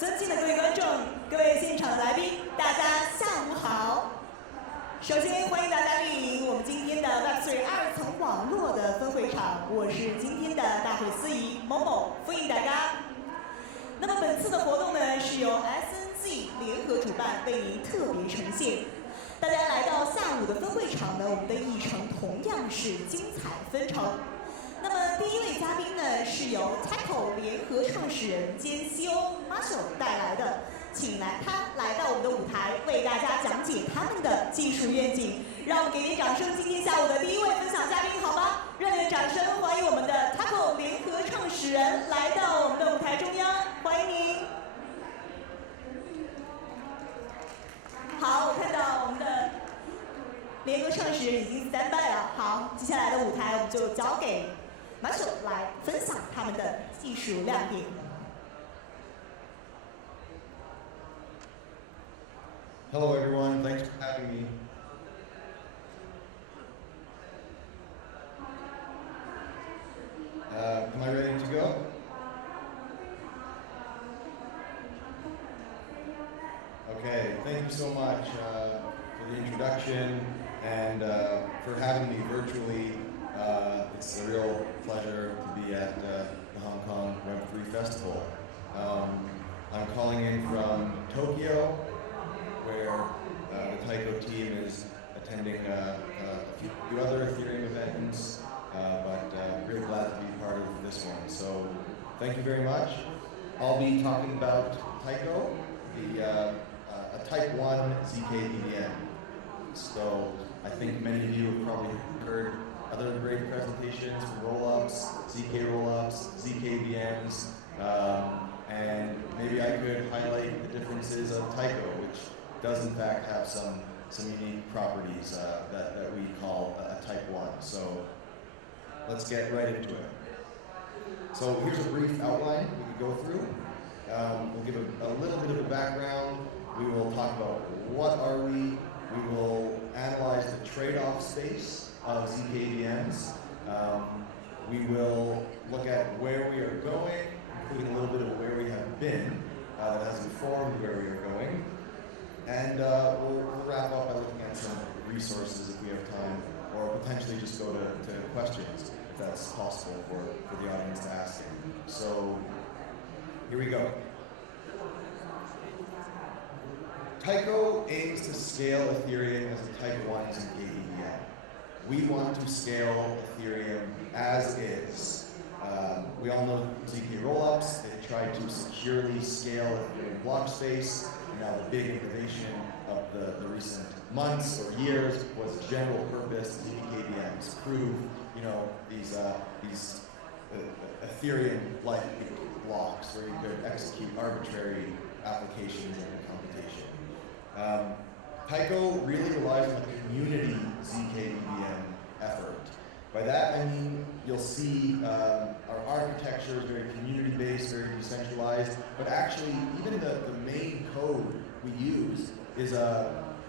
尊敬的各位观众、各位现场的来宾，大家下午好。首先欢迎大家莅临我们今天的 Web3 二层网络的分会场，我是今天的大会司仪某某，欢迎大家。那么本次的活动呢，是由 SNZ 联合主办，为您特别呈现。大家来到下午的分会场呢，我们的议程同样是精彩纷呈。那么第一位嘉宾呢，是由 Taco 联合创始人兼 CEO Marshall 带来的，请他来到我们的舞台，为大家讲解他们的技术愿景。让我们给点掌声，今天下午的第一位分享嘉宾好吗？热烈的掌声欢迎我们的 Taco 联合创始人来到我们的舞台中央，欢迎您。好，我看到我们的联合创始人已经 stand by 了。好，接下来的舞台我们就交给Marshall 来分享他们的技术亮点。Hello everyone, thanks for having me. Am I ready to go? Okay, thank you so much for the introduction and for having me virtually. It's a real pleasure to be at the Hong Kong Web3 Festival. I'm calling in from Tokyo, where the Taiko team is attending a few other Ethereum events, but really glad to be part of this one. So thank you very much. I'll be talking about Taiko, a Type 1 ZK VPN. So I think many of you have probably heard other great presentations from rollups, ZK rollups, ZK VMs, and maybe I could highlight the differences of Taiko, which does in fact have some unique properties that we call a Type 1. So let's get right into it. So here's a brief outline we could go through. We'll give a little bit of a background. We will talk about what are we. We will analyze the trade-off space of ZK VMs. We will look at where we are going, including a little bit of where we have been that has informed where we are going. And we'll wrap up by looking at some resources if we have time, or potentially just go to questions if that's possible for the audience to ask. So here we go. Taiko aims to scale Ethereum as a Type 1 ZK VPN. We want to scale Ethereum as is. We all know ZK rollups. They try to securely scale Ethereum block space. And now the big innovation of the recent months or years was general purpose ZK VMs. Prove, these Ethereum-like blocks where you could execute arbitrary applications and computation. Taiko really relies on the community ZK VPN effort. By that I mean you'll see our architecture is very community-based, very decentralized, but actually even the main code we use is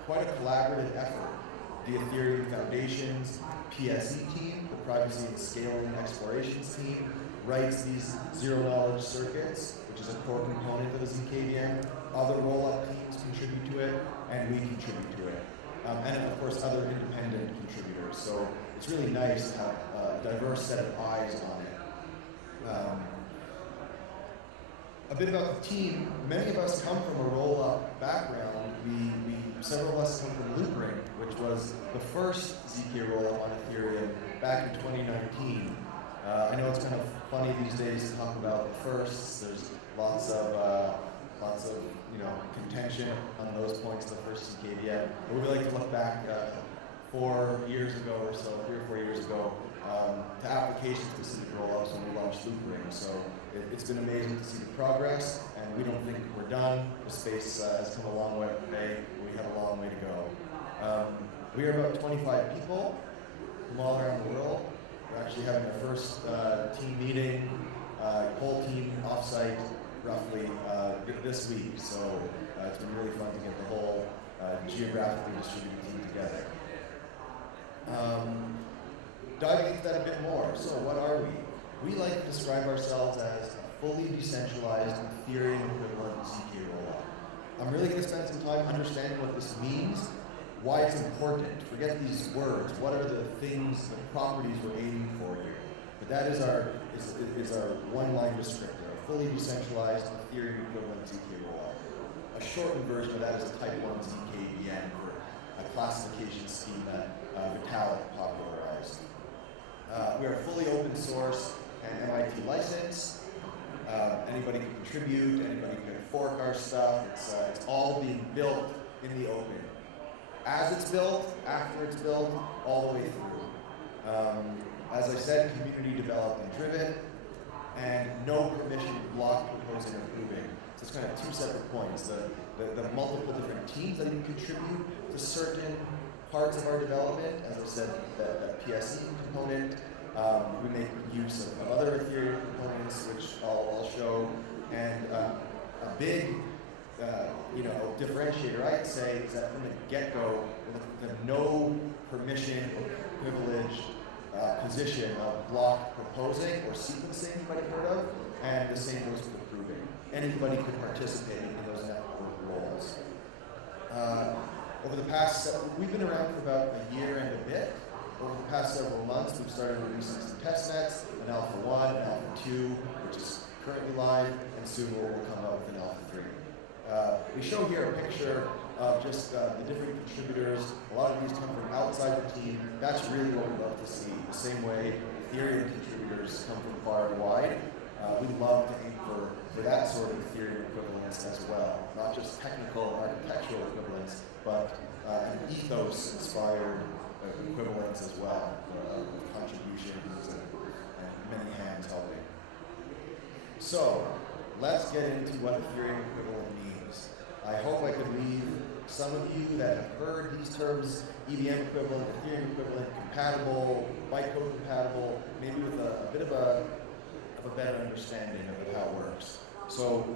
quite a collaborative effort. The Ethereum Foundation's PSE team, the Privacy and Scaling Explorations team, writes these zero-knowledge circuits, which is a core component of the ZKVM. Other roll-up teams contribute to it, and we contribute to it. And of course, other independent contributors. So it's really nice to have a diverse set of eyes on it. A bit about the team. Many of us come from a roll-up background. Several of us come from Loopring, which was the first ZK roll-up on Ethereum back in 2019. I know it's kind of funny these days to talk about the firsts. There's lots of contention on those points, the first ZKVM. But we like to look back 4 years ago or so, 3 or 4 years ago, to application-specific rollups when we launched Loopring. So it's been amazing to see the progress, and we don't think we're done. The space has come a long way today. We have a long way to go. We are about 25 people from all around the world. We're actually having our first team meeting, whole team offsite, roughly this week. So it's been really fun to get the whole geographically distributed team together. Diving into that a bit more. So what are we? We like to describe ourselves as a fully decentralized Ethereum equivalent ZK rollup. I'm really going to spend some time understanding what this means, why it's important. Forget these words. What are the things, the properties we're aiming for here? But that is our one-line descriptor, a fully decentralized Ethereum equivalent ZK rollup. A shortened version of that is a Type 1 ZK-VM for a classification scheme that Vitalik popularized. We are fully open source and MIT licensed. Anybody can contribute, anybody can fork our stuff. It's all being built in the open. As it's built, after it's built, all the way through. As I said, community developed and driven, and no permission to block, proposing, or approving. So it's kind of two separate points. The multiple different teams that can contribute to certain parts of our development. As I said, that PSE component. We make use of other Ethereum components, which I'll show. And a big differentiator, I'd say, is that from the get-go, the no permission or privileged position of block proposing or sequencing, you might have heard of, and the same goes for approving. Anybody could participate in those network roles. Over the past, we've been around for about a year and a bit. Over the past several months, we've started releasing some test nets, an Alpha 1, an Alpha 2, which is currently live, and soon we'll come out with an Alpha 3. We show here a picture of just the different contributors. A lot of these come from outside the team. That's really what we love to see. The same way Ethereum contributors come from far and wide. We love to aim for that sort of Ethereum equivalence as well. Not just technical architectural equivalence, but an ethos-inspired equivalence as well, contributions and many hands helping. So, let's get into what Ethereum equivalent means. I hope I could leave some of you that have heard these terms, EVM equivalent, Ethereum equivalent, compatible, bytecode compatible, maybe with a bit of a better understanding of how it works. So,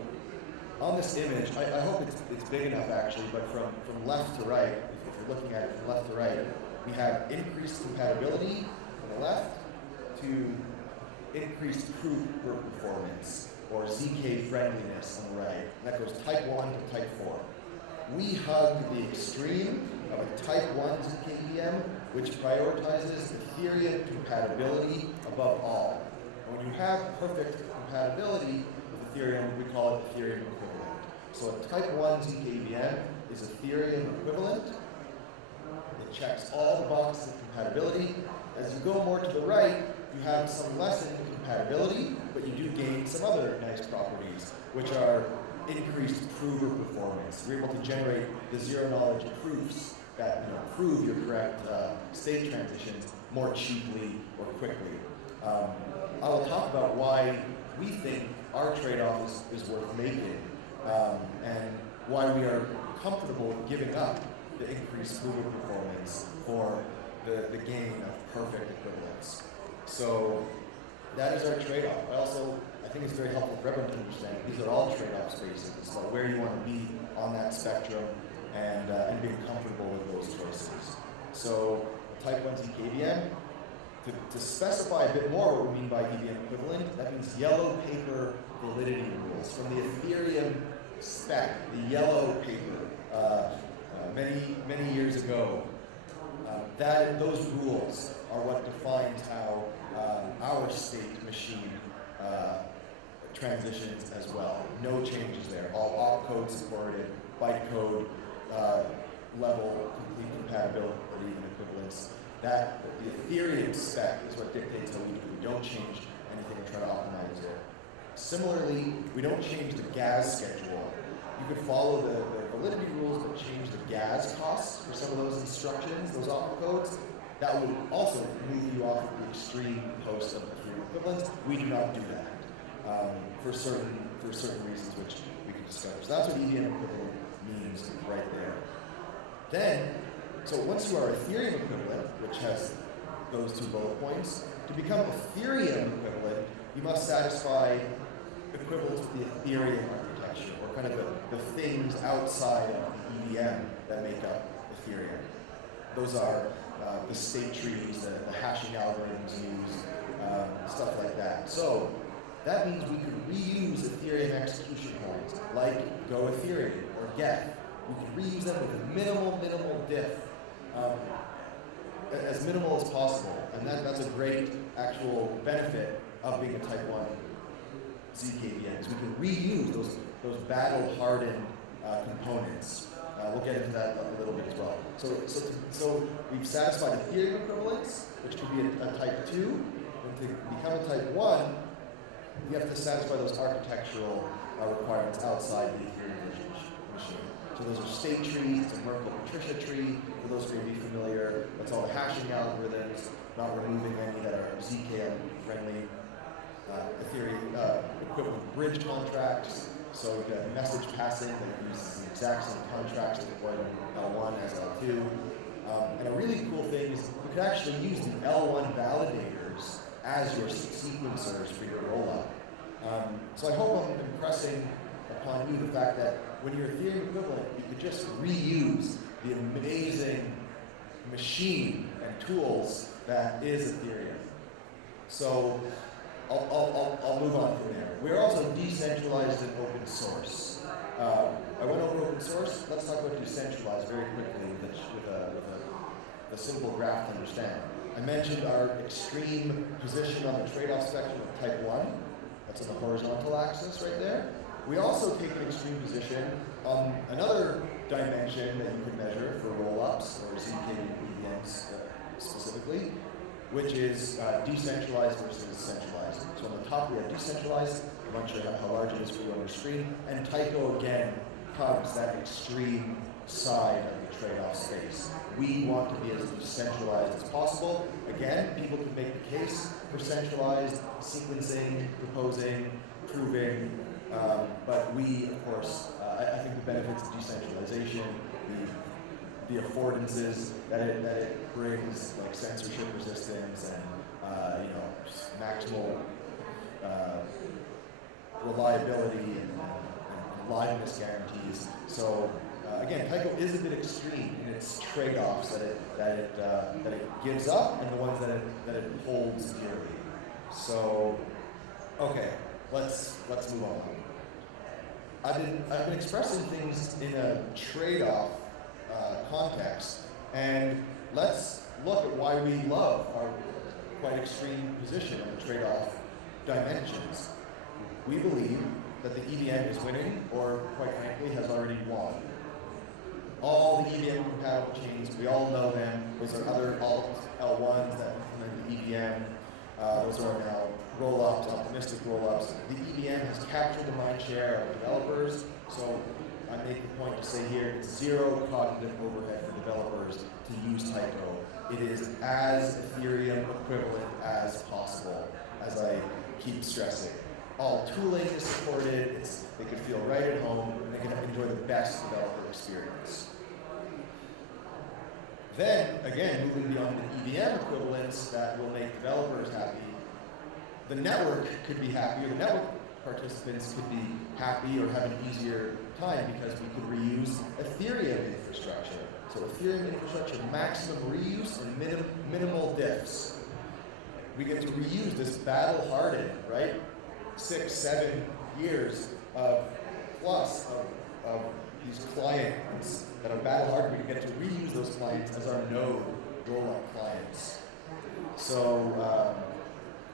on this image, I hope it's big enough actually, but from left to right, if you're looking at it from left to right, we have increased compatibility on the left to increased proof performance, or ZK friendliness on the right. And that goes Type 1 to Type 4. We hug the extreme of a Type 1 ZK-VM, which prioritizes Ethereum compatibility above all. And when you have perfect compatibility with Ethereum, we call it Ethereum equivalent. So a Type 1 ZK-VM is Ethereum equivalent. It checks all the boxes of compatibility. As you go more to the right, you have some lessened compatibility, but you do gain some other nice properties, which are increased prover performance. You're able to generate the zero-knowledge proofs that prove your correct state transitions more cheaply or quickly. I will talk about why we think our trade-off is worth making, and why we are comfortable giving up the increased prover performance for the gain of perfect equivalence. So that is our trade-off. I think it's very helpful for everyone to understand. These are all trade-off spaces. It's about where you want to be on that spectrum and being comfortable with those choices. So Type 1 ZK-VM, to specify a bit more what we mean by EVM equivalent, that means yellow paper validity rules. From the Ethereum spec, the yellow paper, many years ago, those rules are what defines how our state machine transitions as well. No changes there. All opcode supported, bytecode level complete compatibility and equivalence. The Ethereum spec is what dictates how we do. We don't change anything and try to optimize it. Similarly, we don't change the gas schedule. You could follow the validity rules, but change the gas costs for some of those instructions, those opcodes. That would also move you off of the extreme post of Ethereum equivalence. We do not do that for certain reasons, which we can discover. So that's what EVM equivalent means right there. Then, so once you are Ethereum equivalent, which has those two bullet points, to become Ethereum equivalent, you must satisfy equivalence with the Ethereum architecture, or kind of the things outside of the EVM that make up Ethereum. Those are the state trees, the hashing algorithms used, stuff like that. So That means we could reuse Ethereum execution points, like Go Ethereum or Get. We could reuse them with a minimal diff, as minimal as possible. And that's a great actual benefit of being a type 1 ZKVM. We can reuse those battle-hardened components. We'll get into that a little bit as well. So we've satisfied Ethereum equivalence, which could be a type 2. And to become a type 1, we have to satisfy those architectural requirements outside the Ethereum machine. So those are state trees, it's a Merkle-Patricia tree. For those who may be familiar, that's all the hashing algorithms, not removing any that are ZKM-friendly. Ethereum equivalent bridge contracts. So we've got message passing that uses the exact same contracts deployed in L1 as L2. And a really cool thing is we could actually use the L1 validators as your sequencers for your rollup. So I hope I'm impressing upon you the fact that when you're Ethereum equivalent, you could just reuse the amazing machine and tools that is Ethereum. So I'll move on from there. We're also decentralized and open source. I went over open source. Let's talk about decentralized very quickly with a simple graph to understand. I mentioned our extreme position on the trade-off spectrum of type 1. That's on the horizontal axis right there. We also take an extreme position on another dimension that you can measure for roll-ups or ZK specifically, which is decentralized versus centralized. So on the top we have decentralized. I'm not sure how large it is for you on your screen. And Tycho again hugs that extreme side of the trade-off space. We want to be as decentralized as possible. Again, people can make the case for centralized sequencing, proposing, proving, but we, of course, I think the benefits of decentralization, the affordances that it brings, like censorship resistance and maximal reliability and liveness guarantees. So again, Tycho is a bit extreme in its trade-offs that it gives up and the ones that it holds dearly. So okay, let's move on. I've been expressing things in a trade-off context, and let's look at why we love our quite extreme position on the trade-off dimensions. We believe that the EVM is winning, or quite frankly, has already won. All the EVM compatible chains, we all know them. Those are other L1s that implement the EVM. Those are now roll-ups, optimistic roll-ups. The EVM has captured the mind share of developers, so I make the point to say here, it's zero cognitive overhead for developers to use Tycho. It is as Ethereum equivalent as possible, as I keep stressing. All tooling is supported, they can feel right at home, and they can enjoy the best developer experience. Then, again, moving beyond the EVM equivalents that will make developers happy, the network could be happier, the network participants could be happy or have an easier time because we could reuse Ethereum infrastructure. So Ethereum infrastructure, maximum reuse and minimal diffs. We get to reuse this battle-hardened, right? 6-7 years plus of these clients that are battle-hardened. We get to reuse those clients as our node roll-up clients. So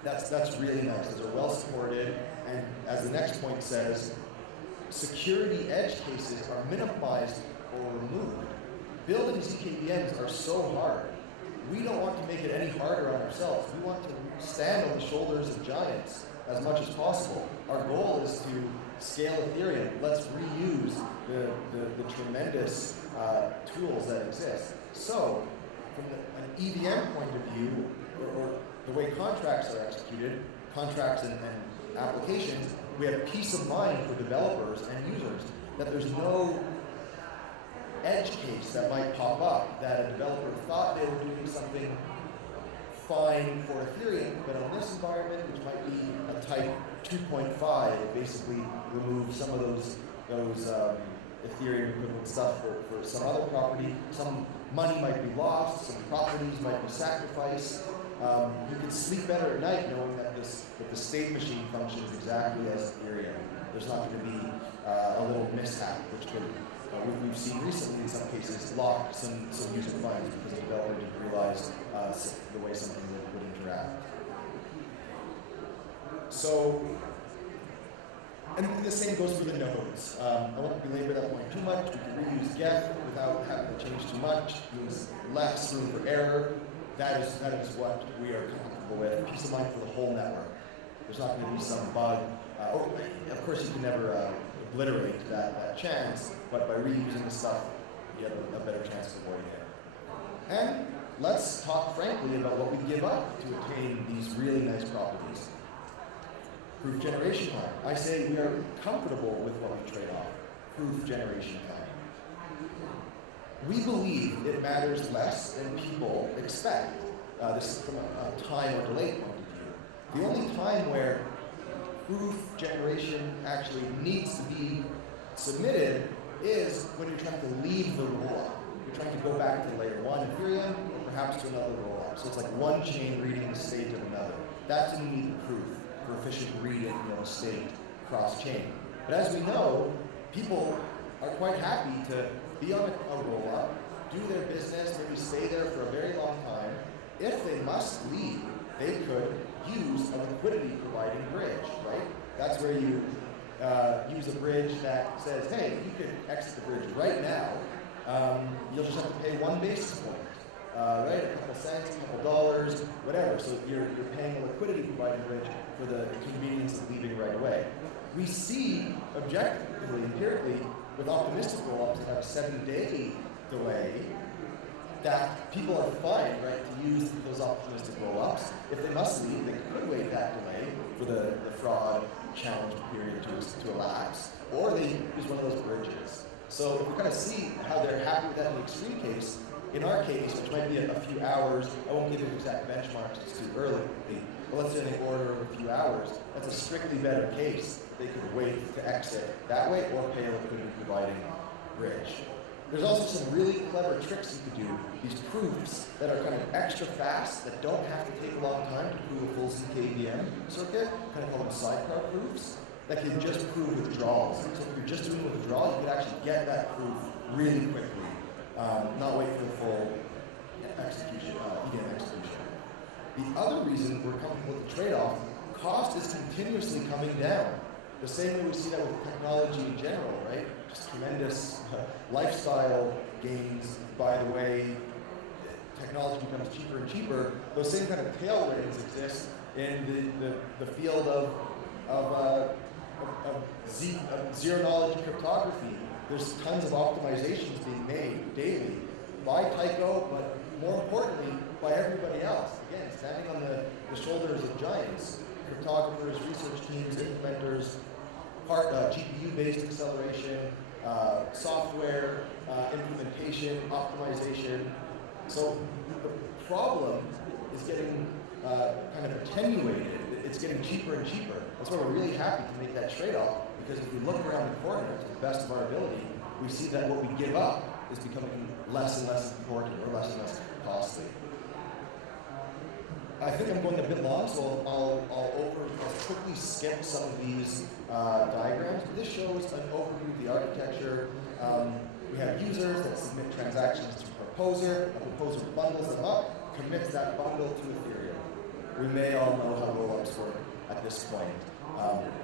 that's really nice. Those are well supported, and as the next point says, security edge cases are minimized or removed. Building ZKVMs are so hard. We don't want to make it any harder on ourselves. We want to stand on the shoulders of giants as much as possible. Our goal is to scale Ethereum. Let's reuse the tremendous tools that exist. So, from an EVM point of view, or the way contracts are executed, contracts and applications, we have peace of mind for developers and users that there's no edge case that might pop up that a developer thought they were doing something fine for Ethereum, but on this environment, which might be a type 2.5, it basically removes some of those Ethereum equivalent stuff for some other property. Some money might be lost, some properties might be sacrificed. you can sleep better at night knowing that the state machine functions exactly as Ethereum. There's not going to be a little mishap, which could, we've seen recently in some cases, lock some user funds because the developer didn't realize the way something would interact. So, and the same goes for the nodes. I won't belabor that point too much. We can reuse get without having to change too much. Means less room for error. That is what we are comfortable with. Peace of mind for the whole network. There's not going to be some bug. Of course, you can never obliterate that chance, but by reusing the stuff, you have a better chance of avoiding it. And let's talk frankly about what we give up to attain these really nice properties. Proof generation time. I say we are comfortable with what we trade off. Proof generation time. We believe it matters less than people expect. This is from a time or delay point of view. The only time where proof generation actually needs to be submitted is when you're trying to leave the rollup. You're trying to go back to layer 1 Ethereum, or perhaps to another rollup. So it's like one chain reading the state of another. That's when you need the proof for efficient reading of state cross-chain. But as we know, people are quite happy to be on a rollup, do their business, maybe stay there for a very long time. If they must leave, they could use a liquidity providing bridge, right? That's where you use a bridge that says, hey, you could exit the bridge right now. You'll just have to pay 1 basis point, right? A couple cents, a couple dollars, whatever. So you're paying a liquidity providing bridge for the convenience of leaving right away. We see objectively, empirically, with optimistic rollups that have a 7-day delay, that people are fine, right, to use those optimistic rollups. If they must leave, they could wait that delay for the fraud challenge period to elapse, or they use one of those bridges. So we kind of see how they're happy with that in the extreme case. In our case, which might be a few hours, I won't give you exact benchmarks, it's too early, but let's say in the order of a few hours, that's a strictly better case. They could wait to exit that way or pay a liquidity providing bridge. There's also some really clever tricks you could do, these proofs that are kind of extra fast, that don't have to take a long time to prove a full ZKVM circuit, kind of call them sidecar proofs, that can just prove withdrawals. So if you're just doing a withdrawal, you could actually get that proof really quickly, not wait for the full execution, EVM execution. The other reason we're comfortable with the trade-off, cost is continuously coming down. The same way we see that with technology in general, right? Just tremendous lifestyle gains by the way technology becomes cheaper and cheaper. Those same kind of tailwinds exist in the field of zero-knowledge cryptography. There's tons of optimizations being made daily by Tycho, but more importantly, by everybody else. Again, standing on the shoulders of giants, cryptographers, research teams, implementers, GPU-based acceleration, software, implementation, optimization. So the problem is getting kind of attenuated. It's getting cheaper and cheaper. That's why we're really happy to make that trade-off, because if we look around the corner to the best of our ability, we see that what we give up is becoming less and less important or less and less costly. I think I'm going a bit long, so I'll quickly skip some of these diagrams. This shows an overview of the architecture. We have users that submit transactions to a proposer bundles them up, commits that bundle to Ethereum. We may all know how rollups work at this point.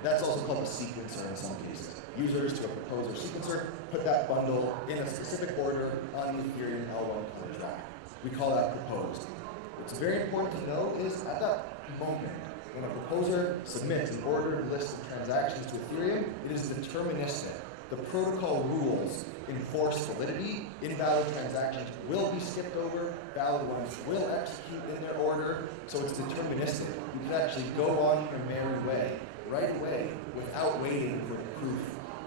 That's also called a sequencer in some cases. Users to a proposer sequencer put that bundle in a specific order on the Ethereum L1 contract. We call that proposed. What's very important to know is at that moment, when a proposer submits an ordered list of transactions to Ethereum, it is deterministic. The protocol rules enforce validity. Invalid transactions will be skipped over. Valid ones will execute in their order. So it's deterministic. You can actually go on your merry way right away without waiting for the proof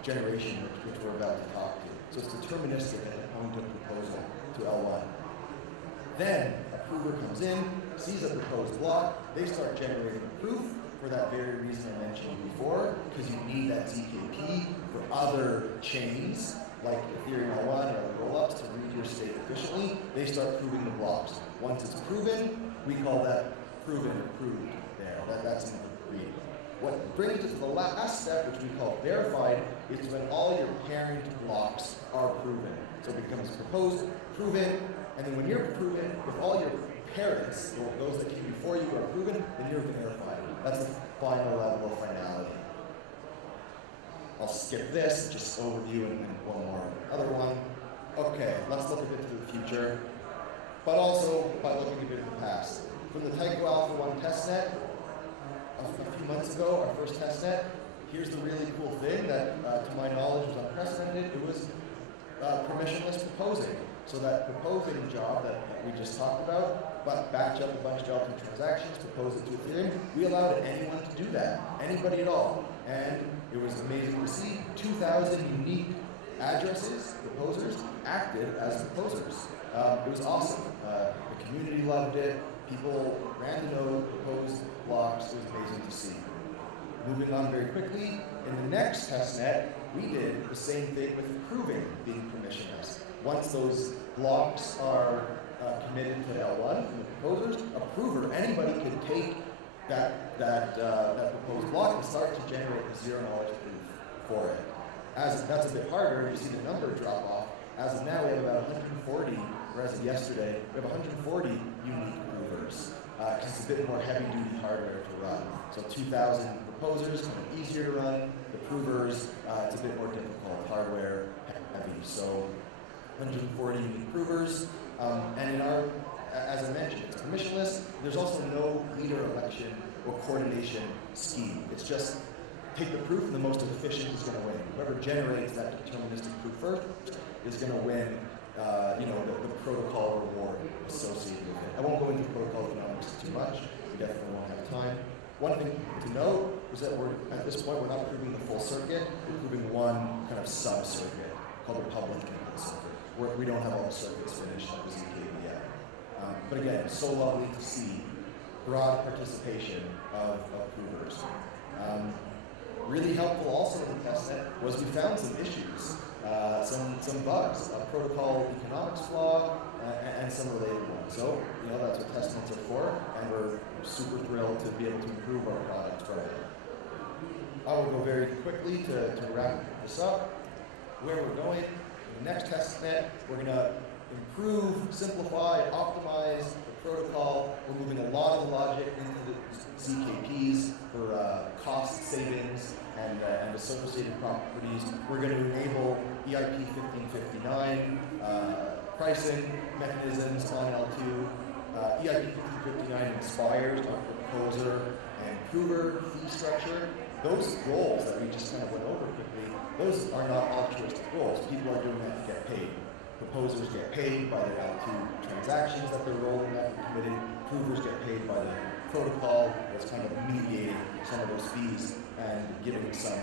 generation, which we're about to talk to. So it's deterministic at the point of proposal to L1. Then a prover comes in, sees a proposed block, they start generating proof for that very reason I mentioned before, because you need that ZKP for other chains, like Ethereum L1 or other rollups, to read your state efficiently. They start proving the blocks. Once it's proven, we call that proven or proved there. That's number 3. What brings us to the last step, which we call verified, is when all your parent blocks are proven. So it becomes proposed, proven, and then when you're proven, if all your parents, those that came before you, are proven, then you're verified. That's the final level of finality. I'll skip this, just overview and one more other one. Okay, let's look a bit to the future, but also by looking a bit at the past. From the Taiko Alpha 1 testnet, a few months ago, our first testnet, here's the really cool thing that, to my knowledge, was unprecedented. It was permissionless proposing. So that proposing job that we just talked about, but batch up a bunch of L2 transactions, propose it to Ethereum, we allowed anyone to do that, anybody at all. And it was amazing to see 2,000 unique addresses, proposers, acted as proposers. It was awesome. The community loved it. People ran the node, proposed blocks. It was amazing to see. Moving on very quickly, in the next testnet, we did the same thing with proving being permissionless. Once those blocks are committed to L1 from the proposers, a prover, anybody could take that proposed block and start to generate the zero-knowledge proof for it. As that's a bit harder, you see the number drop off. As of now, we have about 140, or as of yesterday, we have 140 unique provers. Because it's a bit more heavy-duty hardware to run. So 2,000 proposers, kind of easier to run. The provers, it's a bit more difficult, hardware heavy. So 140 unique provers. And in our, as I mentioned, it's permissionless. There's also no leader election or coordination scheme. It's just take the proof and the most efficient is going to win. Whoever generates that deterministic proof first is going to win the protocol reward associated with it. I won't go into protocol economics too much. We definitely won't have time. One thing to note is that at this point, we're not proving the full circuit. We're proving one kind of sub-circuit called the public input circuit. We don't have all the circuits finished with ZK yet. But again, so lovely to see broad participation of provers. Really helpful also in the testnet was we found some issues, some bugs, a protocol economics flaw, and some related ones. So, that's what testnets are for, and we're super thrilled to be able to improve our product from it. I will go very quickly to wrap this up. Where we're going, in the next testnet, we're going to improve, simplify, optimize the protocol. We're moving a lot of logic into the ZKPs for cost savings and associated properties. We're going to enable EIP 1559 pricing mechanisms on L2. EIP 1559 inspires our proposer and prover fee structure. Those goals that we just kind of went over quickly, those are not altruistic goals. People are doing that to get paid. Proposers get paid by their L2 transactions that they're rolling up and committing. Provers get paid by the protocol that's kind of mediating some of those fees and giving some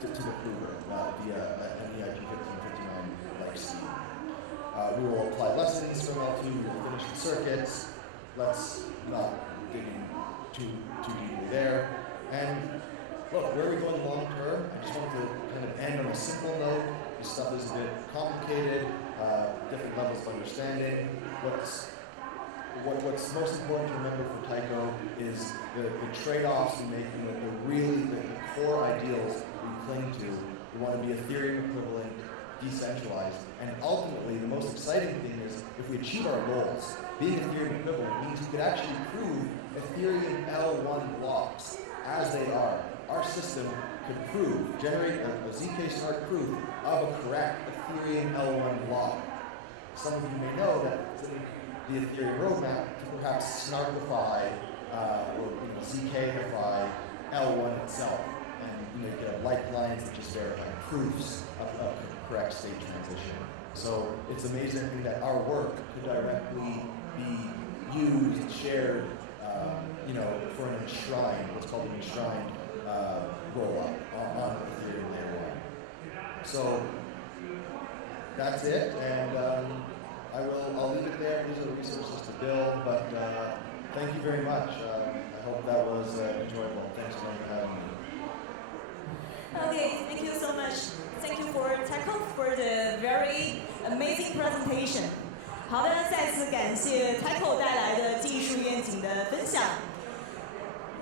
to the prover via an EIP 1559 like scheme. We will apply lessons from L2, we will finish the circuits. Let's not dig in too deeply there. And look, where are we going long term? I just want to kind of end on a simple note. This stuff is a bit complicated, different levels of understanding. What's most important to remember for Taiko is the trade-offs we make and the core ideals we cling to. We want to be Ethereum equivalent, decentralized, and ultimately the most exciting thing is if we achieve our goals, being Ethereum equivalent means we could actually prove Ethereum L1 blocks as they are. Our system could generate a ZK smart proof of a correct Ethereum L1 block. Some of you may know that the Ethereum roadmap to perhaps snarkify or ZKify L1 itself, and you get lifelines that just verify proofs of correct state transition. So it's amazing that our work could directly be used and shared, for an enshrined, what's called an enshrined roll-up on Ethereum layer 1. So that's it, and I'll leave it there. These are the resources to build, but thank you very much. I hope that was enjoyable. Thanks for having me. Okay, thank you so much. Thank you for Taiko for the very amazing presentation. 好的，再次感谢 Taiko 带来的技术愿景的分享，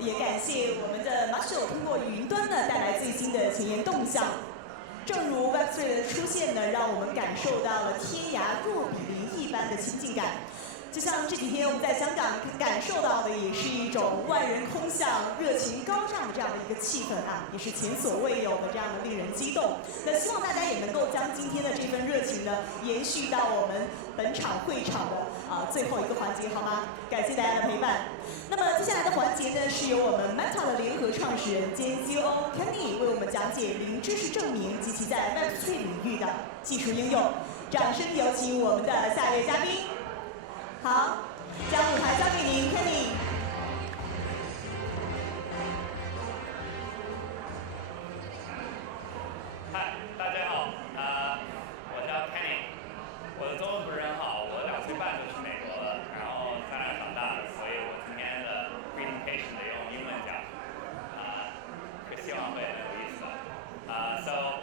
也感谢我们的 Marshall 通过云端呢带来最新的前沿动向。正如 Web3 的出现呢，让我们感受到了天涯若比邻一般的亲近感。就像这几天我们在香港感受到的，也是一种万人空巷、热情高涨的这样的一个气氛啊，也是前所未有的这样的令人激动。那希望大家也能够将今天的这份热情呢，延续到我们本场会场的最后一个环节，好吗？感谢大家的陪伴。那么接下来的环节呢，是由我们 Meta 的联合创始人兼 CEO Kenny 为我们讲解零知识证明及其在 Web3 领域的技术应用。掌声有请我们的下列嘉宾。好，将舞台交给您 ，Kenny。嗨，大家好，我叫 Kenny， 我的中文不是很好，我2岁半就去美国了，然后在那长大的，所以我今天的 presentation 得用英文讲，希望会很有意思。So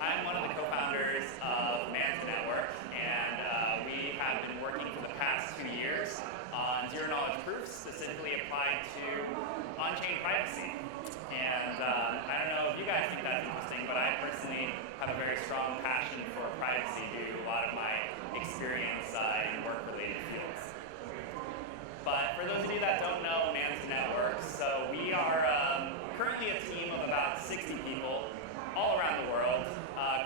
I'm one of the co-founders of Manta Network, and we have been working for the past 2 years on zero-knowledge proofs, specifically applied to on-chain privacy. And I don't know if you guys think that's interesting, but I personally have a very strong passion for privacy due to a lot of my experience in work-related fields. But for those of you that don't know Manta Network, so we are currently a team of about 60 people all around the world.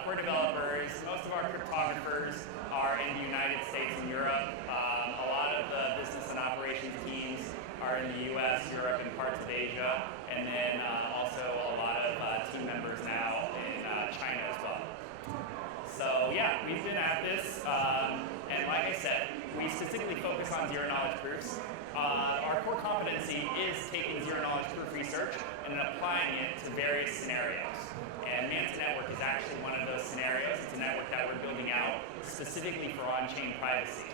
Core developers, most of our cryptographers are in the United States and Europe. A lot of the business and operations teams are in the US, Europe, and parts of Asia. And then also a lot of team members now in China as well. So yeah, we've been at this, and like I said, we specifically focus on zero-knowledge proofs. Our core competency is taking zero-knowledge proof research and then applying it to various scenarios. And Manta Network is actually one of those scenarios. It's a network that we're building out specifically for on-chain privacy.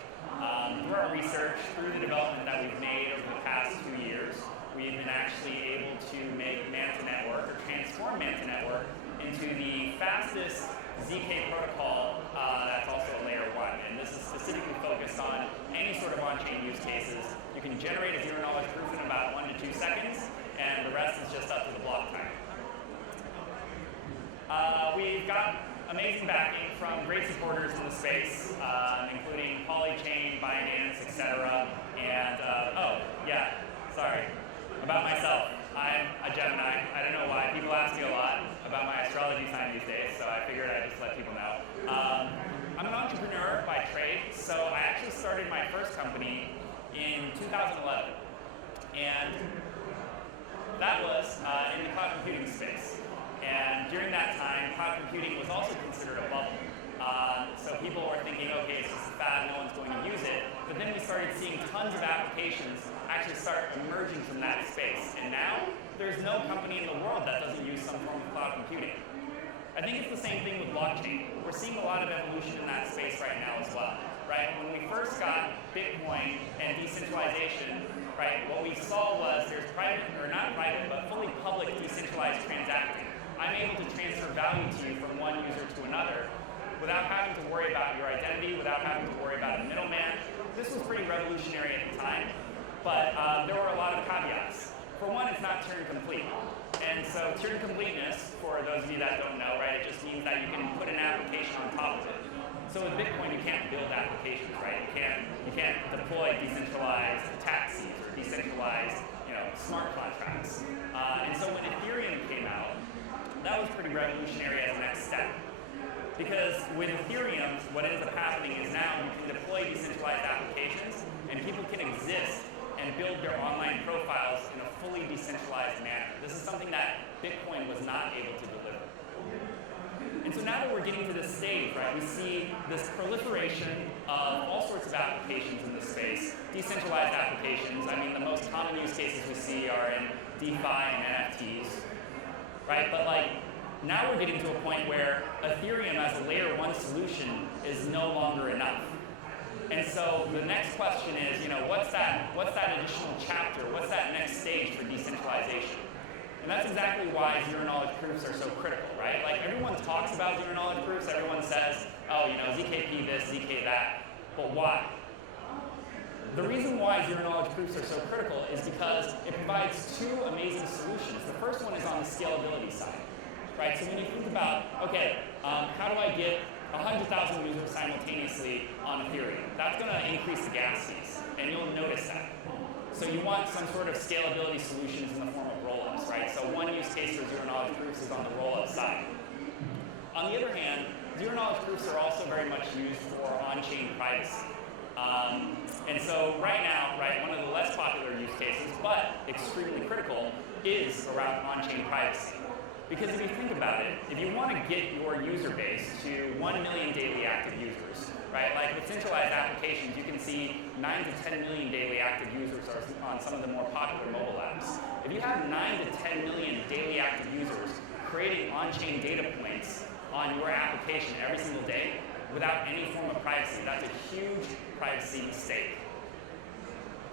Through our research, through the development that we've made over the past 2 years, we've been actually able to make Manta Network, or transform Manta Network, into the fastest ZK protocol that's also a layer 1. And this is specifically focused on any sort of on-chain use cases. You can generate a zero-knowledge proof in about 1 to 2 seconds, and the rest is just up to the block time. We've got amazing backing from great supporters in the space, including Polychain, Binance, etc. And, oh, yeah, sorry. About myself, I'm a Gemini. I don't know why. People ask me a lot about my astrology sign these days, so I figured I'd just let people know. I'm an entrepreneur by trade, so I actually started my first company in 2011. And that was in the cloud computing space. And during that time, cloud computing was also considered a bubble. So people were thinking, okay, it's just a fad, no one's going to use it. But then we started seeing tons of applications actually start emerging from that space. And now, there's no company in the world that doesn't use some form of cloud computing. I think it's the same thing with blockchain. We're seeing a lot of evolution in that space right now as well. Right? When we first got Bitcoin and decentralization, right, what we saw was there's private, or not private, but fully public decentralized transacting. I'm able to transfer value to you from one user to another without having to worry about your identity, without having to worry about a middleman. This was pretty revolutionary at the time, but there were a lot of caveats. For one, it's not Turing complete. And so Turing completeness, for those of you that don't know, right, it just means that you can put an application on top of it. So with Bitcoin, you can't build applications, right? You can't deploy decentralized taxis or decentralized, smart contracts. And so when Ethereum came out, that was pretty revolutionary as a next step. Because with Ethereum, what ends up happening is now you can deploy decentralized applications and people can exist and build their online profiles in a fully decentralized manner. This is something that Bitcoin was not able to deliver. And so now that we're getting to this stage, right, we see this proliferation of all sorts of applications in this space, decentralized applications. I mean, the most common use cases we see are in DeFi and NFTs. Right? But now we're getting to a point where Ethereum as a layer 1 solution is no longer enough. And so the next question is, what's that additional chapter? What's that next stage for decentralization? And that's exactly why zero-knowledge proofs are so critical, right? Everyone talks about zero-knowledge proofs. Everyone says, oh, ZKP this, ZK that. But why? the reason why zero-knowledge proofs are so critical is because it provides two amazing solutions. The first one is on the scalability side, right? So when you think about, okay, how do I get 100,000 users simultaneously on Ethereum? That's going to increase the gas fees, and you'll notice that. So you want some sort of scalability solutions in the form of rollups, right? So one use case for zero-knowledge proofs is on the rollup side. On the other hand, zero-knowledge proofs are also very much used for on-chain privacy. And so right now, right, one of the less popular use cases, but extremely critical, is around on-chain privacy. Because if you think about it, if you want to get your user base to 1 million daily active users, right? Like with centralized applications, you can see 9 to 10 million daily active users on some of the more popular mobile apps. If you have 9 to 10 million daily active users creating on-chain data points on your application every single day without any form of privacy, that's a huge privacy mistake.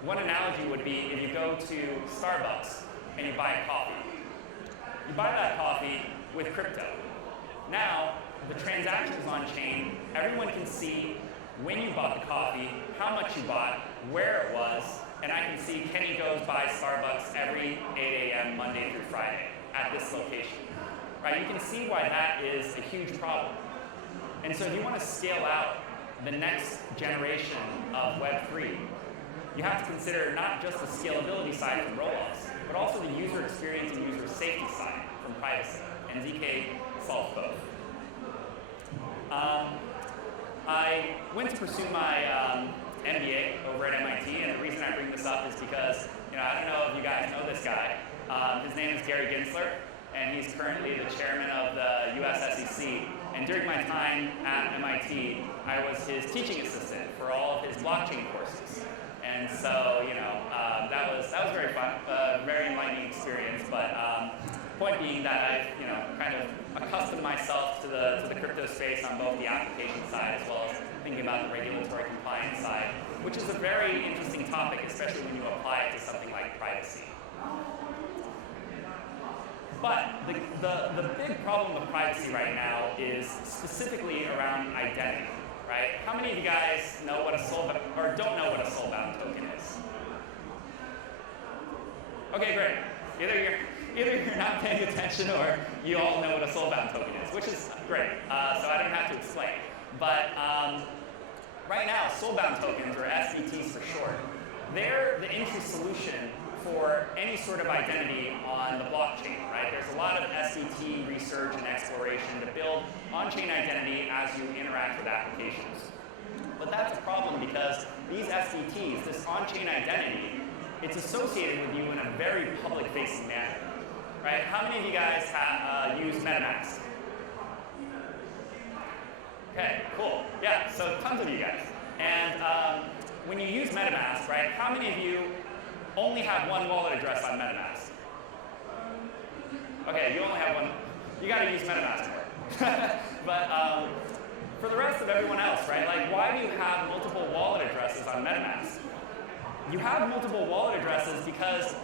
One analogy would be if you go to Starbucks and you buy a coffee. You buy that coffee with crypto. Now, the transactions on-chain, everyone can see when you bought the coffee, how much you bought, where it was, and I can see Kenny goes by Starbucks every 8 a.m. Monday through Friday at this location. Right? You can see why that is a huge problem. And so if you want to scale out the next generation of Web3, you have to consider not just the scalability side from rollups, but also the user experience and user safety side from privacy. And ZK solves both. I went to pursue my MBA over at MIT, and the reason I bring this up is because, I don't know if you guys know this guy. His name is Gary Gensler, and he's currently the chairman of the US SEC. And during my time at MIT, I was his teaching assistant for all of his blockchain courses. And so, that was very fun, very enlightening experience. But point being that I've, kind of accustomed myself to the crypto space on both the application side as well as thinking about the regulatory compliance side, which is a very interesting topic, especially when you apply it to something like privacy. But the big problem with privacy right now is specifically around identity, right? How many of you guys know what a soulbound, or don't know what a soulbound token is? Okay, great. Either you're not paying attention or you all know what a soulbound token is, which is great. So I don't have to explain. But right now, soulbound tokens, or SBTs for short, they're the entry solution for any sort of identity on the blockchain, right? There's a lot of SBT research and exploration to build on-chain identity as you interact with applications. But that's a problem because these SBTs, this on-chain identity, it's associated with you in a very public-facing manner, right? How many of you guys have used MetaMask? Okay, cool. Yeah, so tons of you guys. And when you use MetaMask, right, how many of you only have one wallet address on MetaMask? Okay, you only have one. You got to use MetaMask more. But for the rest of everyone else, right, like why do you have multiple wallet addresses on MetaMask? You have multiple wallet addresses because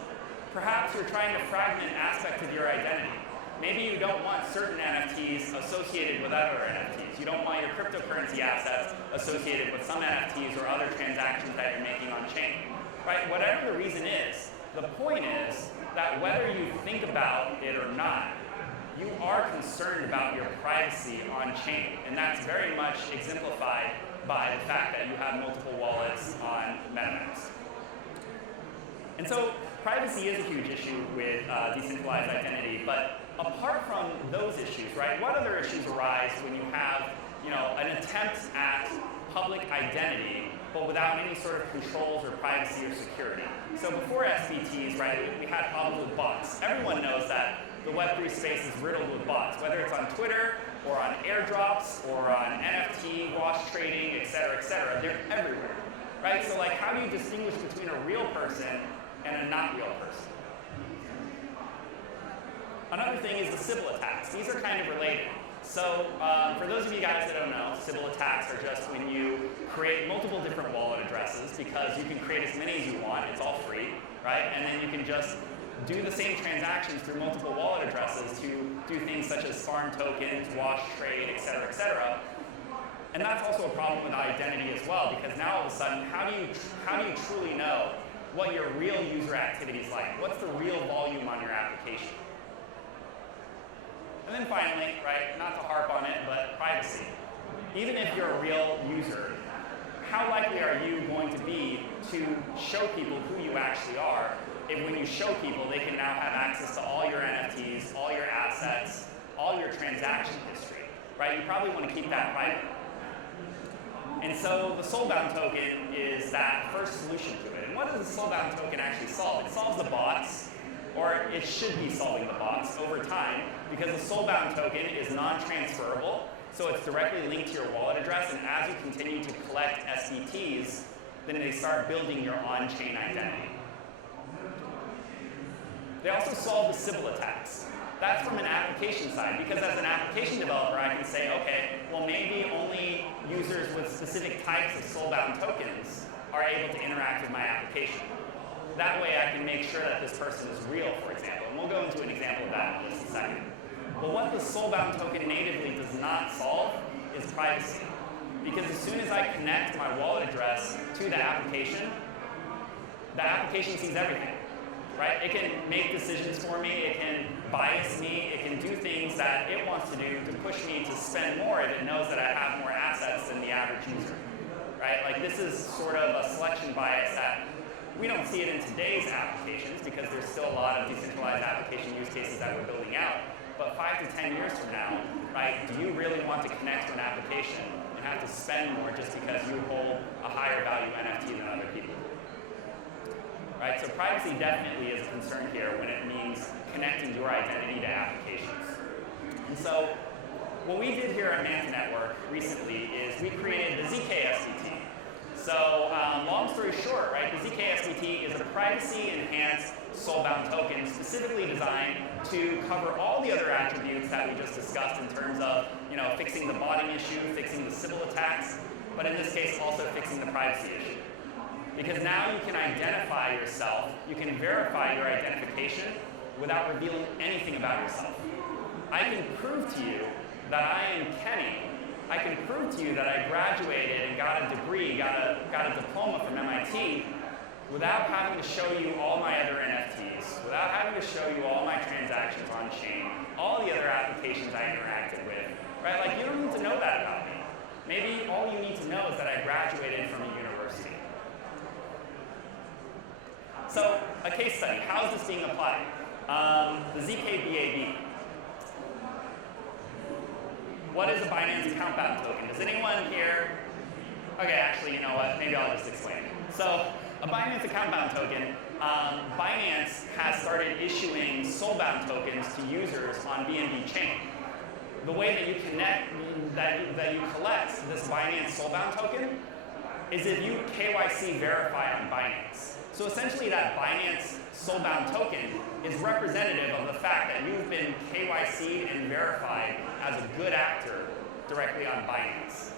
perhaps you're trying to fragment aspects of your identity. Maybe you don't want certain NFTs associated with other NFTs. You don't want your cryptocurrency assets associated with some NFTs or other transactions that you're making on chain. Right? Whatever the reason is, the point is that whether you think about it or not, you are concerned about your privacy on chain. And that's very much exemplified by the fact that you have multiple wallets on MetaMask. And so privacy is a huge issue with decentralized identity, but apart from those issues, right, what other issues arise when you have, an attempt at public identity, but without any sort of controls or privacy or security? So before SBTs, right, we had problems with bots. Everyone knows that the Web3 space is riddled with bots, whether it's on Twitter or on airdrops or on NFT, wash trading, et cetera, they're everywhere, right? So like, how do you distinguish between a real person and a not real person? Another thing is the Sybil attacks. These are kind of related. So for those of you guys that don't know, Sybil attacks are just when you create multiple different wallet addresses because you can create as many as you want. It's all free, right? And then you can just do the same transactions through multiple wallet addresses to do things such as farm tokens, wash trade, et cetera, And that's also a problem with identity as well, because now all of a sudden, how do you truly know what your real user activity is like? What's the real volume on your application? And then finally, right, not to harp on it, but privacy. Even if you're a real user, how likely are you going to be to show people who you actually are if when you show people, they can now have access to all your NFTs, all your assets, all your transaction history, right? You probably want to keep that private. And so the soulbound token is that first solution to it. And what does the soulbound token actually solve? It solves the bots, or it should be solving the bots over time, because the soulbound token is non-transferable, so it's directly linked to your wallet address, and as you continue to collect SDTs, then they start building your on-chain identity. They also solve the Sybil attacks. That's from an application side, because as an application developer, I can say, okay, well maybe only users with specific types of soulbound tokens are able to interact with my application. That way I can make sure that this person is real, for example. And we'll go into an example of that in just a second. But what the soulbound token natively does not solve is privacy. Because as soon as I connect my wallet address to the application sees everything. Right? It can make decisions for me, it can bias me, it can do things that it wants to do to push me to spend more if it knows that I have more assets than the average user. Right? Like this is sort of a selection bias that we don't see it in today's applications because there's still a lot of decentralized application use cases that we're building out. But 5 to 10 years from now, right, do you really want to connect to an application and have to spend more just because you hold a higher value NFT than other people? Right, so privacy definitely is a concern here when it means connecting your identity to applications. And so what we did here at Manta Network recently is we created the ZK SDT. So long story short, right, the ZK SDT is a privacy-enhanced soulbound token specifically designed to cover all the other attributes that we just discussed in terms of, you know, fixing the botting issue, fixing the Sybil attacks, but in this case also fixing the privacy issue. Because now you can identify yourself, you can verify your identification without revealing anything about yourself. I can prove to you that I am Kenny. I can prove to you that I graduated and got a degree, got a diploma from MIT without having to show you all my other NFTs, without having to show you all my transactions on chain, all the other applications I interacted with, right? Like you don't need to know that about me. Maybe all you need to know is that I graduated from a university. So, a case study. How is this being applied? The ZKBAB. What is a Binance account bound token? Does anyone here? Okay, actually, you know what? Maybe I'll just explain. So, a Binance account bound token, Binance has started issuing soulbound tokens to users on BNB chain. The way that you connect, that you collect this Binance soulbound token is if you KYC verify on Binance. So essentially that Binance soulbound token is representative of the fact that you've been KYC'd and verified as a good actor directly on Binance.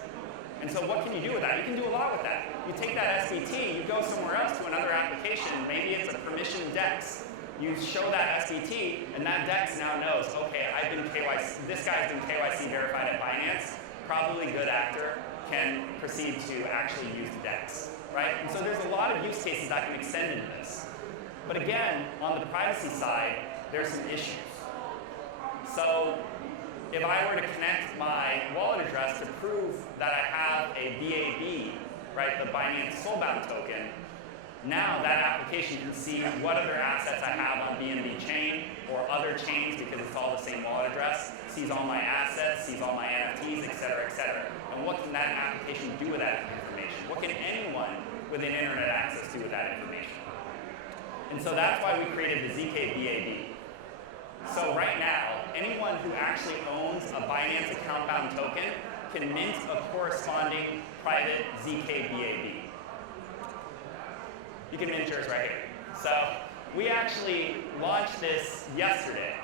And so what can you do with that? You can do a lot with that. You take that SDT, you go somewhere else to another application, maybe it's a permissioned DEX. You show that SDT, and that DEX now knows, okay, this guy's been KYC verified at Binance, probably good actor, can proceed to actually use the DEX. Right? And so there's a lot of use cases that can extend into this. But again, on the privacy side, there's some issues. So if I were to connect my wallet address to prove that I have a BAB, right, the Binance soulbound token, now that application can see what other assets I have on BNB chain or other chains because it's all the same wallet address, sees all my assets, sees all my NFTs, et cetera, and what can that application do with that information? What can anyone with an internet access do with that information? And so that's why we created the ZKBAB. So right now, anyone who actually owns a Binance account bound token can mint a corresponding private ZKBAB. You can mint yours right here. So we actually launched this yesterday.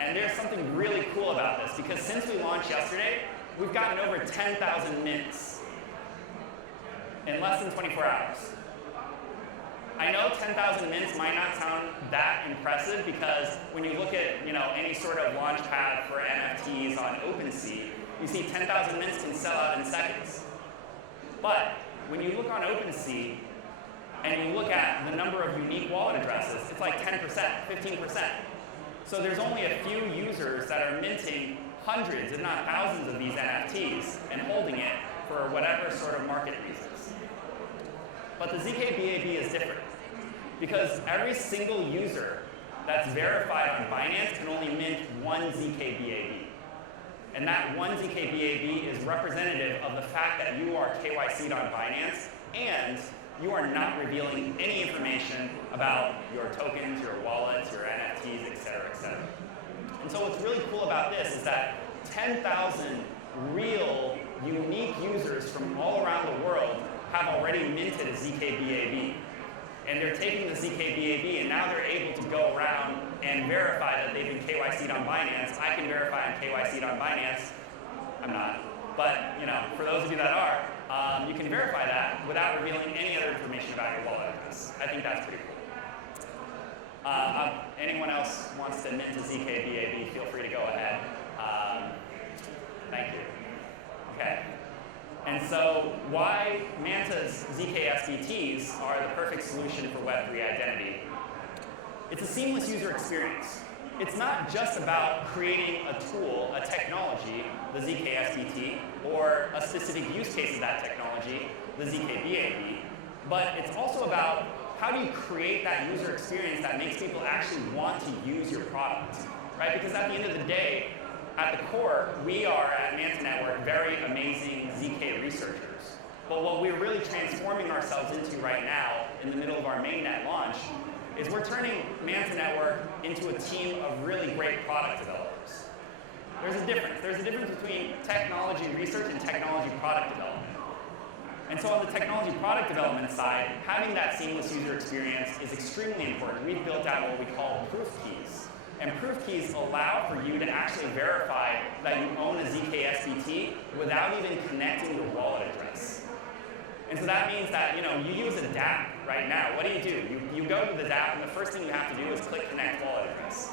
And there's something really cool about this because since we launched yesterday, we've gotten over 10,000 mints in less than 24 hours. I know 10,000 mints might not sound that impressive because when you look at any sort of launch pad for NFTs on OpenSea, You see 10,000 mints can sell out in seconds. But when you look on OpenSea and you look at the number of unique wallet addresses, it's like 10%, 15%. So there's only a few users that are minting hundreds, if not thousands, of these NFTs and holding it for whatever sort of market reasons. But the ZKBAB is different because every single user that's verified on Binance can only mint one ZKBAB. And that one ZKBAB is representative of the fact that you are KYC'd on Binance and you are not revealing any information about your tokens, your wallets, your NFTs, et cetera, et cetera. And so what's really cool about this is that 10,000 real, unique users from all around the world have already minted a ZKBAB. And they're taking the ZKBAB and now they're able to go around and verify that they've been KYC'd on Binance. I can verify I'm KYC'd on Binance. I'm not. But for those of you that are, you can verify that without revealing any other information about your wallet address. I think that's pretty cool. Anyone else wants to mint a ZKBAB, feel free to go ahead. Thank you. Okay. And so why Manta's ZK-SDTs are the perfect solution for Web3 identity. It's a seamless user experience. It's not just about creating a tool, a technology, the ZK-SDT, or a specific use case of that technology, the ZKBAB, but it's also about how do you create that user experience that makes people actually want to use your product, right? Because at the end of the day, at the core, we are at Manta Network very amazing ZK researchers. But what we're really transforming ourselves into right now, in the middle of our mainnet launch, is we're turning Manta Network into a team of really great product developers. There's a difference. There's a difference between technology research and technology product development. And so on the technology product development side, having that seamless user experience is extremely important. We've built out what we call proof keys. And proof keys allow for you to actually verify that you own a ZK-SDT without even connecting your wallet address. And so that means that you use a dApp right now. What do? You go to the dApp, and the first thing you have to do is click Connect Wallet Address.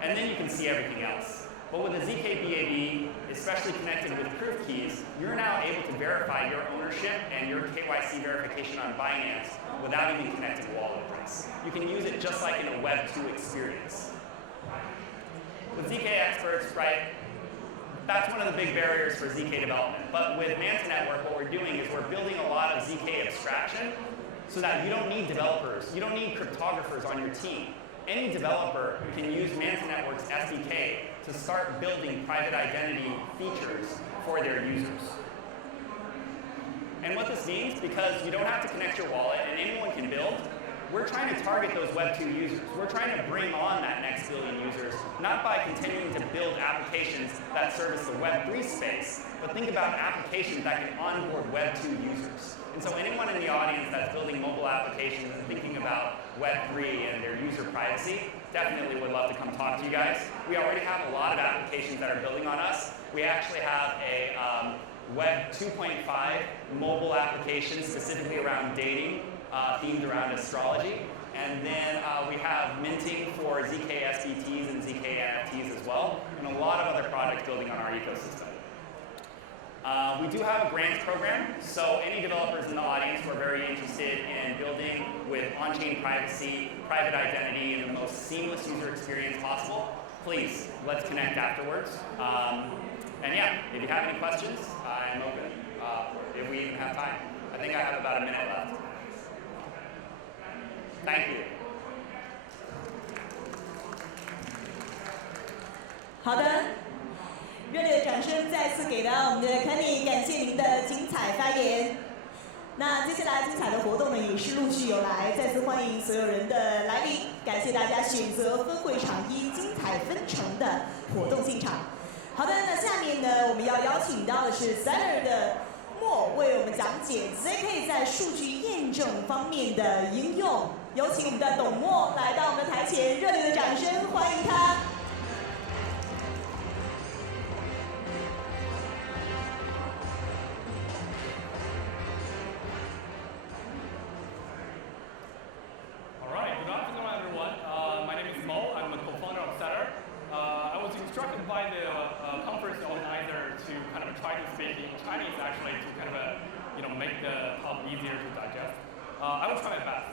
And then you can see everything else. But with a ZKBAB, especially connected with proof keys, you're now able to verify your ownership and your KYC verification on Binance without even connecting a wallet address. You can use it just like in a Web2 experience. With ZK experts, right, that's one of the big barriers for ZK development. But with Manta Network, what we're doing is we're building a lot of ZK abstraction so that you don't need developers, you don't need cryptographers on your team. Any developer can use Manta Network's SDK to start building private identity features for their users. And what this means, because you don't have to connect your wallet and anyone can build, we're trying to target those Web2 users. We're trying to bring on that next billion users, not by continuing to build applications that service the Web3 space, but think about applications that can onboard Web2 users. And so anyone in the audience that's building mobile applications and thinking about Web3 and their user privacy, definitely would love to come talk to you guys. We already have a lot of applications that are building on us. We actually have a Web 2.5 mobile application specifically around dating, themed around astrology. And then we have minting for ZK SDTs and ZK NFTs as well, and a lot of other products building on our ecosystem. We do have a grants program, so any developers in the audience who are very interested in building with on-chain privacy, private identity, and the most seamless user experience possible, please, let's connect afterwards. And yeah, if you have any questions, I'm open, if we even have time. I think I have about a minute left. Thank you. 好的，热烈的掌声再次给到我们的 Kenny， 感谢您的精彩发言。那接下来精彩的活动呢也是陆续有来，再次欢迎所有人的来临，感谢大家选择分会场一精彩纷呈的活动现场。好的，那下面呢我们要邀请到的是 Seller 的莫为我们讲解 ZK 在数据验证方面的应用。有请我们的董莫来到我们的台前，热烈的掌声欢迎他。All right, good afternoon, everyone. My name is Mo. I'm a co-founder of Seller. I was instructed by the conference organizer to kind the talk easier to digest. I will try my best.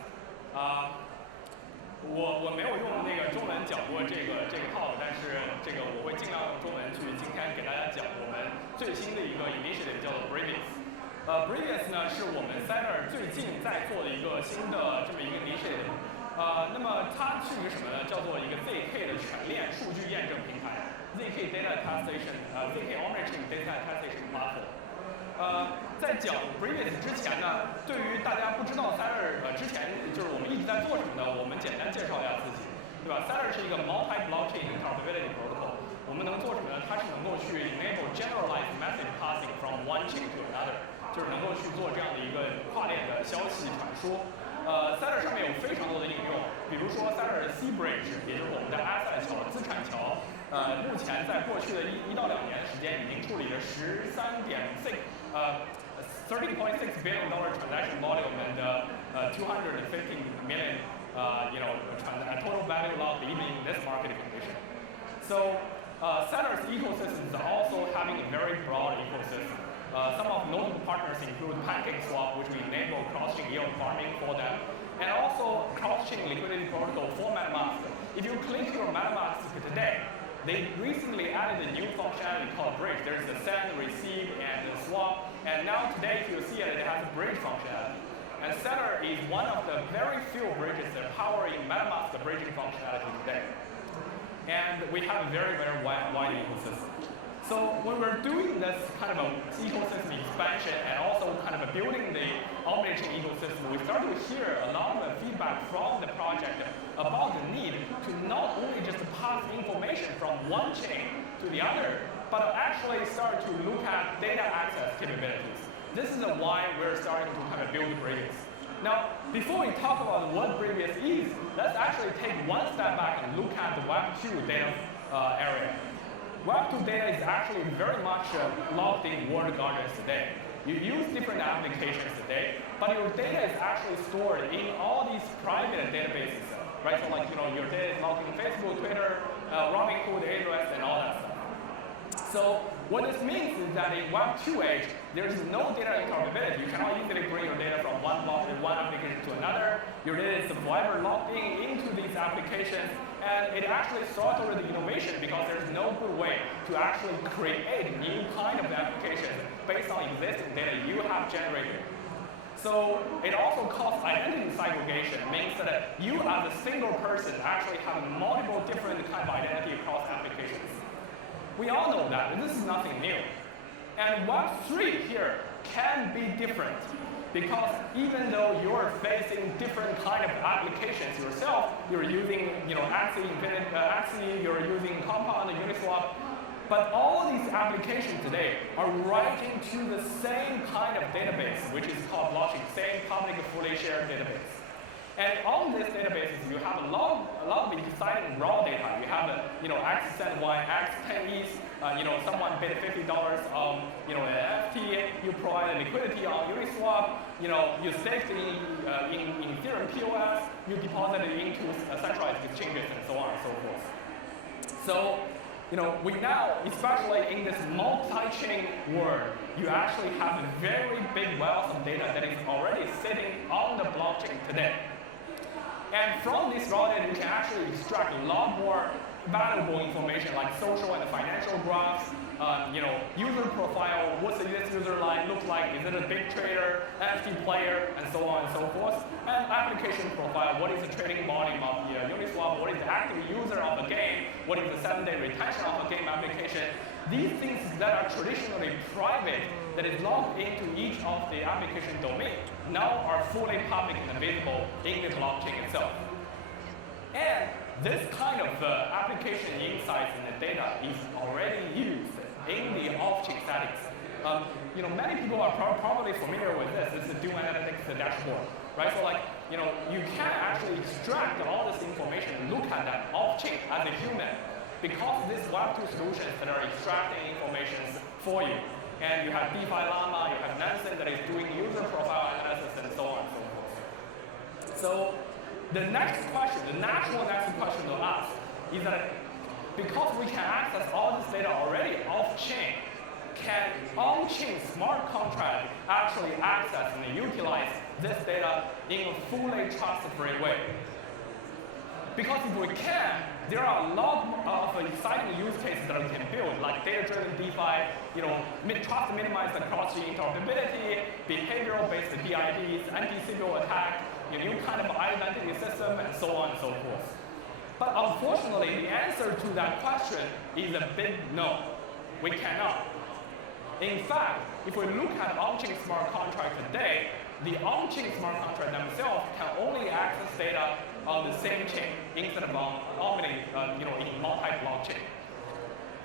我没有用那个中文讲过这个talk， 但是我会尽量用中文去今天给大家讲我们最新的一个 initiative 叫做 Previous。Previous 呢是我们 Center 最近在做的一个新的这么一个 initiative。那么它是一个什么呢？叫做一个 ZK 的全链数据验证平台 ，ZK Data Attestation，ZK Omnichain Data Attestation Platform。在讲 Previous 之前呢，对于大家不知道 Center 之前就是我们一直在做什么的，我们简单介绍一下自己，对吧 ？Center 是一个 multi-blockchain interoperability protocol， 我们能做什么呢？它是能够去 enable generalized message passing from one chain to another， 就是能够去做这样的一个跨链的消息传输。Center 上面有非常多的应用，比如说 Center 的 C Bridge， 也就是我们的 asset 桥资产桥，目前在过去的1到2年时间已经处理了13.6 billion transaction volume and 250 million total value logged even in this market condition. So Center's ecosystem is also having a very broad ecosystem. Some of notable partners include PancakeSwap, which we enable cross-chain yield farming for them, and also cross-chain liquidity protocol for MetaMask. If you click your MetaMask today, they recently added a new functionality called Bridge. There's the send, receive, and the swap. And now today, if you see it, it has a bridge functionality. And Center is one of the very few bridges that are powering MetaMask bridging functionality today. And we have a very, very wide ecosystem. So when we're doing this kind of ecosystem expansion and also kind of building the Omnichain ecosystem, we start to hear a lot of feedback from the project about the need to not only just pass information from one chain to the other, but actually start to look at data access capabilities. This is why we're starting to kind of build Previous. Now, before we talk about what Previous is, let's actually take one step back and look at the Web2 data area. Web2 data is actually very much logged in walled gardens today. You use different applications today, but your data is actually stored in all these private databases, right? So like, your data is logged in Facebook, Twitter, Robinhood, AWS, and all that stuff. So what this means is that in Web2 age, there is no data interoperability. You cannot easily bring your data from one application to another. Your data is forever logged into these applications, and it actually starts over the innovation because there's no good way to actually create new kind of applications based on existing data you have generated. So it also causes identity segregation, means that you as a single person actually have multiple different kind of identity across applications. We all know that, and this is nothing new. And Web3 here can be different because even though you're facing different kind of applications yourself, you're using Axie, you're using Compound, Uniswap, but all these applications today are writing to the same kind of database, which is called blockchain, same public fully shared database. And on this database, you have a lot of exciting raw data. You have X send Y, X attendees. Someone bid $50 on an NFT. You provide liquidity on Uniswap. You stake in Ethereum POS. You deposit it into centralized exchanges and so on and so forth. So we now, especially in this multi-chain world, you actually have a very big wealth of data that is already sitting on the blockchain today. And from this raw data, you can actually extract a lot more valuable information like social and financial graphs, user profile, what's this user look like, is it a big trader, NFT player, and so on and so forth, and application profile, what is the trading volume of the Uniswap, what is the active user of a game, what is the 7-day retention of a game application. These things that are traditionally private, that is logged into each of the application domain, now are fully public and visible in the blockchain itself. And this kind of application insights and the data is already used in the off-chain settings. Many people are probably familiar with this. This is the Doom Analytics dashboard, right? So you can actually extract all this information and look at that off-chain as a human because these Web2 solutions that are extracting information for you. And you have DeFi Llama, you have Nansen that is doing user profile analysis and so on and so forth. So the next question, the natural next question to ask is that because we can access all this data already off-chain, can on-chain smart contract actually access and utilize this data in a fully trust-free way. Because if we can, there are a lot of exciting use cases that we can build, like data-driven DeFi, trust minimized cross-chain interoperability, behavioral-based DIDs, anti-civil attack, new kind of identity system, and so on and so forth. But unfortunately, the answer to that question is a big no. We cannot. In fact, if we look at on-chain smart contract today, the on-chain smart contract themselves can only access data on the same chain instead of in multi-blockchain.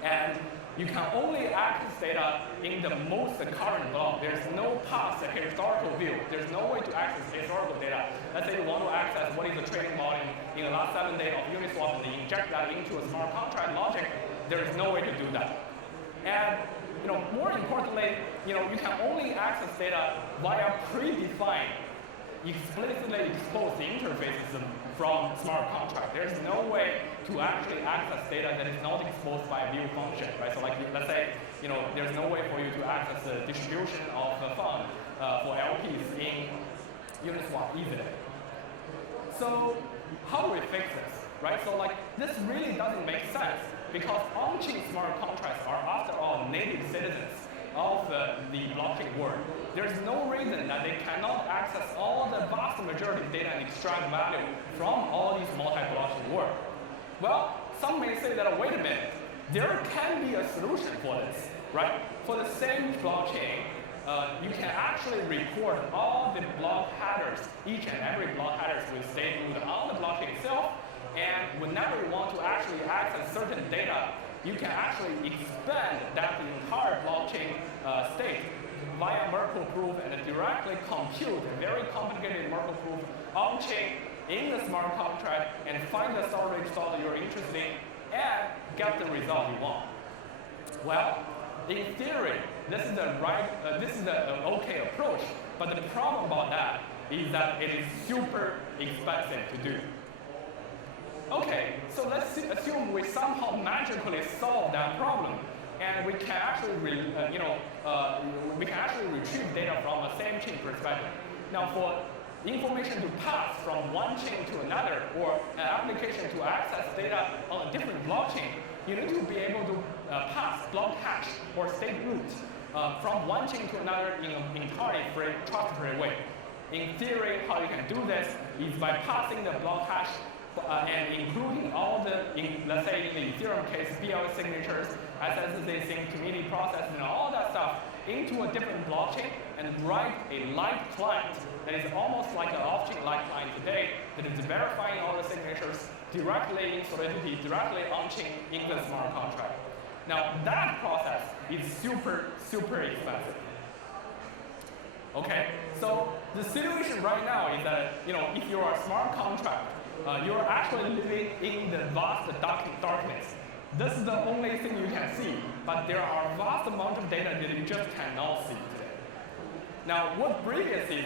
And you can only access data in the most current block. There's no past historical view. There's no way to access historical data. Let's say you want to access what is the trading volume in the last 7 days of Uniswap and inject that into a smart contract logic. There is no way to do that. And more importantly, you can only access data via predefined, explicitly exposed interfaces from smart contract. There's no way to actually access data that is not exposed by a view function, right? So like, let's say, there's no way for you to access the distribution of the fund for LPs in Uniswap easily. So how do we fix this, right? So like, this really doesn't make sense because on-chain smart contracts are, after all, native citizens of the blockchain world. There's no reason that they cannot access all the vast majority of data and extract value from all these multi-blockchain world. Well, some may say that, wait a minute, there can be a solution for this, right? For the same blockchain, you can actually record all the block headers, each and every block headers with state root on the blockchain itself, and whenever you want to actually access certain data, you can actually expand that entire blockchain state via Merkle proof and directly compute a very complicated Merkle proof on-chain in the smart contract and find the storage slot that you're interested in and get the result you want. Well, in theory, this is the okay approach, but the problem about that is that it is super expensive to do. Okay, so let's assume we somehow magically solve that problem, and we can actually, we can actually retrieve data from a same chain perspective. Now, for information to pass from one chain to another, or an application to access data on a different blockchain, you need to be able to pass block hash or state root from one chain to another in an entirely trust-free way. In theory, how you can do this is by passing the block hash and including all the, let's say in the Ethereum case, BL signatures, SSH sync, committee process, and all that stuff into a different blockchain and write a light client that is almost like an off-chain light client today that is verifying all the signatures directly in Solidity, directly on-chain in the smart contract. Now that process is super, super expensive. Okay, so the situation right now is that, if you're a smart contract, you're actually living in the vast darkness. This is the only thing you can see, but there are a vast amount of data that you just cannot see today. Now, what Brevious is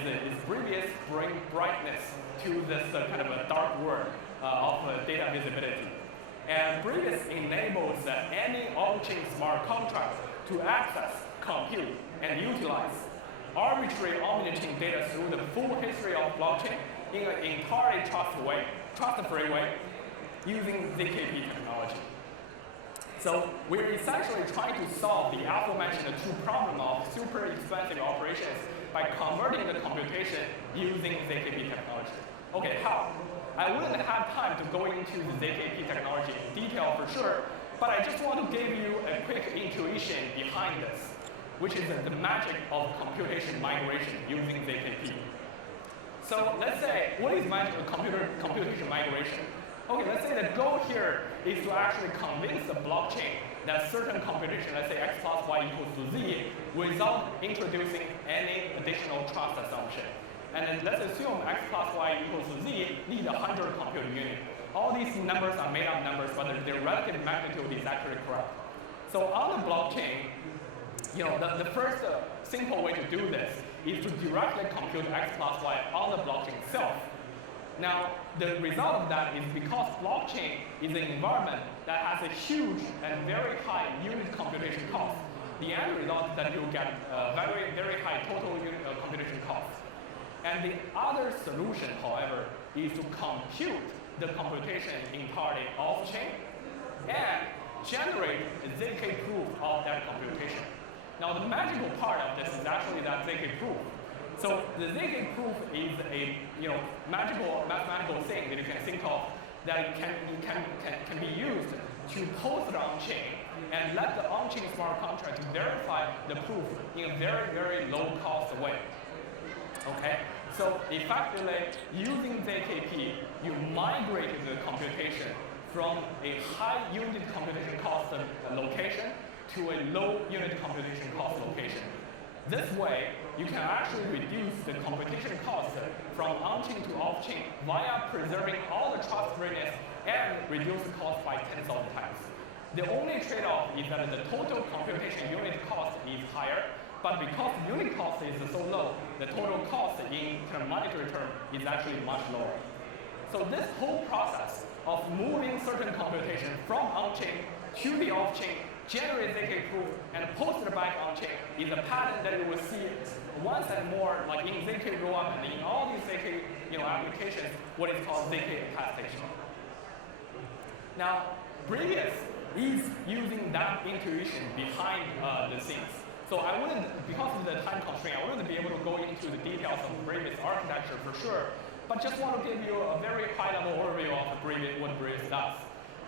Brevious bring brightness to this kind of a dark world of data visibility. And Brevious enables any on-chain smart contract to access, compute, and utilize arbitrary omni-chain data through the full history of blockchain in an entirely trust-free way using ZKP technology. So we're essentially trying to solve the aforementioned two problems of super expensive operations by converting the computation using ZKP technology. Okay, how? I wouldn't have time to go into the ZKP technology in detail for sure, but I just want to give you a quick intuition behind this, which is the magic of computation migration using ZKP. So let's say, what is magic of computation migration? Okay, let's say the goal here is to actually convince the blockchain that certain computation, let's say x plus y equals to z, without introducing any additional trust assumption. And then let's assume x plus y equals to z need 100 computing units. All these numbers are made up numbers, but their relative magnitude is actually correct. So on the blockchain, the first simple way to do this is to directly compute x plus y on the blockchain itself. Now, the result of that is because blockchain is an environment that has a huge and very high unit computation cost. the end result is that you get very, very high total unit computation cost. And the other solution, however, is to compute the computation entirely off-chain and generate a ZK proof of that computation. Now, the magical part of this is actually that ZK proof. So the ZK proof is a magical mathematical thing that you can think of that can be used to post it on-chain and let the on-chain smart contract verify the proof in a very, very low-cost way. Okay? So effectively, using ZKP, you migrated the computation from a high unit computation cost location to a low unit computation cost location. This way, you can actually reduce the computation cost from on-chain to off-chain via preserving all the trustworthiness and reduce the cost by tens of times. The only trade-off is that the total computation unit cost is higher, but because the unit cost is so low, the total cost in monetary term is actually much lower. So this whole process of moving certain computation from on-chain to the off-chain, generate ZK proof, and post it back on-chain is a pattern that you will see once and more, like in ZK rollup and in all these ZK applications, what is called ZK attestation. Now, Brevius is using that intuition behind the scenes. So I wouldn't, because of the time constraint, I wouldn't be able to go into the details of Brevius architecture for sure, but just want to give you a very high-level overview of what Brevius does.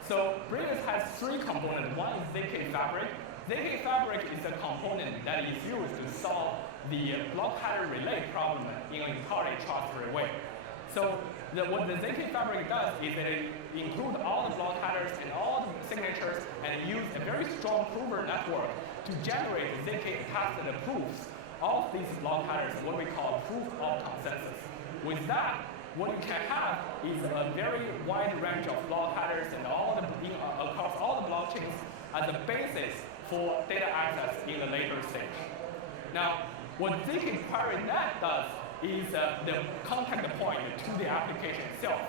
So Brevius has three components. One is ZK Fabric. ZK Fabric is a component that is used to solve the block header relay problem in an entirely trustworthy way. So what the ZK Fabric does is that it includes all the block headers and all the signatures and use a very strong prover network to generate ZK attested proofs of these block headers, what we call proof of consensus. With that, what you can have is a very wide range of block headers and across all the blockchains as a basis for data access in the later stage. Now, what ZK Query Net does is the contact point to the application itself.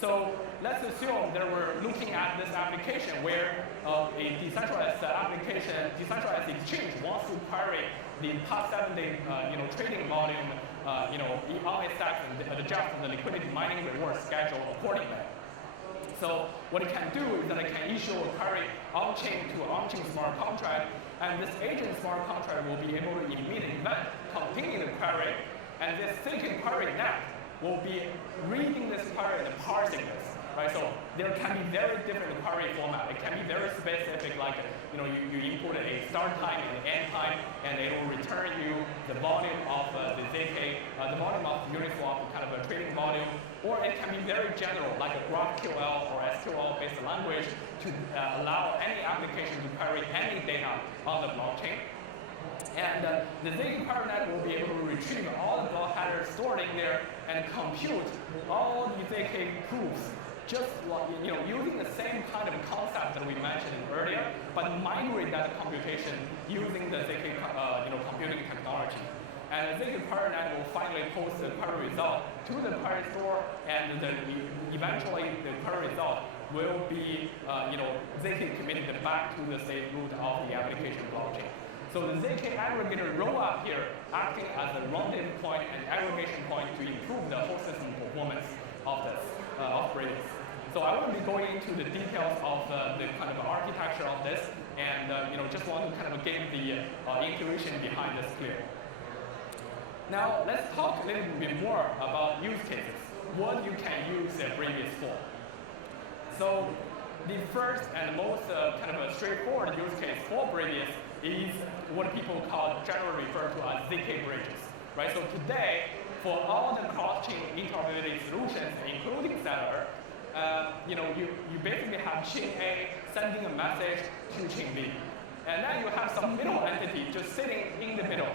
So let's assume that we're looking at this application where a decentralized application, decentralized exchange wants to query the past 7-day trading volume on its stack and adjust the liquidity mining reward schedule accordingly. So what it can do is that it can issue a query on-chain to an on-chain smart contract, and this agent smart contract will be able to emit an event containing the query, and this ZK Query Net will be reading this query and parsing this. Right? So there can be very different query format. It can be very specific, like you input a start time and end time, and it will return you the volume of the ZK, the volume of Uniswap, kind of a trading volume. Or it can be very general, like a GraphQL or SQL-based language to allow any application to query any data on the blockchain. And the ZK Query Net will be able to retrieve all the block headers stored in there and compute all the ZK proofs, just using the same kind of concept that we mentioned earlier, but migrate that computation using the ZK computing technology. And the ZK Query Net will finally post the query result to the query store, and eventually the query result will be ZK committed back to the state root of the application blockchain. So the ZK aggregator rollup here acting as a rendezvous point and aggregation point to improve the whole system performance of this Brevius. So I won't be going into the details of the kind of architecture of this, and just want to kind of get the intuition behind this clear. Now let's talk a little bit more about use cases. What you can use Brevius for. So the first and most kind of a straightforward use case for Brevius is what people generally refer to as ZK bridges, right? So today, for all the cross-chain interoperability solutions, including Stellar, you basically have chain A sending a message to chain B, and then you have some middle entity just sitting in the middle.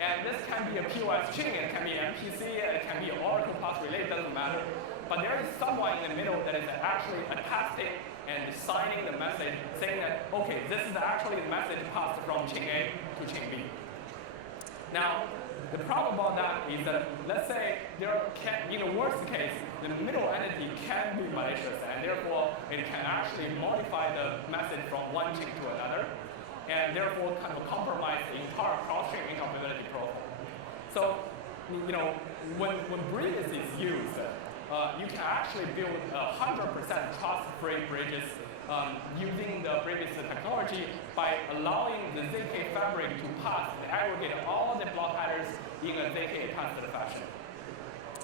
And this can be a POS chain, it can be MPC, it can be Oracle plus Relay, it doesn't matter. But there is someone in the middle that is actually attesting and signing the message, saying that, okay, this is actually the message passed from chain A to chain B. Now, the problem about that is that, let's say, in the worst case, the middle entity can be malicious, and therefore it can actually modify the message from one chain to another. and therefore kind of compromise the entire cross-chain interoperability protocol. So, when Brevis is used, you can actually build 100% trust-free bridges using the Brevis technology by allowing the ZK fabric to pass and aggregate all the block headers in a ZK-attested fashion.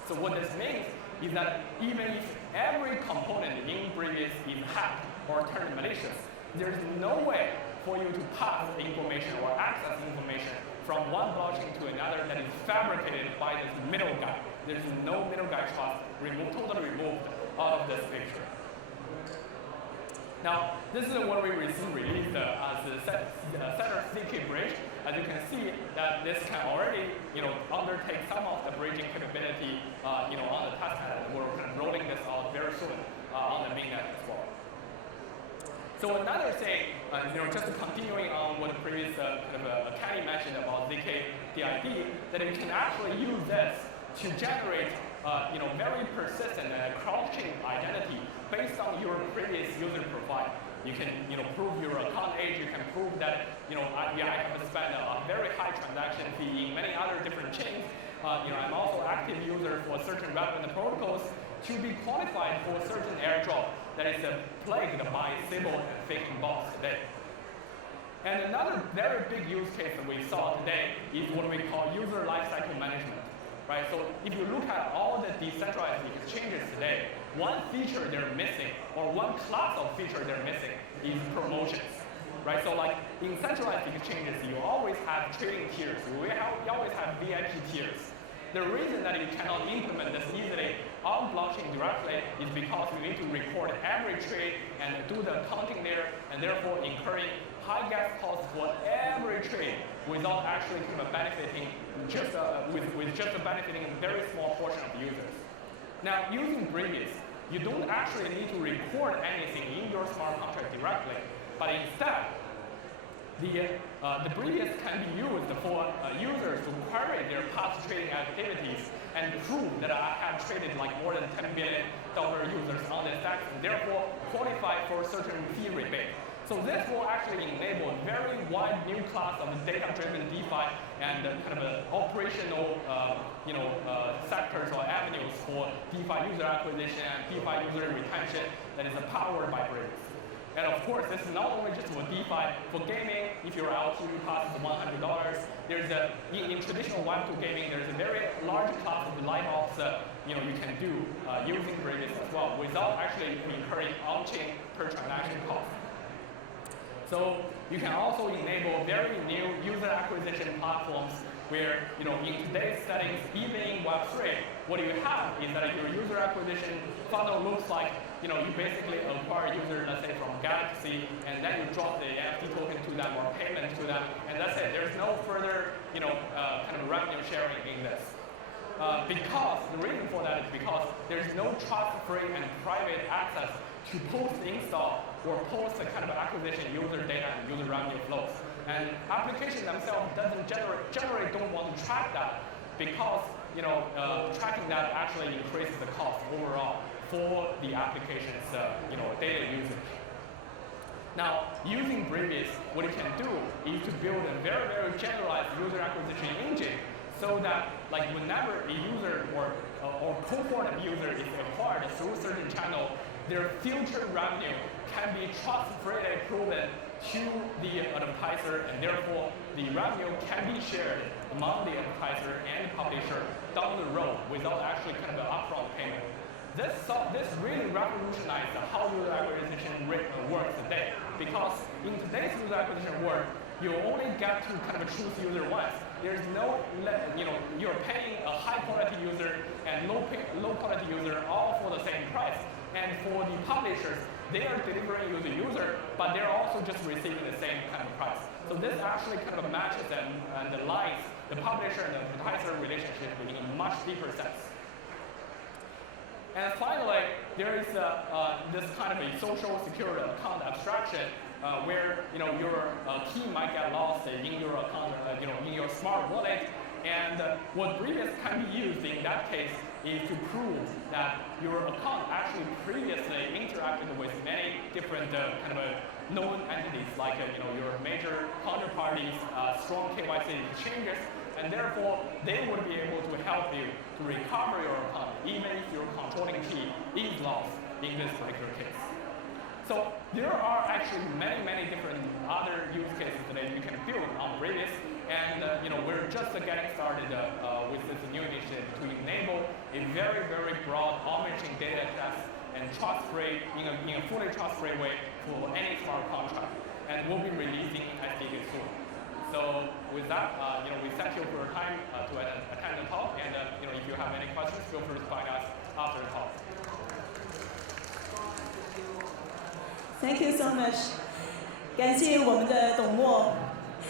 So what this means is that even if every component in Brevis is hacked or turned malicious, there's no way for you to pass information or access information from one blockchain to another that is fabricated by this middle guy. There's no middle guy trust, totally removed out of this picture. Now, this is what we recently released as the Center ZK bridge. As you can see, that this can already, undertake some of the bridging capability, on the testnet. We're kind of rolling this out very soon on the mainnet as well. So another thing, just continuing on what the previous Kenny mentioned about ZK DID, that you can actually use this to generate, very persistent and cross-chain identity based on your previous user profile. You can, prove your account age. You can prove that, I have spent a very high transaction fee in many other different chains. I'm also an active user for certain relevant protocols to be qualified for certain airdrop that is plagued by Sybil and faking bots today. And another very big use case that we saw today is what we call user lifecycle management. Right? So if you look at all the decentralized exchanges today, one feature they're missing, or one class of feature they're missing, is promotions. Right? So like in centralized exchanges, you always have trading tiers. You always have VIP tiers. The reason that you cannot implement this easily on blockchain directly is because you need to record every trade and do the accounting there, and therefore incurring high gas costs for every trade without actually kind of benefiting with just benefiting a very small portion of the users. Now, using Brevis, you don't actually need to record anything in your smart contract directly, but instead, the Brevis can be used for users to query their past trading activities and prove that I have traded like more than $10 billion users on this DEX and therefore qualify for certain fee rebate. So this will actually enable a very wide new class of data-driven DeFi and kind of operational sectors or avenues for DeFi user acquisition and DeFi user retention that is powered by Brevis. And of course, this is not only just for DeFi, for gaming, if your LTV costs $100, there's in traditional Web2 gaming, there's a very large class of live ops you can do using Brevis as well without actually incurring on-chain per transaction cost. So you can also enable very new user acquisition platforms where, in today's settings, even in Web3, what you have is that your user acquisition funnel looks like, you basically acquire a user, let's say from Galaxy, and then you drop the NFT token to them or payment to them, and that's it. There's no further, kind of revenue sharing in this. Because the reason for that is because there's no trust-free and private access to post-install or post-kind of acquisition user data and user revenue flows. And applications themselves generally don't want to track that because tracking that actually increases the cost overall for the application's data usage. Now, using Brevis, what it can do is to build a very, very generalized user acquisition engine so that like whenever a user or cohort of user is acquired through a certain channel, their future revenue can be trust-free proven to the advertiser, and therefore the revenue can be shared among the advertiser and the publisher down the road without actually kind of an upfront payment. This really revolutionized how user acquisition works today, because in today's user acquisition world, you only get to kind of choose user once. There's no, you're paying a high-quality user and low-quality user all for the same price. And for the publishers, they are delivering you the user, but they're also just receiving the same kind of price. So this actually kind of matches and aligns the publisher and the advertiser relationship in a much deeper sense. And finally, there is this kind of a social security account abstraction where your key might get lost in your account, in your smart wallet. And what Brevis can be used in that case is to prove that your account actually previously interacted with many different kind of known entities like your major counterparties, strong KYC exchanges, and therefore they would be able to help you to recover your account even if your controlling key is lost in this particular case. So there are actually many different other use cases that you can build on Radius, and we're just getting started with this new initiative to enable a very broad omnichain data access and trust-free in a fully trust-free way for any smart contract, and we'll be releasing SDK soon. So with that, we thank you for your time to attend the talk, and if you have any questions, feel free to find us after the talk. Thank you so much. 感谢我们的董默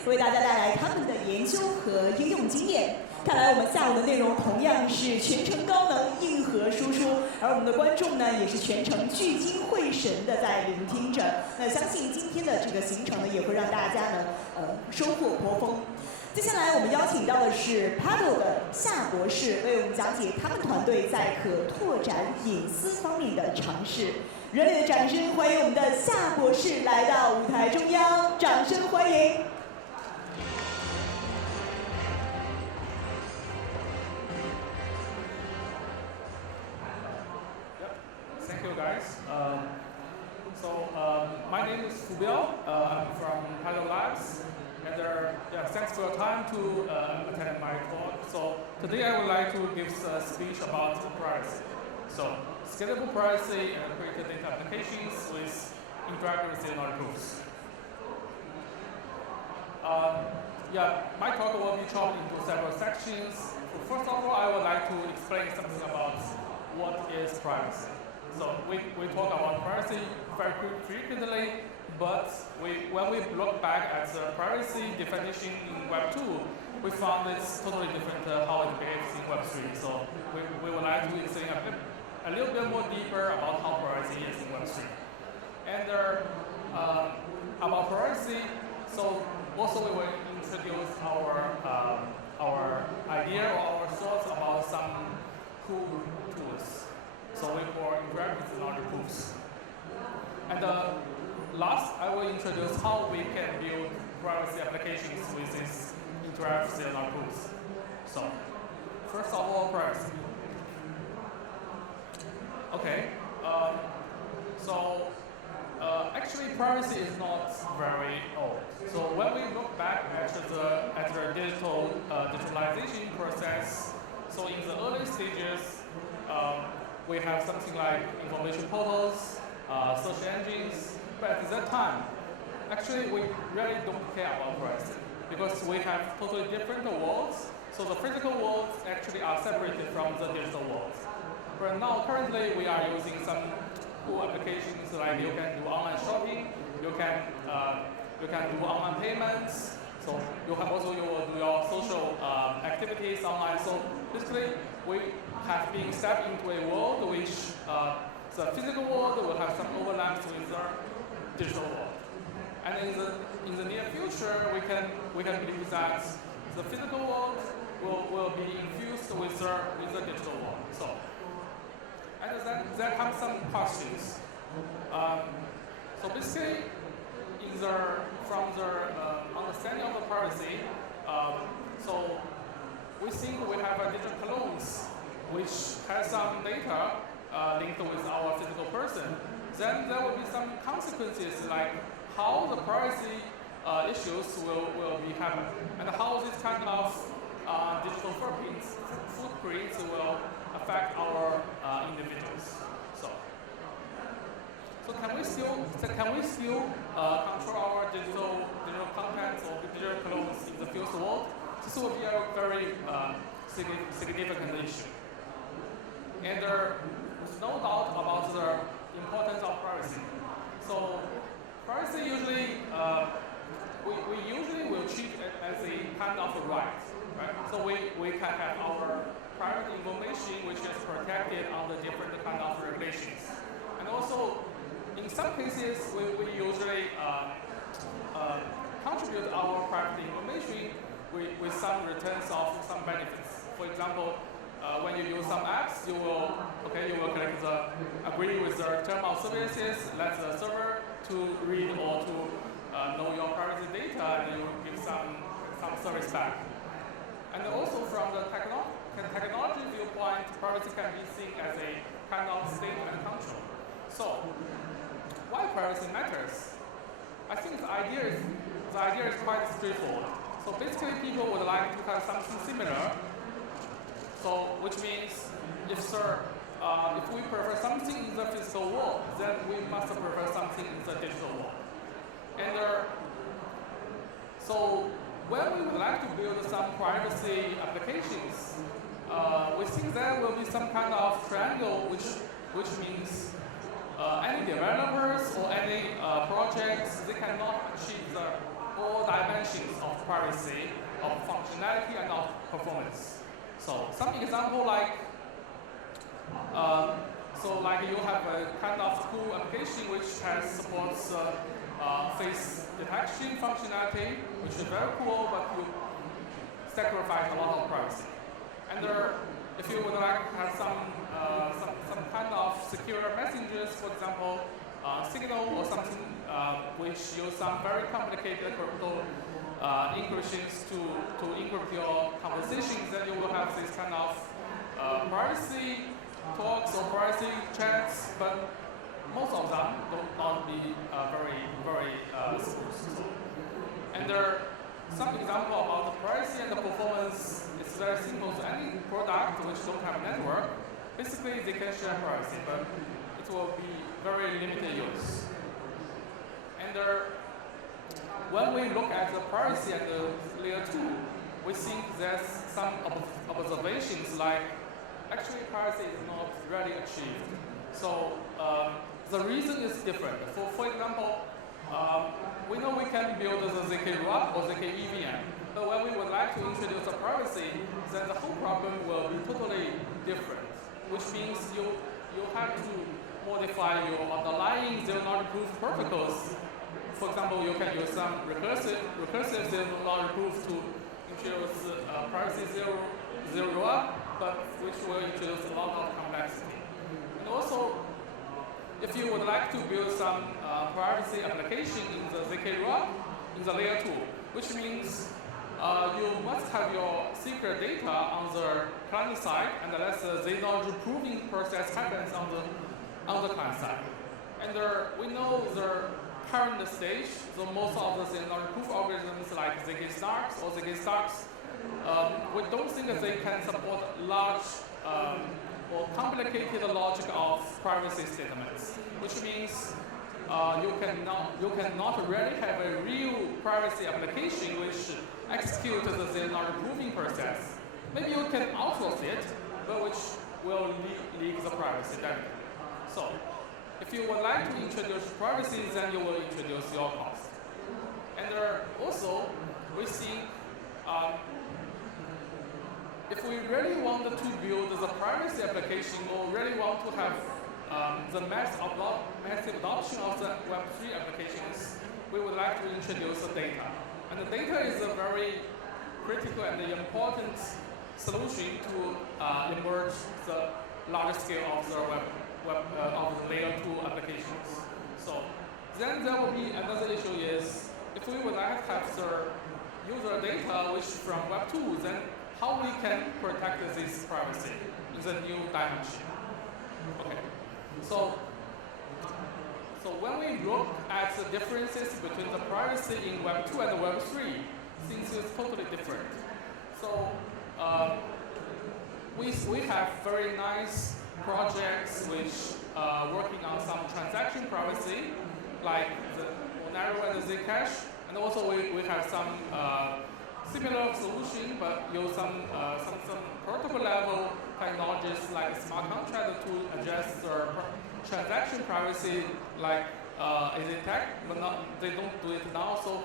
为大家带来他们的研究和应用经验。看来我们下午的内容同样是全程高能硬核输出，而我们的观众呢也是全程聚精会神的在聆听着。那相信今天的这个行程呢也会让大家呢收获颇丰。接下来我们邀请到的是 Paddle 的夏博士，为我们讲解他们团队在可拓展隐私方面的尝试。热烈的掌声欢迎我们的夏博士来到舞台中央，掌声欢迎。Thank you, guys. My name is Fu Biao. I'm from Paddle Labs. And thanks for your time to attend my talk. So today I would like to give a speech about privacy. So scalable privacy and create data applications with interactive signal proofs. My talk will be chopped into several sections. First of all, I would like to explain something about what is privacy. So we talk about privacy very frequently, but when we look back at the privacy definition in Web 2, we found it's totally different how it behaves in Web 3. So we would like to explain a little bit more deeper about how privacy is in Web 3. And about privacy, so also we will introduce our idea or our thoughts about some cool tools. So we call interactive technology proofs. And last, I will introduce how we can build privacy applications with these interactive technology proofs. So first of all, privacy. Okay. Actually, privacy is not very old. So when we look back at the digitalization process, so in the early stages, we have something like information portals, search engines, but at that time, actually we really don't care about privacy because we have totally different worlds. So the physical worlds actually are separated from the digital world. But now, currently, we are using some cool applications like you can do online shopping, you can do online payments. So you will do your social activities online. So basically, we have been stepped into a world which the physical world will have some overlaps with the digital world. And in the near future, we can believe that the physical world will be infused with the digital world. So, and then there come some questions. So basically, from the understanding of the privacy, so we think we have a digital clones which has some data linked with our physical person. Then there will be some consequences like how the privacy issues will be happening and how this kind of digital footprints will affect our individuals. So can we still control our digital contents or digital clones in the future world? This will be a very significant issue. And there's no doubt about the importance of privacy. So privacy usually, we usually will treat it as a kind of a right? So we can have our private information which is protected under different kind of regulations. And also, in some cases, we usually contribute our private information with some returns of some benefits. For example, when you use some apps, you will agree with the term of services, let the server to read or to know your privacy data, and you give some service back. And also from the technology viewpoint, privacy can be seen as a kind of state and control. So why privacy matters? I think the idea is quite straightforward. So basically, people would like to have something similar. So which means if we prefer something in the physical world, then we must prefer something in the digital world. And so when we would like to build some privacy applications, we think there will be some kind of triangle, which means any developers or any projects, they cannot achieve all dimensions of privacy, of functionality, and of performance. So some example like, you have a kind of cool application which supports face detection functionality, which is very cool, but you sacrifice a lot of privacy. And if you would like to have some kind of secure messages, for example, Signal or something which use some very complicated crypto encryptions to encrypt your conversations, then you will have this kind of privacy talks or privacy chats, but most of them don't not be very smooth. And there are some example about the privacy and the performance. It's very simple. So any product which don't have a network, basically they can share privacy, but it will be very limited use. And when we look at the privacy at the layer 2, we think there's some observations like actually privacy is not really achieved. So the reason is different. For example, we know we can build the ZK RAW or ZK EVM, but when we would like to introduce a privacy, then the whole problem will be totally different, which means you have to modify your underlying zero-knowledge proof protocols. For example, you can use some recursive zero-knowledge proof to introduce privacy zero RAW, but which will introduce a lot of complexity. And also, if you would like to build some privacy application in the ZK RAW, in the layer 2, which means you must have your secret data on the client side, and let the zero-knowledge proving process happens on the client side. And we know the current stage, so most of the zero-knowledge proof algorithms like ZK Starks or ZK Starks, we don't think that they can support large or complicated logic of privacy statements, which means you cannot really have a real privacy application which executes the zero-knowledge proving process. Maybe you can outsource it, but which will leak the privacy data. So, if you would like to introduce privacy, then you will introduce your cost. And also, we think if we really want to build the privacy application or really want to have the massive adoption of the Web3 applications, we would like to introduce the data. And the data is a very critical and important solution to emerge the large scale of the of the layer 2 applications. So then there will be another issue is if we would like to have the user data which from Web 2, then how we can protect this privacy in the new dimension. Okay. So when we look at the differences between the privacy in Web 2 and Web 3, things is totally different. So we have very nice projects which working on some transaction privacy, like the Monero and the Zcash, and also we have some similar solution, but use some protocol level technologies like smart contract to address the transaction privacy, like EasyTech, but they don't do it now. So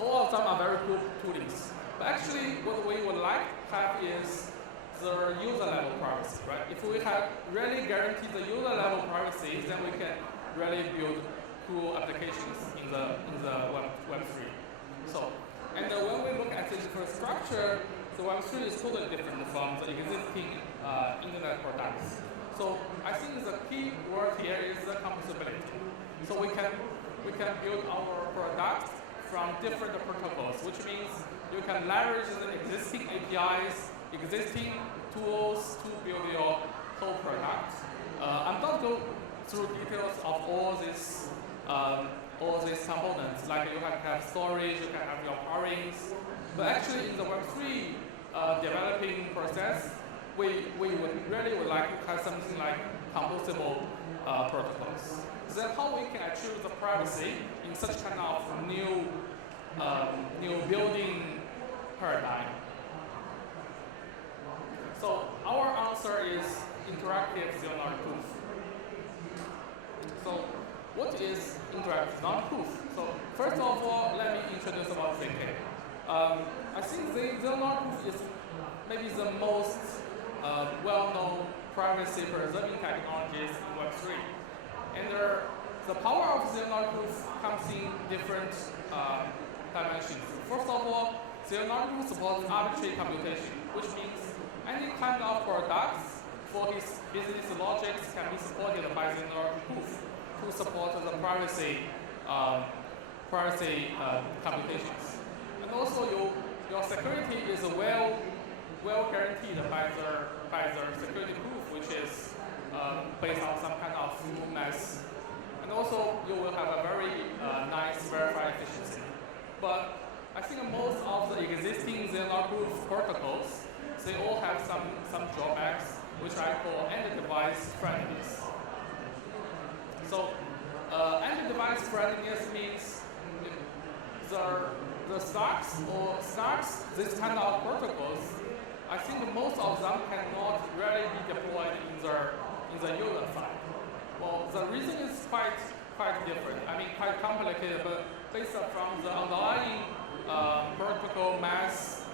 all of them are very good toolings. But actually, what we would like to have is the user level privacy, right? If we have really guaranteed the user level privacy, then we can really build cool applications in the Web3. So, and when we look at the infrastructure, the Web3 is totally different from the existing internet products. So I think the key word here is the composability. So we can build our product from different protocols, which means you can leverage the existing APIs, existing tools to build your whole product. I'm not going to go through details of all these components. Like you can have storage, you can have your parings, but actually in the Web3 developing process, we really would like to have something like composable protocols. So that's how we can achieve the privacy in such kind of new building paradigm. So our answer is interactive zero-knowledge proof. So what is interactive zero-knowledge proof? So first of all, let me introduce about ZK. I think the zero-knowledge proof is maybe the most well-known privacy-preserving technologies in Web3. And the power of zero-knowledge proof comes in different dimensions. First of all, zero-knowledge proof supports arbitrary computation, which means any kind of products for its business logics can be supported by zero-knowledge proof to support the privacy computations. And also your security is well guaranteed by the security proof, which is based on some kind of smoothness. And also you will have a very nice verified efficiency. But I think most of the existing zero-knowledge proof protocols, they all have some drawbacks, which I call end-device friendliness. So end-device friendliness means the stacks, this kind of protocols, I think most of them cannot really be deployed in the user side. Well, the reason is quite different. I mean, quite complicated, but based from the underlying protocol mass,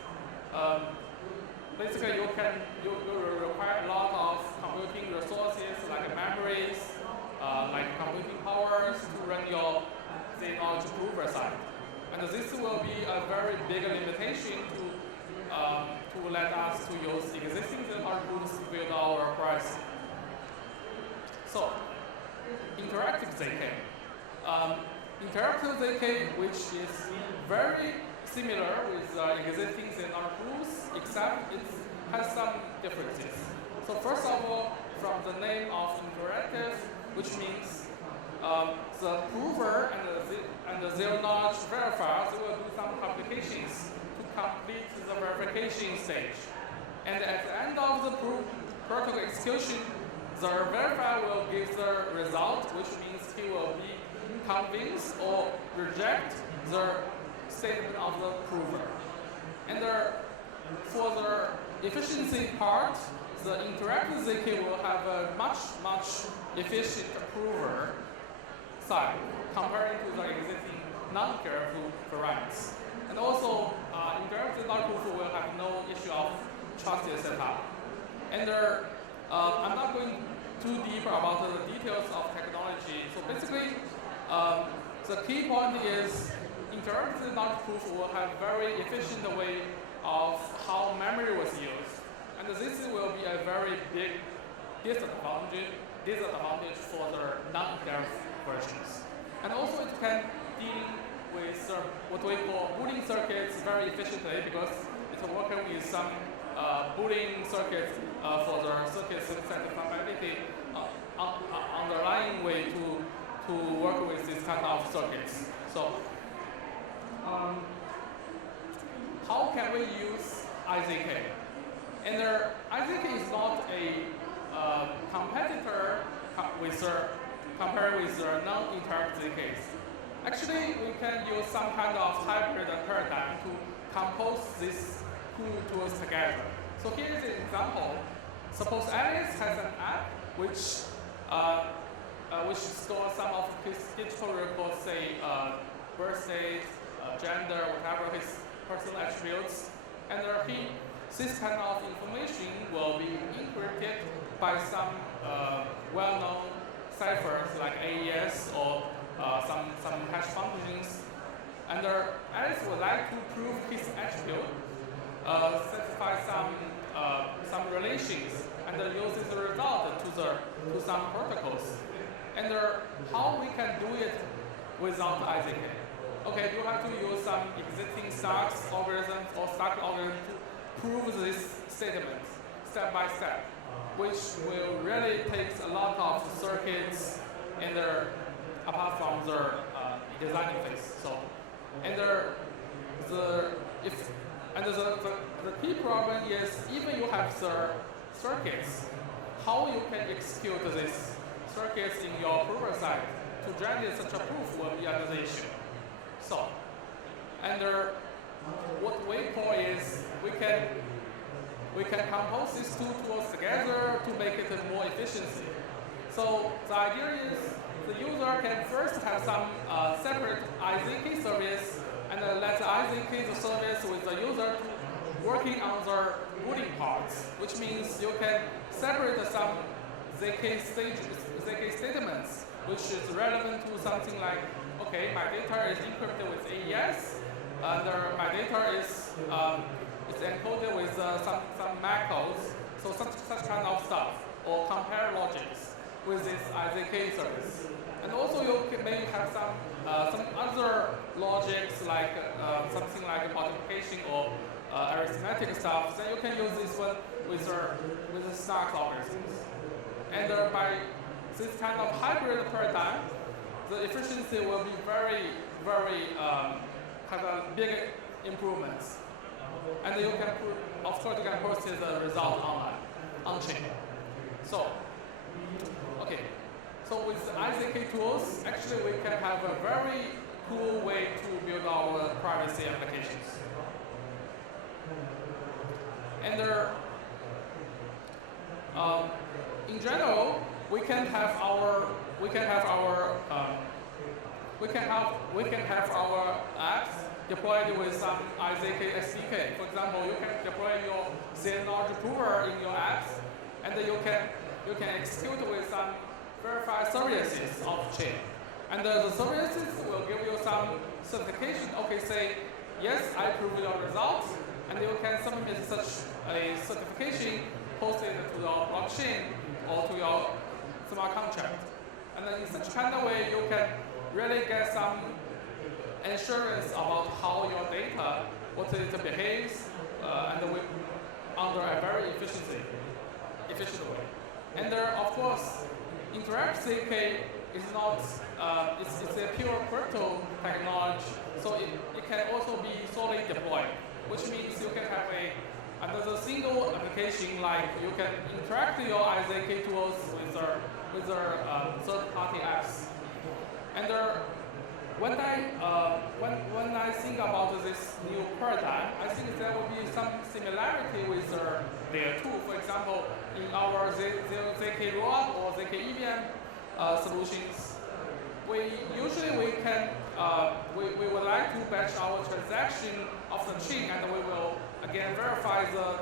basically you require a lot of computing resources like memories, like computing powers to run your zero-knowledge prover side. And this will be a very big limitation to let us to use existing zero-knowledge proofs to build our privacy. So, interactive ZK. Interactive ZK, which is very similar with existing zero-knowledge proofs, except it has some differences. So first of all, from the name of interactive, which means the prover and the zero-knowledge verifiers will do some complications to complete the verification stage. And at the end of the protocol execution, the verifier will give the result, which means he will be convinced or reject the statement of the prover. And for the efficiency part, the interactive ZK will have a much efficient prover side compared to the existing non-careful variants. And also, interactive non-proof will have no issue of trusted setup. And I'm not going too deep about the details of technology. So basically, the key point is interactive non-proof will have very efficient way of how memory was used. And this will be a very big disadvantage for the non-careful versions. And also it can deal with what we call booting circuits very efficiently because it's working with some booting circuits for the circuit compatibility underlying way to work with this kind of circuits. So how can we use IZK? And IZK is not a competitor compared with the non-interactive ZKs. Actually, we can use some kind of hybrid paradigm to compose these two tools together. So here is an example. Suppose Alice has an app which stores some of his digital records, say birthdays, gender, whatever his personal attributes, and this kind of information will be encrypted by some well-known ciphers like AES or some hash functions. And Alice would like to prove his attribute, specify some relations, and uses the result to some protocols. And how we can do it without IZK? Okay, you have to use some existing stacks algorithms or stack algorithm to prove this statement step by step, which will really take a lot of circuits and apart from the designing phase. So, and the key problem is even you have the circuits, how you can execute these circuits in your prover side to generate such a proof will be another issue. So, and what we call is we can compose these two tools together to make it more efficiency. So the idea is the user can first have some separate IZK service and let the IZK service with the user working on the booting parts, which means you can separate some ZK statements, which is relevant to something like, okay, my data is encrypted with AES, and my data is encoded with some macros, so such kind of stuff, or compare logics with this IZK service. And also you can maybe have some other logics like something like multiplication or arithmetic stuff. Then you can use this one with the stack algorithms. And by this kind of hybrid paradigm, the efficiency will be very, very have a big improvements. And you can of course you can post the result online, on chain. So, okay. So with IZK tools, actually we can have a very cool way to build our privacy applications. And in general, we can have our apps deployed with some IZK SDK. For example, you can deploy your zero-knowledge prover in your apps, and then you can execute with some verified services of chain. And the services will give you some certification. Okay, say, yes, I prove your results, and you can submit such a certification posted to your blockchain or to your smart contract. And then in such kind of way, you can really get some assurance about how your data, what it behaves, and under a very efficient way. And of course, Interact ZK is not, it's a pure crypto technology, so it can also be solely deployed, which means you can have another single application, like you can interact your IZK tools with third-party apps. And when I think about this new paradigm, I think there will be some similarity with their tool. For example, in our ZK rollup or ZK EVM solutions, we would like to batch our transaction of the chain, and we will again verify the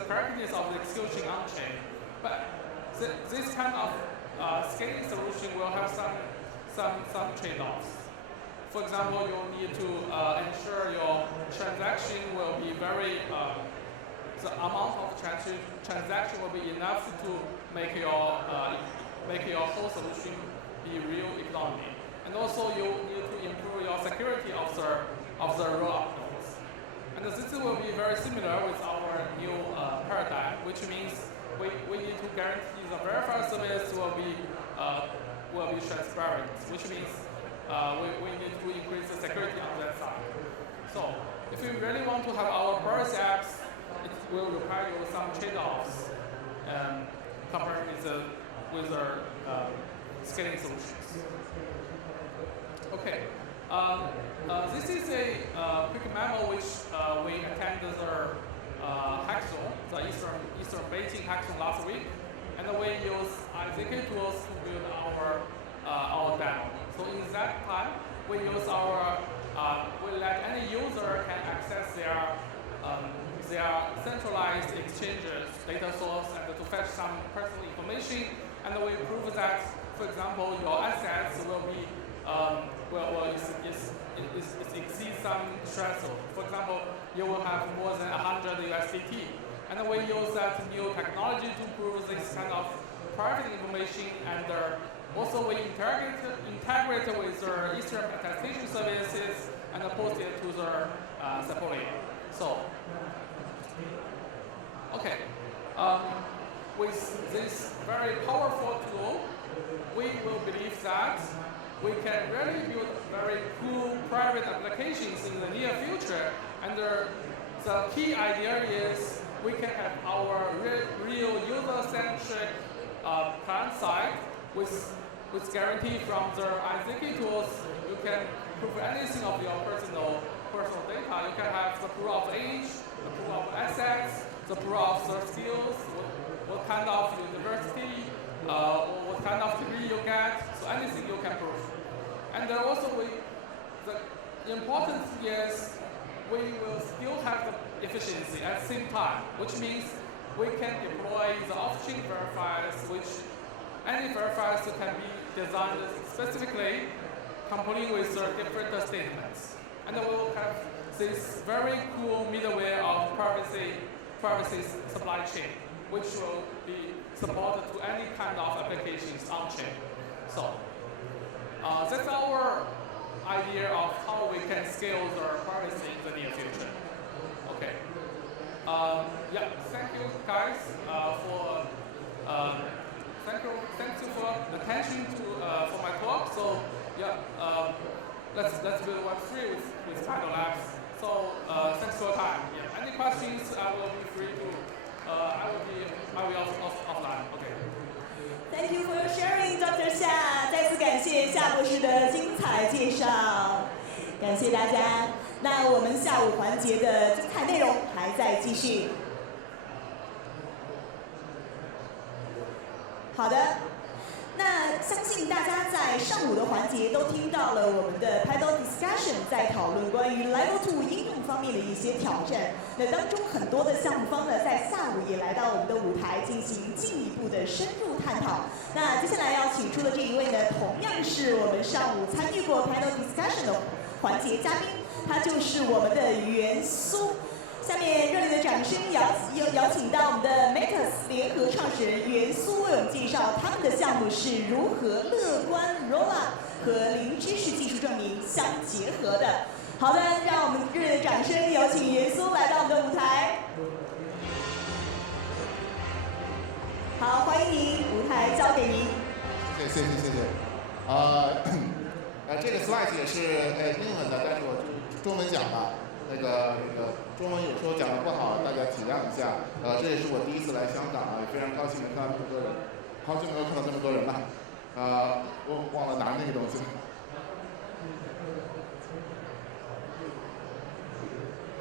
correctness of the execution on chain. But this kind of scaling solution will have some trade-offs. For example, you need to ensure your transaction will be the amount of transaction will be enough to make your whole solution be real economy. And also you need to improve your security of the rollup nodes. And this will be very similar with our new paradigm, which means we need to guarantee the verified service will be transparent, which means we need to increase the security on that side. So if we really want to have our privacy apps, it will require you some trade-offs compared with our scaling solutions. Okay, this is a quick memo which we attended the hackathon, the Eastern Beijing hackathon last week, and we use IZK tools to build our demo. So in that time, we use we let any user can access their centralized exchanges data source and to fetch some personal information, and we prove that, for example, your assets will be it exceeds some threshold. For example, you will have more than 100 USDT, And we use that new technology to improve this kind of private information, and also we integrate with the Eastern attestation services and post it to the separately. So, okay. With this very powerful tool, we will believe that we can really build very cool private applications in the near future. And the key idea is we can have our real user-centric client side with guarantee from the IZK tools. You can prove anything of your personal data. You can have the proof of age, the proof of assets, the proof of the skills, what kind of university, or what kind of degree you get, so anything you can prove. And then also the important thing is we will still have the efficiency at the same time, which means we can deploy the off-chain verifiers, which any verifiers can be designed specifically, complying with the different statements. And we will have this very cool middleware of privacy supply chain, which will be supported to any kind of applications on-chain. So that's our idea of how we can scale the privacy in the near future. Okay. Yeah, thank you guys thank you for attention for my talk. So yeah, let's build Web3 with Tidal Labs. So thanks for your time. Yeah. Any questions? I will be free to. I will offline. Okay. Thank you for your sharing, Dr. 夏。再次感谢夏博士的精彩介绍，感谢大家。那我们下午环节的精彩内容还在继续。好的。那相信大家在上午的环节都听到了我们的 panel discussion 在讨论关于 Level 2应用方面的一些挑战。那当中很多的项目方呢，在下午也来到我们的舞台进行进一步的深入探讨。那接下来要请出的这一位呢，同样是我们上午参与过 panel discussion 的环节嘉宾，他就是我们的元苏。下面热烈的掌声邀请到我们的 Matus 联合创始人元苏为我们介绍他们的项目是如何乐观 Rollup 和零知识技术证明相结合的。好的，让我们热烈的掌声有请元苏来到我们的舞台。好，欢迎您，舞台交给您。谢谢。这个 slide 也是英文的，但是我就中文讲吧。那个中文有时候讲的不好，大家体谅一下。这也是我第一次来香港啊，也非常高兴能看到这么多人，好久没有看到这么多人了。我忘了拿那个东西。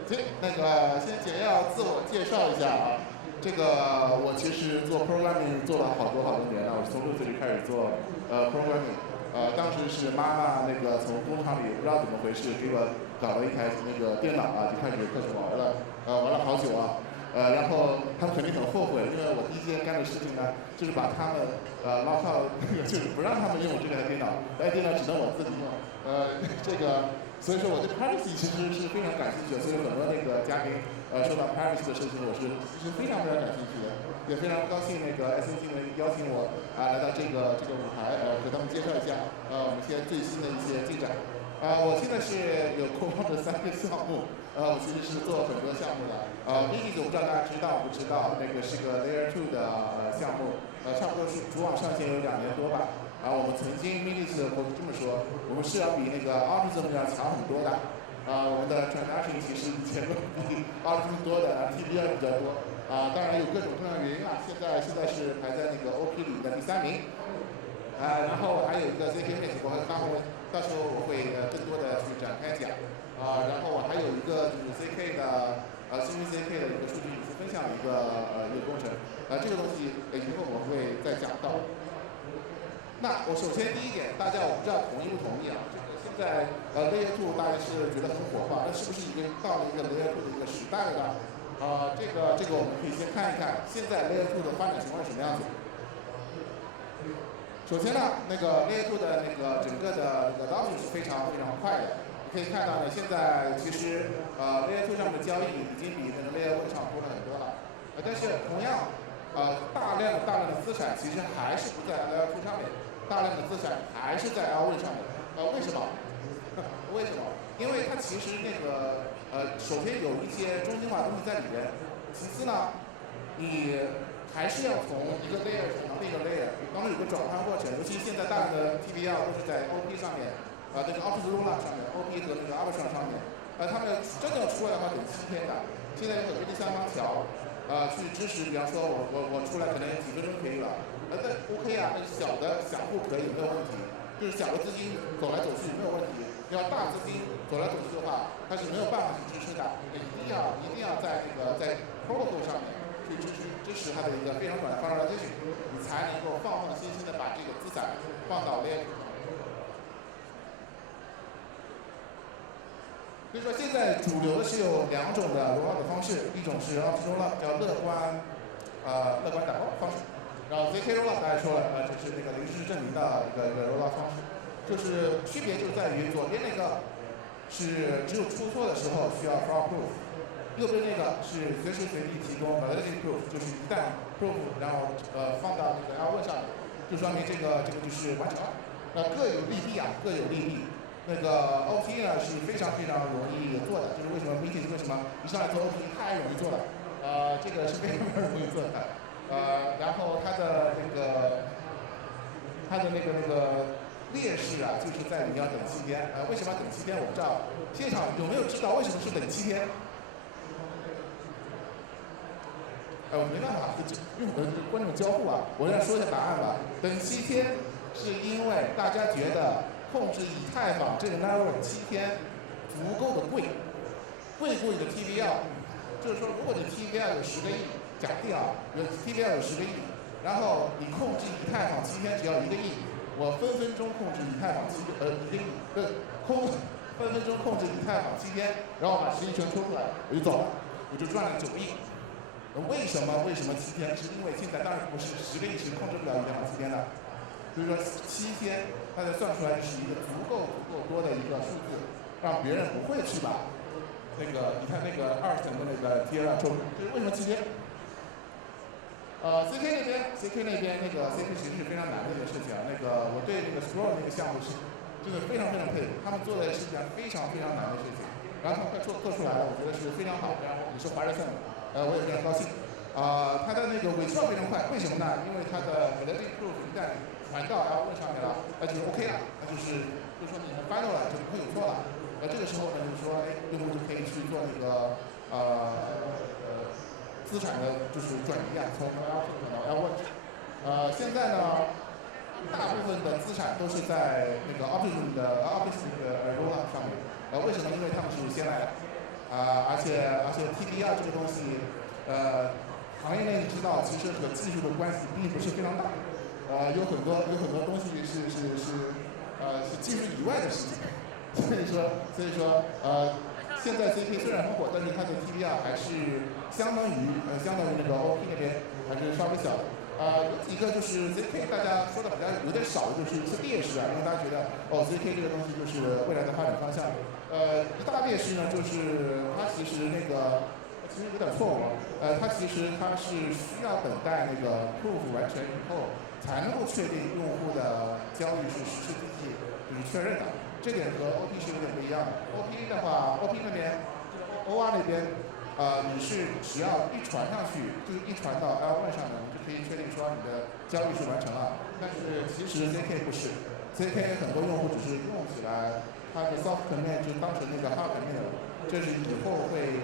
行，那个先简要自我介绍一下啊。这个我其实做 programming 做了好多年了，我是从6岁就开始做programming。当时是妈妈那个从工厂里不知道怎么回事给我搞了一台那个电脑啊，就开始玩了，玩了好久啊。然后他们肯定很后悔，因为我第一件干的事情呢，就是把他们lock out，就是不让他们用这台电脑，电脑只能我自己用。所以说我对 privacy 其实是非常感兴趣的，所以很多那个家庭说到 privacy 的事情，我是非常感兴趣的，也非常高兴那个 SNG 能邀请我来到这个舞台，给他们介绍一下我们现在最新的一些进展。我现在是有共同的3个项目，我其实是做很多项目的。Meetings 我不知道大家知道不知道，那个是个 Layer 2的项目，差不多是主网上线有2年多吧。我们曾经 Meetings 或者这么说，我们是要比那个 Optimism 要强很多的。我们的 transaction 其实以前都比 Optimism 多的 ，TBR 比较多。当然有各种各样的原因啊，现在是排在那个 OP 里的第3名。然后还有一个 ZK Mate， 到时候我会更多的去展开讲。然后我还有一个就是 ZK 的幸运 ZK 的一个数据隐私分享的一个工程。这个东西以后我会再讲到。那我首先第一点，大家我不知道同意不同意啊？这个现在Layer 2大家是觉得很火爆，那是不是已经到了一个 Layer 2的一个时代了呢？这个我们可以先看一看现在 Layer 2的发展情况是什么样子。首先呢，那个 Layer 2的那个整个的那个 adoption 是非常快的。你可以看到呢，现在其实Layer 2上面的交易已经比那个 Layer 1上多了很多了。但是同样，大量的资产其实还是不在 L2 上面，大量的资产还是在 L1 上面。为什么？为什么？因为它其实那个首先有一些中心化东西在里边，其次呢，你还是要从一个 layer 转到另一个 layer， 当中有个转换过程。尤其现在大量的 TVL 都是在 OP 上面，那个 Optional 上面 ，OP 和那个 Arbitrum 上面，他们真的要出来的话得7天的。现在有很多第三方桥，去支持，比方说我出来可能几分钟可以了，那 OK 啊，那小的散户可以没有问题，就是小的资金走来走去没有问题。要大资金走来走去的话，它是没有办法去支撑的，一定要在在 protocol 上面去支持它的一个非常短的 parallelization， 你才能够放心的把这个资产放到 layer。所以说现在主流的是有2种的 rollout 方式，一种是 optional 叫乐观打包方式，然后 ZK rollout 大家说了，就是那个临时证明的一个 rollout 方式。就是区别就在于左边那个是只有出错的时候需要 fraud proof， 右边那个是随时随地提供 validity proof， 就是一旦 proof 然后放到那个 L1 上面，就说明这个就是完成了。各有利弊啊，各有利弊。那个 OP 呢是非常容易做的，就是为什么 meeting 为什么一上来做 OP 太容易做了，这个是非常容易做的。然后它的那个劣势啊，就是在于你要等7天。为什么要等7天？我不知道。现场有没有知道为什么是等7天？我没办法，因为我的观众交互啊，我要说一下答案吧。等7天是因为大家觉得控制以太坊这个 network 7天足够的贵你的 TVL， 就是说，如果你 TVL 有10个亿，假定啊，TVL 有10个亿，然后你控制以太坊7天只要1个亿。我分分钟控制以太坊1个亿，分分钟控制以太坊7天，然后把10亿全抽出来，我就走了，我就赚了9亿。为什么7天？是因为现在当然不是10个亿是控制不了以太坊7天的，所以说7天大家算出来是一个足够多的一个数字，让别人不会去把你看那个2层的那个 TVL 抽出来。就是为什么7天？CK 那边那个 CK 其实是非常难的一个事情啊。我对那个 Scroll 那个项目是真的非常佩服，他们做的是一件非常难的事情，然后他们做出来了，我觉得是非常好。然后也是华人项目，我也非常高兴。它的那个伪造非常快，为什么呢？因为它的 validity proof 一旦传到 L1 上面了，那就是 OK 了，那就是说你们 final 了就不会有错了。这个时候呢，就是说，用户就可以去做那个资产的就是转移啊，从 L2 转到 L1。现在呢，大部分的资产都是在那个 Option 的 rollup 上面。为什么？因为他们是先来的。而且 TVL 这个东西，行业内知道，其实和技术的关系并不是非常大。有很多东西是技术以外的事情。所以说现在 ZK 虽然很火，但是它的 TVL 还是相当于那个 OP 那边还是稍微小的。有几个就是 ZK 大家说的比较有点少的就是一些劣势啊，因为大家觉得ZK 这个东西就是未来的发展方向。一大劣势呢就是它其实有点错误。它是需要等待那个 proof 完成以后，才能够确定用户的交易是实时机器就是确认的。这点和 OP 是有点不一样的。OP 的话 ，OP 那边就是 OR 那边，你是只要一传上去，就是一传到 L1 上面，你就可以确定说你的交易是完成了。但是其实 ZK 不是 ，ZK 很多用户只是用起来，它的 soft commit 就当成那个 hard commit 了，这是以后会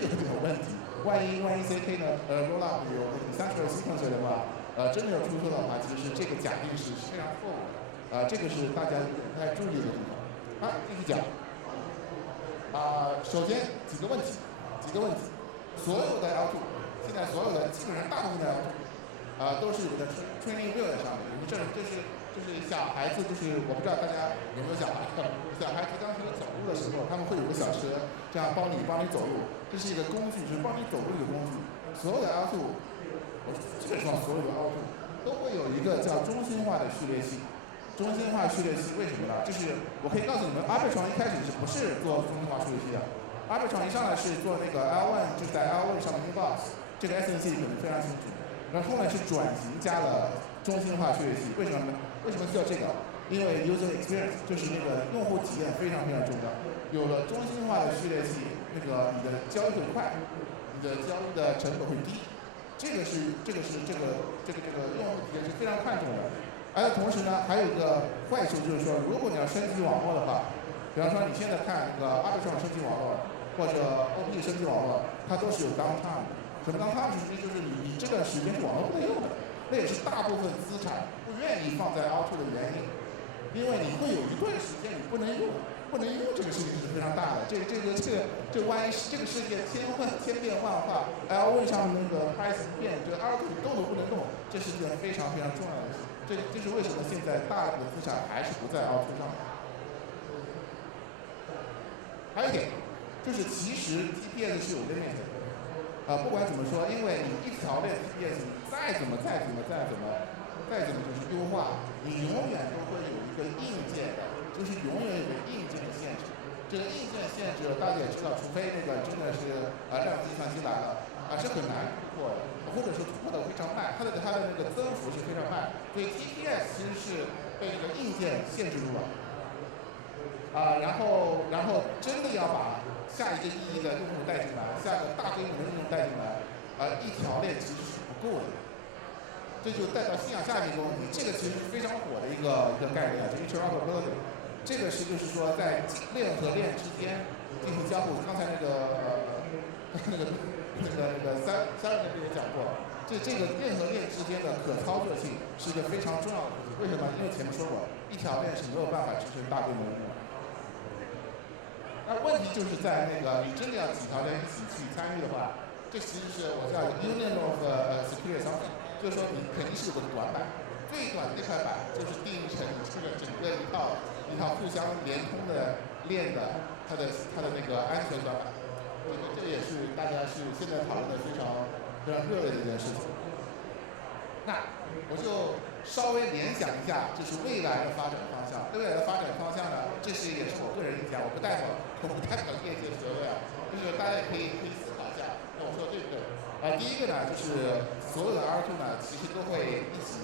有点问题。万一 ZK 呢rollup 有decentralized sequencer 的话，真的要出错的话，其实这个假定是非常错误的。这个是大家不太注意的地方。继续讲。首先几个问题。所有的 L2， 现在所有的基本上大部分的 L2，都是有个 training wheel 在上面。这是小孩子，就是我不知道大家有没有小孩，小孩子刚开始走路的时候，他们会有个小车，这样帮你走路。这是一个工具，是帮你走路的工具。所有的 L2， 基本上所有的 L2都会有一个叫中心化的序列器。中心化序列器为什么呢？就是我可以告诉你们 ，Arbitrum 一开始不是做中心化序列器的。Arbitrum 一上来是做那个 L1，就是在 L1 上的 inbox，这个 SNC 可能非常清楚。然后后面是转型加了中心化序列器，为什么呢？为什么需要这个？因为 user experience 就是那个用户体验非常非常重要。有了中心化的序列器，那个你的交易会快，你的交易的成本会低。这个用户体验是非常看重的。而同时呢，还有一个坏处就是说，如果你要升级网络的话，比方说你现在看那个阿德上升级网络或者 OP 升级网络，它都是有 downtime。什么 downtime 就是你这段时间是网络不能用的，那也是大部分资产不愿意放在 L2 的原因，因为你会有一段时间你不能用这个事情是非常大的。这万一这个世界千变万化 ，L1 上面那个 price 变，这个 L2 你动都不能动，这是一件非常非常重要的事。这是为什么现在大量的资产还是不在 L2 上面。还有一点，就是其实 TPS 是有 limit 的。不管怎么说，因为你一条链 TPS 你再怎么就是优化，你永远都会有一个硬件的，就是永远有个硬件的限制。这个硬件限制大家也知道，除非那个真的是量子计算机来了是很难突破的，或者说突破的非常慢，它的那个增幅是非常慢。所以 TPS 其实是被这个硬件限制住了。然后真的要把下一个意义的用户带进来，下个大规模的应用带进来，一条链其实是不够的。这就带到信仰下面一个问题，这个其实是非常火的一个概念，就是 interoperability。这个是就是说在链和链之间进行交互。刚才那个三人也讲过，这个链和链之间的可操作性是一个非常重要的东西。为什么？因为前面说过，一条链是没有办法支撑大规模应用。那问题就是在那个你真的要几条链一起去参与的话，这其实是我叫 union of security something， 就是说你肯定是有个短板，最短的那块板就是定义成这个整个一套互相连通的链的它的那个安全短板。这也是大家是现在讨论的非常热烈的一件事情。那我就稍微联想一下，就是未来的发展方向。未来的发展方向呢，这是也是我个人意见，我不代表业界学位啊，就是大家也可以思考一下，那我说对不对？第一个呢，就是所有的 R2 呢，其实都会一起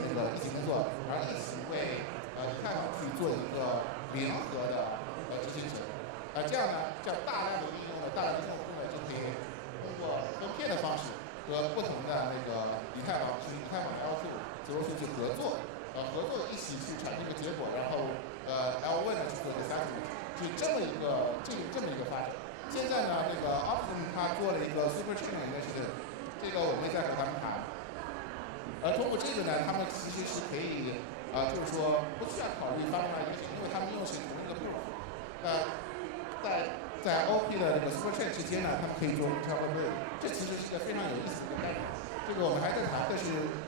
工作，然后一起为以太坊去做一个联合的执行者。这样呢，大量的应用户呢，就可以通过分片的方式和不同的那个以太坊L2 去合作一起去产生一个结果，然后L1 呢去做一个assessment，是这么一个发展。现在呢，那个 Optimum 它做了一个 Super Chain Initiative， 这个我会再和他们谈。通过这个呢，他们其实是可以就是说不需要考虑发明一个，因为他们用的是同一个 proof。在 OP 的那个 Super Chain 之间呢，他们可以做 interoperability， 这其实是一个非常有意思的一个概念。这个我们还在谈，但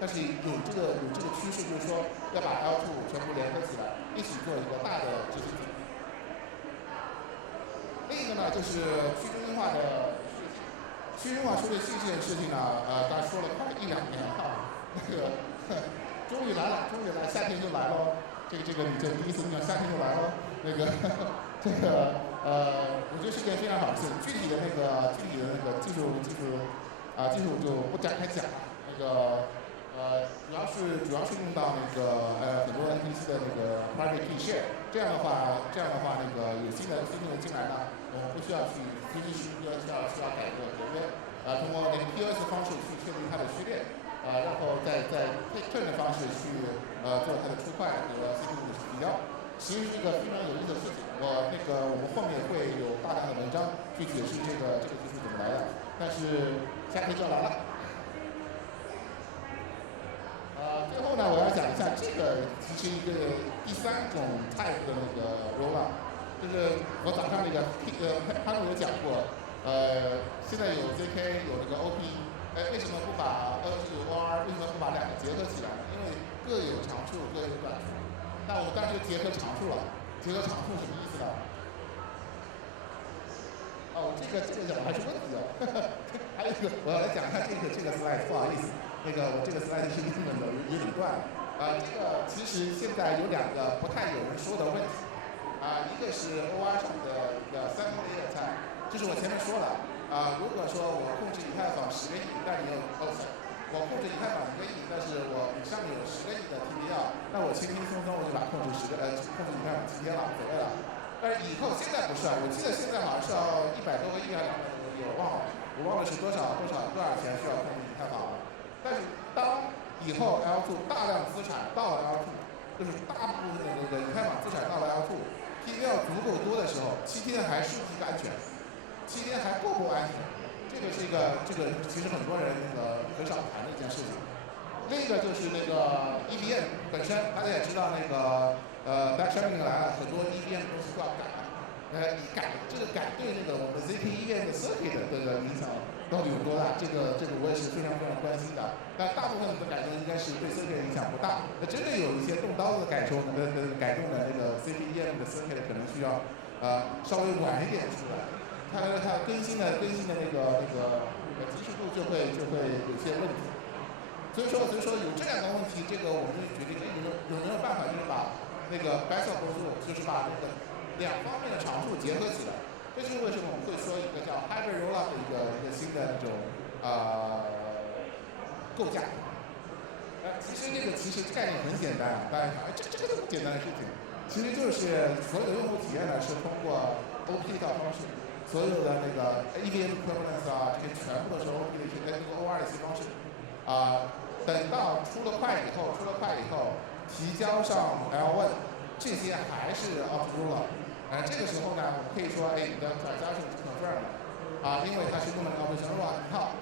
是有这个趋势，就是说要把 L2 全部联合起来，一起做一个大的执行体。另一个呢，就是去中心化的去中心化数据器这件事情呢，大家说了快1-2年了，那个终于来了，夏天就来喽。这个你这第一次听到夏天就来喽，那个我觉得是件非常好的事。具体的那个技术就不展开讲了。那个主要是用到那个很多 NPC 的那个 private key share。这样的话那个有新的进来呢，我们不需要去需要改革合约，通过那个 POS 方式去确定它的序列，然后再turn的方式去做它的出块和 CPU 的提交。其实是一个非常有意思的事情。我们后面会有大量的文章去解释这个技术怎么来的。但是夏天就要来了。最后呢，我要讲一下这个其实一个第3种 type 的那个 rollout， 就是我早上那个他们有讲过，现在有 ZK 有那个 OP， 为什么不把OR 为什么不把2个结合起来？因为各有长处，各有短处。那我们当时就结合长处了。结合长处什么意思呢？这个讲的还是问题哦。还有一个，我要来讲一下这个 slide， 不好意思，那个我这个 slide 是英文的，有点乱。这个其实现在有2个不太有人说的问题。一个是 OR 上的一个3 layer attack，就是我前面说了，如果说我控制以太坊10个亿，但你有我控制以太坊1个亿，但是我上面有10个亿的 TVL， 那我轻轻松松我就把控制以太坊今天了，无所谓了。但是以后现在不是啊，我记得现在好像是要100多个亿啊200多个亿，我忘了是多少钱需要控制以太坊了。但是当以后 L2 大量资产到了 L2， 就是大部分的那个以太坊资产到了 L2，TVL 足够多的时候，7天还是不是安全？7天还够不安全？这个其实很多人很少谈的一件事情。另一个就是那个 EVM 本身，大家也知道那个backtracking 来了，很多 EVM 东西都要改。这个改对那个我们 ZK EVM 的 circuit 的这个影响到底有多大？这个我也是非常关心的。但大部分的改动应该是对 circuit 影响不大。那真的有一些动刀子的改动的那个 ZK EVM 的 circuit 可能需要稍微晚一点出来。它更新的那个及时度就会有些问题，所以说有这两个问题，这个我们就决定有没有办法就是把那个 best of both， 就是把那个2方面的长处结合起来。这就是为什么我们会说一个叫 hybrid rollup 的一个新的那种构架。其实概念很简单，大家想，这个这么简单的事情，其实就是所有的用户体验呢是通过 OP 的方式。所有的那个 EVM equivalence 啊，这些全部都是 OP 的一些那个 OR 的一些方式。等到出了块以后，提交上 L1， 这些还是 inaugural。这个时候呢，我们可以说，你的transaction 是 confirm 了，因为它是用了 inaugural 一套。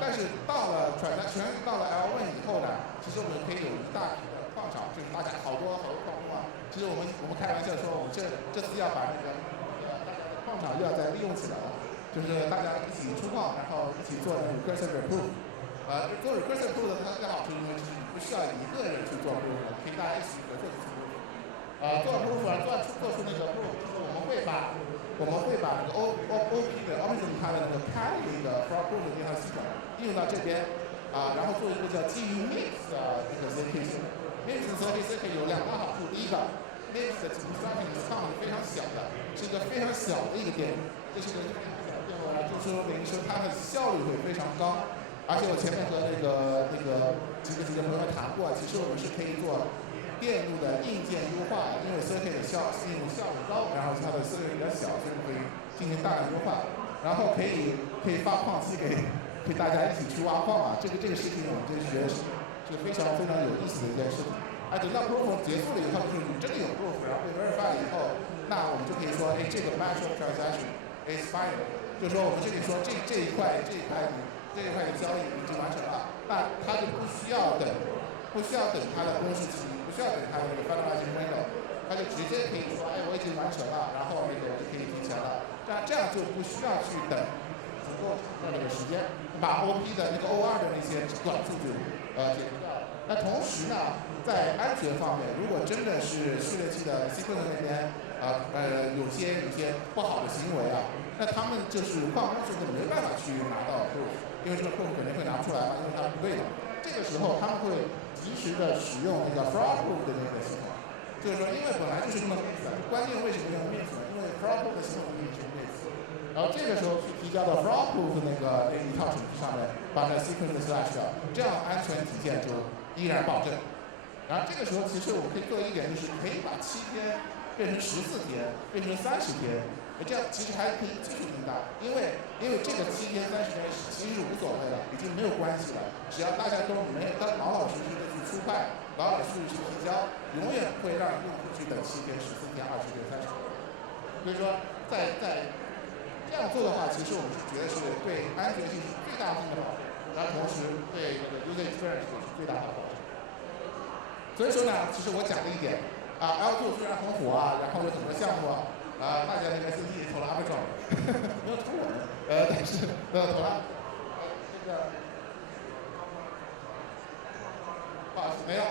但是到了 transaction 到了 L1 以后呢，其实我们可以有一大批的矿场，就是大家好多矿工啊。其实我们开玩笑说，我们这次要把那个矿场又要再利用起来了，就是大家一起出矿，然后一起做那个 recursive proof。做 recursive proof 的它的好处，因为就是你不需要一个人去做 proof， 可以大家一起合作去做 proof。做 proof 做出那个 proof， 就是我们会把那个 OP 的 option 它的那个 carry 的 for proof 的这套系统应用到这边，然后做一个叫基于 mix 的这个 ZK。mix 的 ZK 有2个好处，第一个。mix 的 construction 是非常小的，是一个非常小的一个电路，这是一个非常小的电路呢，就说等于说它的效率会非常高。而且我前面和那个几个朋友谈过，其实我们是可以做电路的硬件优化，因为 circuit 的应用效率高，然后它的 circuit 比较小，所以可以进行大量优化，然后可以发矿机给大家一起去挖矿这个事情我们就觉得是非常有意思的一件事情。等到 proof 结束了以后，就是你真的有 proof， 然后被 verify 了以后，那我们就可以说，这个 match of transaction is final， 就是说我们这里说这一块的交易已经完成了，那它就不需要等它的公示期，不需要等它的那个 finalization window， 它就直接可以说，我已经完成了，然后我就可以提前了，这样就不需要去等足够长的那个时间，把 OP 的那个 OR 的那些短数据解决掉。那同时呢，在安全方面，如果真的是序列器的 sequence 那边有些不好的行为那他们就是矿工是没办法去拿到 proof， 因为这个 proof 肯定会拿不出来嘛，因为它是不对的。这个时候他们会及时的使用那个 fraud proof 的那个系统，就是说，因为本来就是用 mix， 关键为什么用 mix 呢？因为 fraud proof 的系统是 mix， 然后这个时候去提交到 fraud proof 那一套程序上面，把那 sequence slash 掉，这样安全体现就依然保证。然后这个时候，其实我们可以做一点，就是可以把7天变成14天，变成30天，这样其实还可以继续更大，因为这个7天30天其实是无所谓了，已经没有关系了，只要大家都老实的去出派，老实去提交，永远不会让用户去等7天、14天、20天、30天。所以说，在这样做的话，其实我们是觉得是对安全性是最大性的保证，然后同时对那个 user experience 也是最大的保证。所以说呢，其实我讲了一点L2 虽然很火然后有很多项目大家那个 ST 投了Arbitrum， 没有投我们，但是投了这个不好意思没有，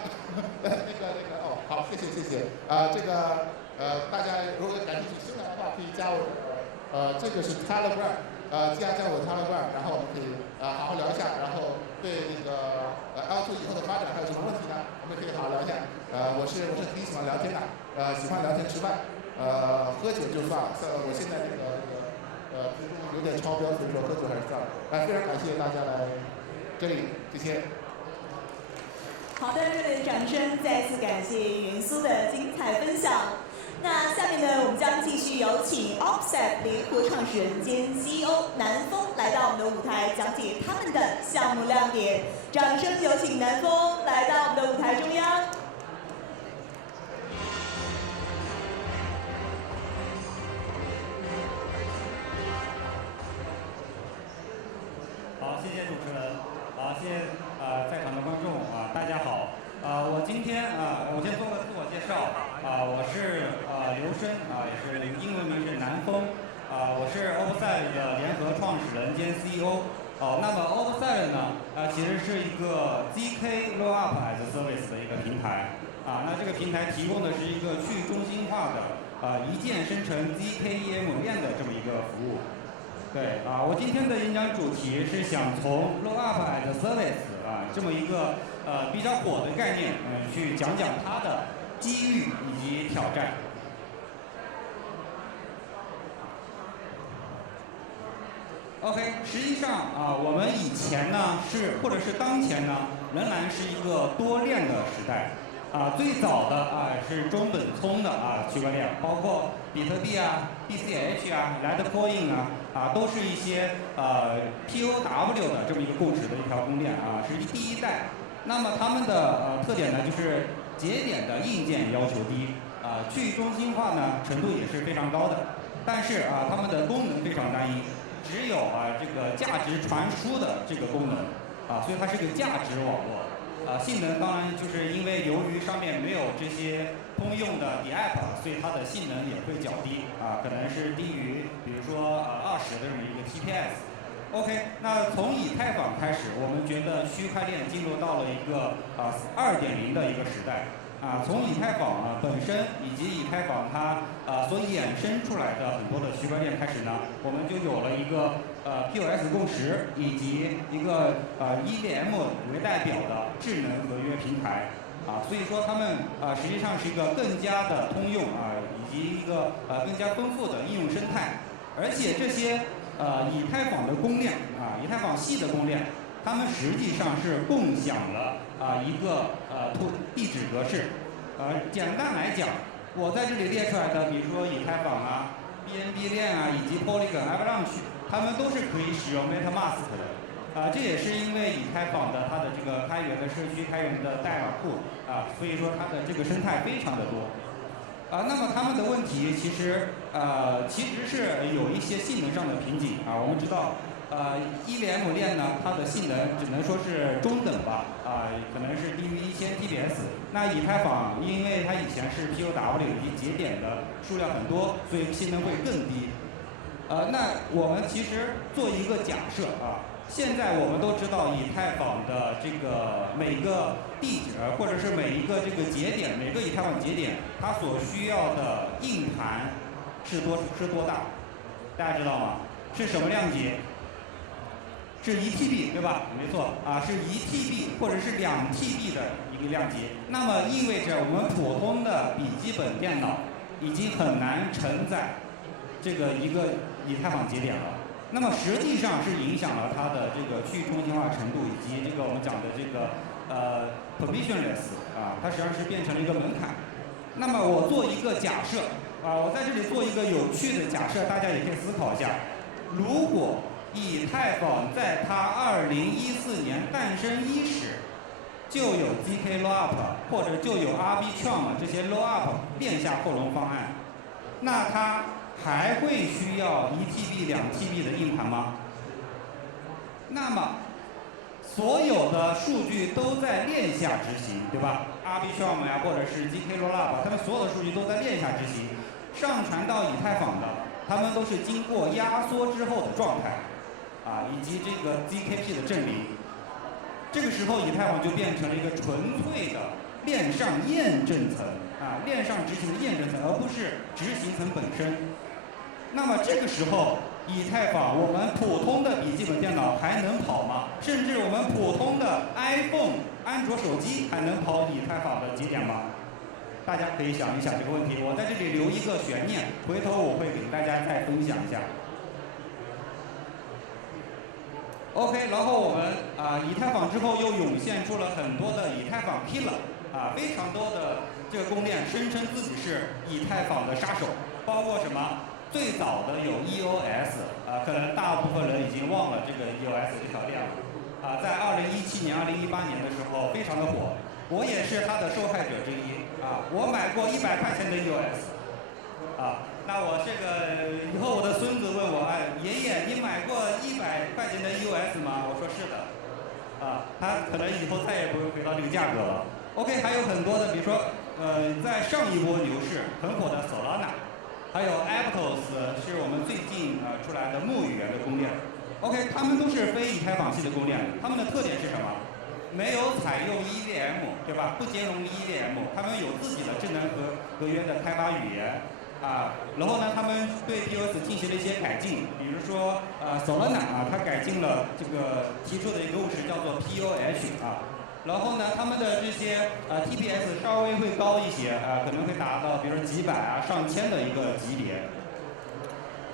好，谢谢这个大家如果感兴趣新来的话，可以加我这个是 Telegram， 加我的 Telegram， 然后我们可以好好聊一下，然后对那个L2 以后的发展还有什么问题呢？我们可以好好聊一下。我是挺喜欢聊天的，喜欢聊天吃饭，喝酒就算了。我现在最终有点超标，所以说喝酒还是算了。非常感谢大家来这里，谢谢。好的，热烈的掌声，再次感谢元苏的精彩分享。那下面呢，我们将继续有请 Offset 联合创始人兼 CEO 南风来到我们的舞台，讲解他们的项目亮点。掌声有请南风来到我们的舞台中央。好，谢谢主持人。好，谢谢在场的观众大家好。我今天我先做个自我介绍我是刘申也是英文名是南风我是 Offset 的联合创始人兼 CEO。那么 Offset 呢其实是一个 ZK Rollup as a Service 的一个平台那这个平台提供的是一个去中心化的一键生成 ZKEM 链的这么一个服务。对我今天的演讲主题是想从 Rollup as a Service 这么一个比较火的概念去讲讲它的机遇以及挑战。OK， 实际上我们以前呢或者是当前呢，仍然是一个多链的时代。最早的是中本聪的区块链，包括比特币BCH Litecoin 都是一些POW 的这么一个共识的一条公链是第一代。那么它们的特点呢，就是节点的硬件要求低，去中心化呢程度也是非常高的，但是它们的功能非常单一，只有这个价值传输的这个功能所以它是个价值网络。性能当然就是因为由于上面没有这些通用的 DApp， 所以它的性能也会较低可能是低于比如说20的这么一个 TPS。OK， 那从以太坊开始，我们觉得区块链进入到了一个2.0的一个时代从以太坊本身以及以太坊它所衍生出来的很多的区块链开始呢，我们就有了一个POS 共识以及一个EVM 为代表的智能合约平台所以说它们实际上是一个更加的通用以及一个更加丰富的应用生态。而且这些以太坊的公链以太坊系的公链，它们实际上是共享了一个地址格式。简单来讲，我在这里列出来的，比如说以太坊BNB 链以及 Polygon Avalanche， 它们都是可以使用 MetaMask 的。这也是因为以太坊的它的这个开源的社区、开源的代码库所以说它的这个生态非常的多。那么他们的问题其实是有一些性能上的瓶颈我们知道EVM 链呢，它的性能只能说是中等吧可能是低于1000 TPS。那以太坊因为它以前是 POW 以及节点的数量很多，所以性能会更低。那我们其实做一个假设现在我们都知道以太坊的这个每个地址或者是每一个这个节点，每个以太坊节点它所需要的硬盘是多大？大家知道吗？是什么量级？是1TB 对吧？没错是1TB或者是2TB 的一个量级。那么意味着我们普通的笔记本电脑已经很难承载这个一个以太坊节点了。那么实际上是影响了它的这个去中心化程度，以及这个我们讲的这个permissionless它实际上是变成了一个门槛。那么我做一个假设我在这里做一个有趣的假设，大家也可以思考一下。如果以太坊在它2014年诞生伊始就有 ZK Rollup 或者就有 Arbitrum 这些 Rollup 链下扩容方案，那它还会需要1TB、2TB 的硬盘吗？那么所有的数据都在链下执行，对吧 ？Arbitrum 或者是 ZK Rollup， 它们所有的数据都在链下执行，上传到以太坊的，它们都是经过压缩之后的状态以及这个 ZKP 的证明。这个时候以太坊就变成了一个纯粹的链上验证层链上执行的验证层，而不是执行层本身。那么这个时候以太坊我们普通的笔记本电脑还能跑吗？甚至我们普通的 iPhone 安卓手机还能跑以太坊的节点吗？大家可以想一想这个问题，我在这里留一个悬念，回头我会给大家再分享一下。OK， 然后我们以太坊之后又涌现出了很多的以太坊 killer， 非常多的这个公链声称自己是以太坊的杀手，包括什么？最早的有 EOS， 可能大部分人已经忘了这个 EOS 这条链了，在2017年、2018年的时候非常的火，我也是它的受害者之一，我买过100块钱的 EOS， 那我这个以后我的孙子问我，爷爷你买过100块钱的 EOS 吗？我说是的，他可能以后再也不会回到这个价格了。OK， 还有很多的，比如说在上一波牛市很火的 Solana。还有 Aptos 是我们最近出来的木语言的公链 ，OK， 他们都是非以太坊系的公链，他们的特点是什么？没有采用 EVM， 对吧？不兼容 EVM， 他们有自己的智能合约的开发语言，然后呢，他们对 POS 进行了一些改进，比如说Solana 它改进了这个提出的一个务实叫做 POH 然后呢，他们的这些TPS 稍微会高一些，可能会达到比如说几百上千的一个级别。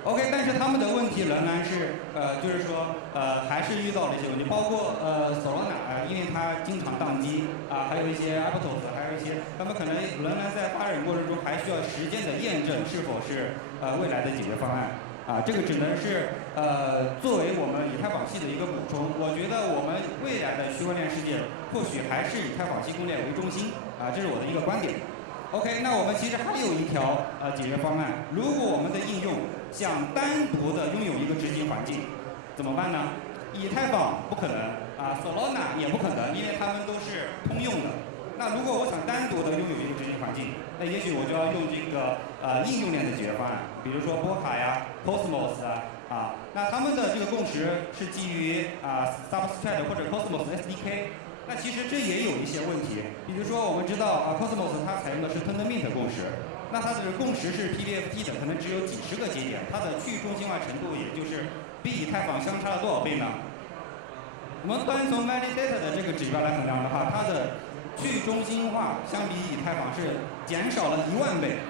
OK， 但是他们的问题仍然是就是说还是遇到了一些问题，包括Solana因为它经常宕机还有一些 Aptos， 还有一些他们可能仍然在发展过程中还需要时间的验证是否是未来的解决方案。这个只能是作为我们以太坊系的一个补充。我觉得我们未来的区块链世界或许还是以太坊系公链为中心这是我的一个观点。OK， 那我们其实还有一条解决方案，如果我们的应用想单独的拥有一个执行环境，怎么办呢？以太坊不可能Solana 也不可能，因为它们都是通用的。那如果我想单独的拥有一个执行环境，那也许我就要用这个应用链的解决方案，比如说波卡呀、Cosmos 那他们的这个共识是基于Substrate 或者 Cosmos SDK。那其实这也有一些问题，比如说我们知道Cosmos 它采用的是 Tendermint 共识，那它的共识是 PBFT 的，可能只有几十个节点，它的去中心化程度也就是比以太坊相差了多少倍呢？我们单从 Validator 的这个指标来衡量的话，它的去中心化相比以太坊是减少了10000倍。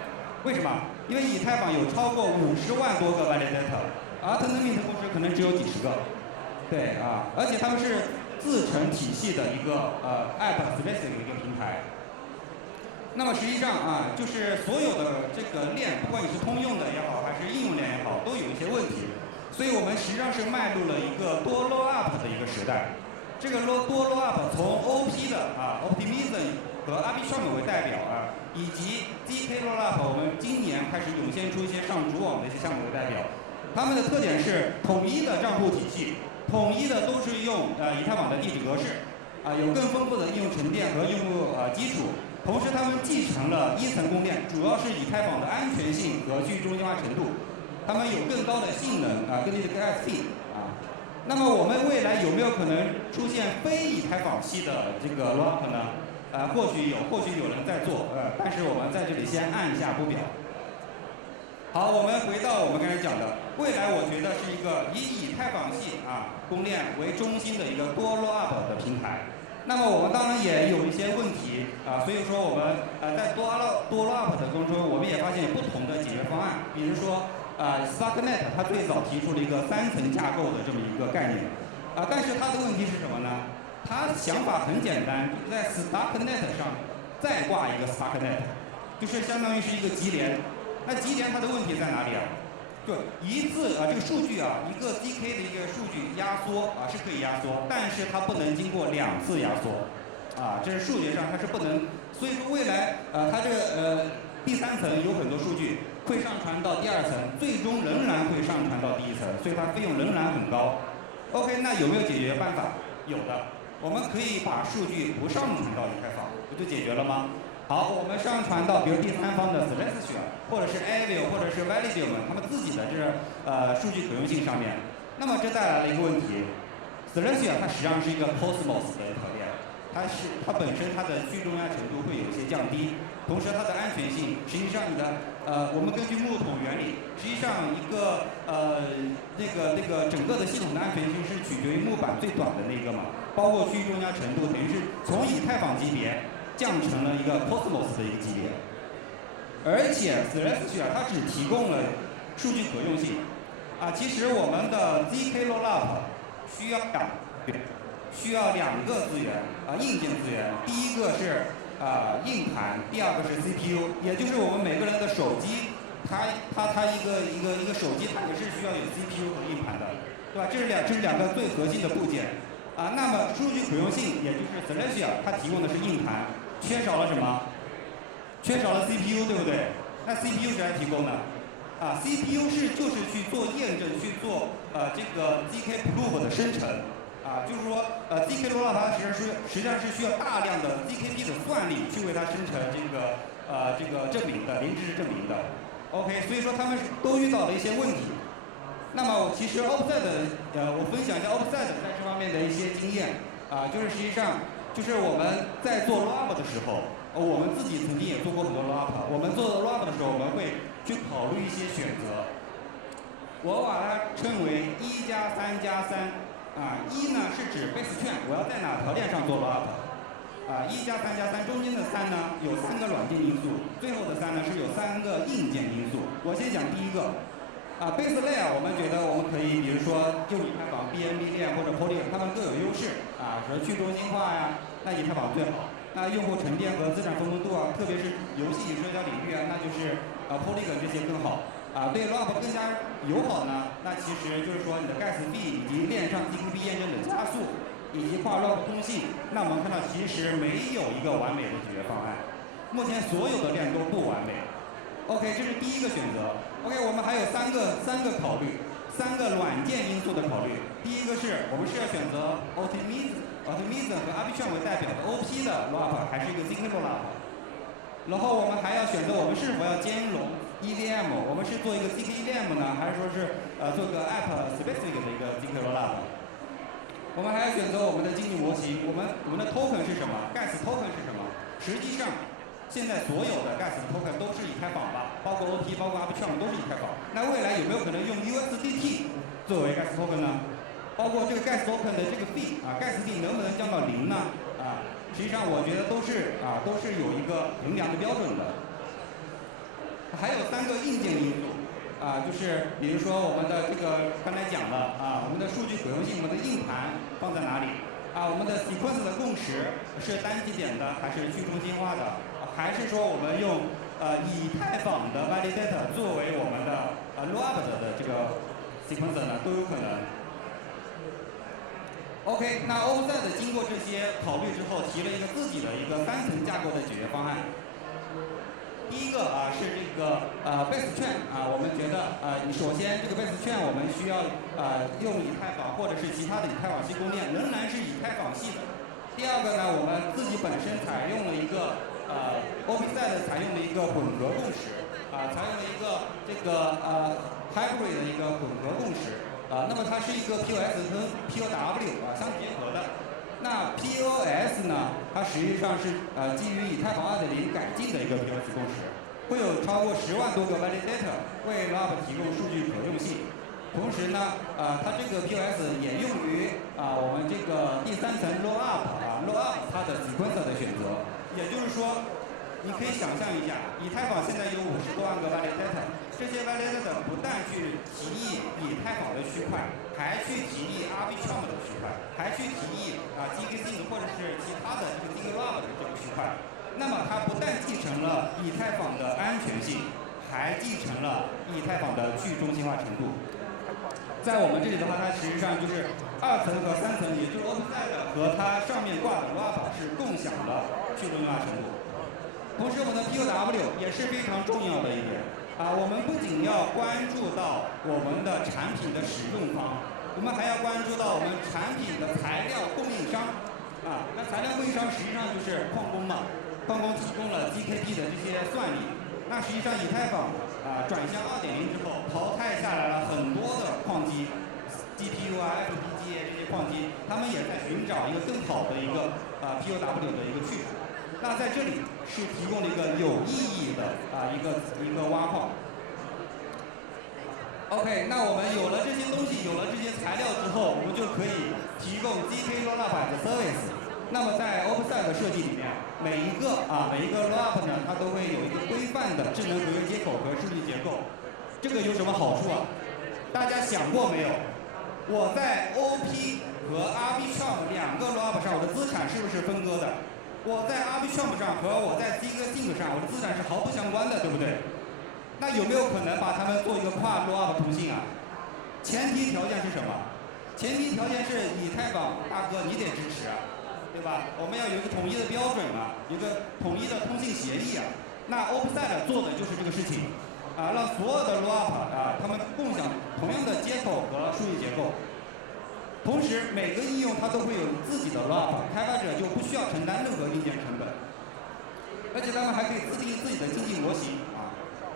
为什么？因为以太坊有超过50万多个 validator， 而 Tendermint 共识可能只有几十个。对而且他们是自成体系的一个app specific 的一个平台。那么实际上就是所有的这个链，不管你是通用的也好，还是应用链也好，都有一些问题。所以我们实际上是迈入了一个多 roll up 的一个时代。这个多 roll up 从 OP 的optimism 和 Arbitrum 为代表以及 ZK roll up， 我们今年开始涌现出一些上主网的一些项目为代表。它们的特点是统一的账户体系，统一的都是用以太坊的地址格式，有更丰富的应用沉淀和用户基础。同时，它们继承了一层公链，主要是以太坊的安全性和去中心化程度。它们有更高的性能根据这个 SP 那么我们未来有没有可能出现非以太坊系的这个 roll up 呢？或许有，或许有人在做，但是我们在这里先按下不表。好，我们回到我们刚才讲的，未来我觉得是一个以太坊系公链为中心的一个多 roll up 的平台。那么我们当然也有一些问题所以说我们在多 roll up 的过程中，我们也发现不同的解决方案，比如说Starknet 它最早提出了一个3层架构的这么一个概念但是它的问题是什么呢？它想法很简单，就是在 Starknet 上再挂一个 Starknet， 就是相当于是一个级联。那级联它的问题在哪里就一次这个数据一个 ZK 的一个数据压缩是可以压缩，但是它不能经过2次压缩这是数学上它是不能。所以说未来它这个第3层有很多数据会上传到第2层，最终仍然会上传到第1层，所以它费用仍然很高。OK， 那有没有解决办法？有的，我们可以把数据不上传到以太坊，不就解决了吗？好，我们上传到比如第三方的 Celestia， 或者是 Avio， 或者是 Validium， 他们自己的这数据可用性上面。那么这带来了一个问题 ，Celestia 它实际上是一个 Cosmos 的条链，它本身它的去中央程度会有一些降低，同时它的安全性，实际上你的我们根据木桶原理，实际上一个那个整个的系统的安全性是取决于木板最短的那个嘛，包括去中央程度，等于是从以太坊级别降成了一个 Cosmos 的一个级别，而且 Celestia 它只提供了数据可用性其实我们的 ZK Rollup 需要两个资源硬件资源。第一个是硬盘，第二个是 CPU， 也就是我们每个人的手机，它一个手机它也是需要有 CPU 和硬盘的，对吧？这是两个最核心的部件。那么数据可用性，也就是 Celestia， 它提供的是硬盘，缺少了什么？缺少了 CPU， 对不对？那 CPU 谁来提供呢？CPU 就是去做验证，去做这个 ZK proof 的生成就是说ZK 罗拉塔实际上是需要大量的 ZKP 的算力去为它生成这个证明的零知识证明的。OK， 所以说他们都遇到了一些问题。那么其实 Offset 我分享一下 Offset 在这方面的一些经验就是实际上就是我们在做 rollup 的时候。我们自己曾经也做过很多 rollup， 我们做 rollup 的时候，我们会去考虑一些选择。我把它称为1+3+31呢是指 base 券，我要在哪条链上做 rollup1+3+3中间的3呢有3个软件因素，最后的3呢是有3个硬件因素。我先讲第一个base layer， 我们觉得我们可以比如说用以太坊 BNB 链或者 Polygon， 它们各有优势说去中心化呀，那以太坊最好。那用户沉淀和资产丰富度特别是游戏与社交领域那就是Polygon 这些更好对 rollup 更加友好呢，那其实就是说你的 gas fee 以及链上 ZKP 验证的加速以及跨 rollup 通信，那我们看到其实没有一个完美的解决方案，目前所有的链都不完美。OK， 这是第一个选择。OK， 我们还有三个考虑，3个软件因素的考虑。第一个是我们是要选择 Optimism 和 Arbitrum 为代表的 OP 的 rollup 还是一个 ZK rollup， 然后我们还要选择我们是否要兼容 EVM， 我们是做一个 ZK EVM 呢，还是说是做个 app specific 的一个 ZK rollup。我们还要选择我们的经济模型，我们的 token 是什么 ，gas token 是什么？实际上，现在所有的 gas token 都是以太坊吧，包括 OP， 包括 Arbitrum 都是以太坊。那未来有没有可能用 USDT 作为 gas token 呢？包括这个 gas token 的这个 fee gas fee 能不能降到0呢？实际上我觉得都是有一个衡量的标准的。还有3个硬件因素就是比如说我们的这个刚才讲了我们的数据可用性，我们的硬盘放在哪里我们的 sequence 的共识是单极点的还是去中心化的，还是说我们用以太坊的 validator 作为我们的rollup 的这个 sequence 呢，都有可能。OK， 那 Offset 经过这些考虑之后，提了一个自己的一个3层架构的解决方案。第一个是这个base 券我们觉得首先这个 base 券我们需要用以太坊或者是其他的以太坊系公链，仍然是以太坊系的。第二个呢，我们自己本身采用了一个Offset 采用了一个混合共识采用了一个这个hybrid 的一个混合共识那么它是一个 POS 跟 POW 相结合的。那 POS 呢，它实际上是基于以太坊2.0改进的一个 POS 共识，会有超过10万多个 validator 为 rollup 提供数据可用性。同时呢，它这个 POS 也用于我们这个第3层 rollup它的 sequence 的选择。也就是说，你可以想象一下，以太坊现在有50多万个 validator， 这些 validator 不但去提议以太坊的区块，还去提议 Arbitrum 的区块，还去提议HKCEC 或者是其他的这个 ZK rollup 的这个区块。那么它不但继承了以太坊的安全性，还继承了以太坊的去中心化程度。在我们这里的话，它实际上就是2层和3层，也就是 Offset 和它上面挂的 rollup 是共享的去中心化程度。同时，我们的 POW 也是非常重要的一点我们不仅要关注到我们的产品的使用方，我们还要关注到我们产品的材料供应商那材料供应商实际上就是矿工嘛，矿工提供了 ZKP 的这些算力。那实际上以太坊转向2.0之后，淘汰下来了很多的矿机 ，GPU FPGA 这些矿机，他们也在寻找一个更好的一个POW 的一个去处。那在这里是提供了一个有意义的一个挖矿。OK， 那我们有了这些东西，有了这些材料之后，我们就可以提供 ZK rollup as a service。那么在 Offset 的设计里面，每一个rollup 呢，它都会有一个规范的智能合约接口和数据结构。这个有什么好处大家想过没有？我在 OP 和 Arbitrum 两个 rollup 上，我的资产是不是分割的？我在 Arbitrum 上和我在 HKCEC 上，我的资产是毫不相关的，对不对？那有没有可能把它们做一个跨 rollup 通信啊？前提条件是什么？前提条件是以太坊大哥你得支持啊，对吧？我们要有一个统一的标准啊，有一个统一的通信协议啊。那 OpenSide 做的就是这个事情，啊，让所有的 rollup 啊，他们共享同样的接口和数据结构。同时，每个应用它都会有自己的 rollup， 开发者就不需要承担任何硬件成本，而且他们还可以自定义自己的经济模型啊，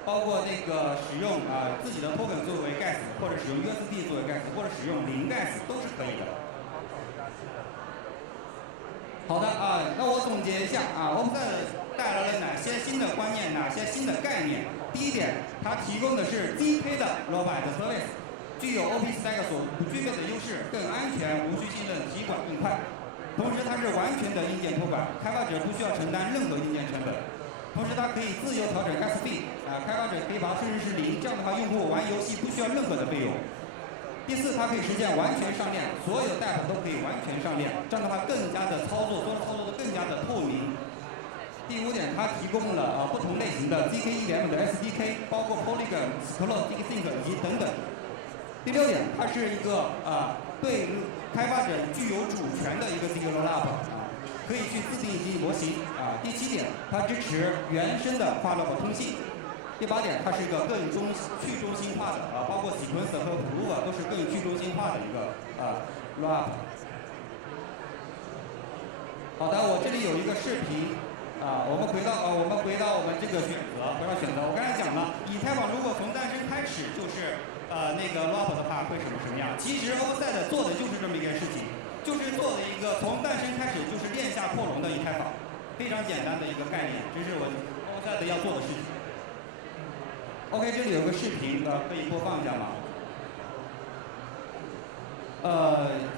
包括那个使用自己的 token 作为 gas， 或者使用 USD 作为 gas， 或者使用零 gas 都是可以的。好的啊，那我总结一下啊 ，OpenSide 带来了哪些新的观念，哪些新的概念？第一点，它提供的是 ZK 的 Robot Service， 具有 OP Stack 所不具备的优势，更安全、无需信任、提管更快。同时，它是完全的硬件托管，开发者不需要承担任何硬件成本。同时，它可以自由调整 gas fee， 开发者可以把它设置是0，这样的话，用户玩游戏不需要任何的费用。第四，它可以实现完全上链，所有的 DApp 都可以完全上链，这样的话更加的操作的更加的透明。第五点，它提供了不同类型的 ZK-EVM 的 SDK， 包括 Polygon、Scala、DeepSync 以及等等。第六点，它是一个对开发者具有主权的一个 ZK rollup 可以去自定义经济模型第七点，它支持原生的跨 rollup 通信。第八点，它是一个更去中心化的包括 sequence 和 proof 都是更去中心化的一个rollup。好的，我这里有一个视频我们回到我们这个选择，我刚才讲了，以太坊如果从诞生开始就是那个 rollup 的话会什么样？其实 OpenSide 做的就是这么一件事情，就是做的一个从诞生开始就是链下扩容的以太坊，非常简单的一个概念，这是我 OpenSide 要做的事情。OK， 这里有个视频可以播放一下吗？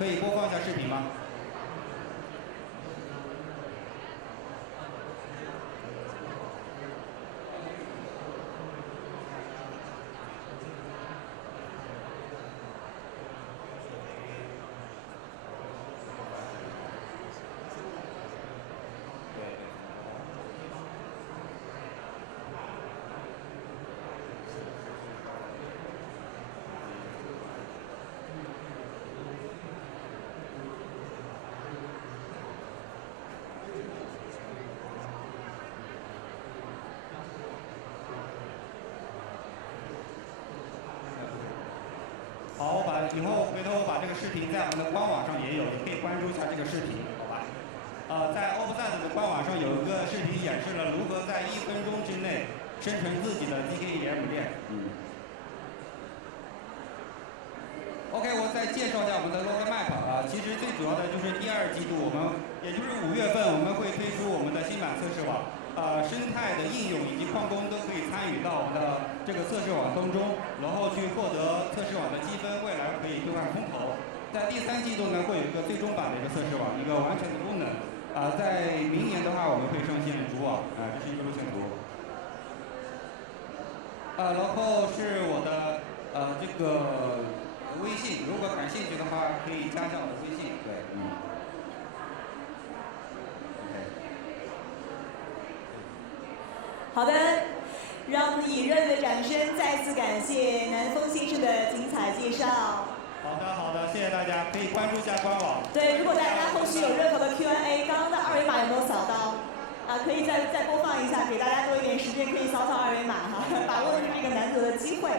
可以播放一下视频吗？好，以后回头我把这个视频在我们的官网上也有，也可以关注一下这个视频，好吧？在 OpenSide 的官网上有一个视频演示了如何在1分钟之内生成自己的 ZK-EVM 链。OK， 我再介绍一下我们的 roadmap 其实最主要的就是第2季度也就是5月份我们会推出我们的新版测试网。生态的应用以及矿工都可以参与到我们的这个测试网当中，然后去获得测试网的积分，未来可以兑换空投。在第3季度呢，会有一个最终版的一个测试网，一个完全的功能。在明年的话，我们会上线主网，这是一个路线图。然后是我的这个微信，如果感兴趣的话，可以加一下我的微信。对，好的，让我们以热烈的掌声再次感谢南风先生的精彩介绍。好的，谢谢大家，可以关注一下官网。对，如果大家后续有任何的 Q&A， 刚刚的2维码有没有扫到？可以再播放一下，给大家多一点时间，可以扫2维码把握住这个难得的机会。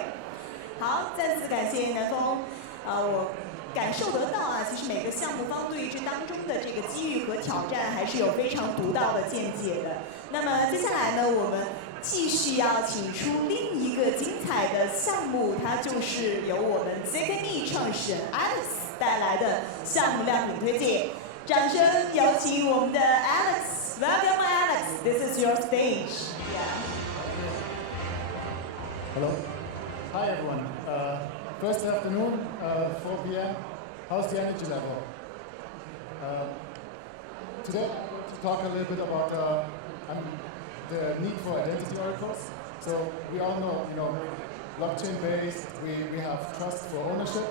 好，再次感谢南风。我感受得到其实每个项目方对于这当中的这个机遇和挑战还是有非常独到的见解的。那么接下来呢，我们继续要请出另一个精彩的项目，它就是由我们 ZKME 创始人 Alex 带来的项目亮点推荐。掌声有请我们的 Alex。Welcome Alex, this is your stage. Yeah. Hello. Hi everyone. First afternoon, 4 p.m. How's the energy level? Today, to talk a little bit about the need for identity oracles. So we all know, blockchain based, we have trust for ownership,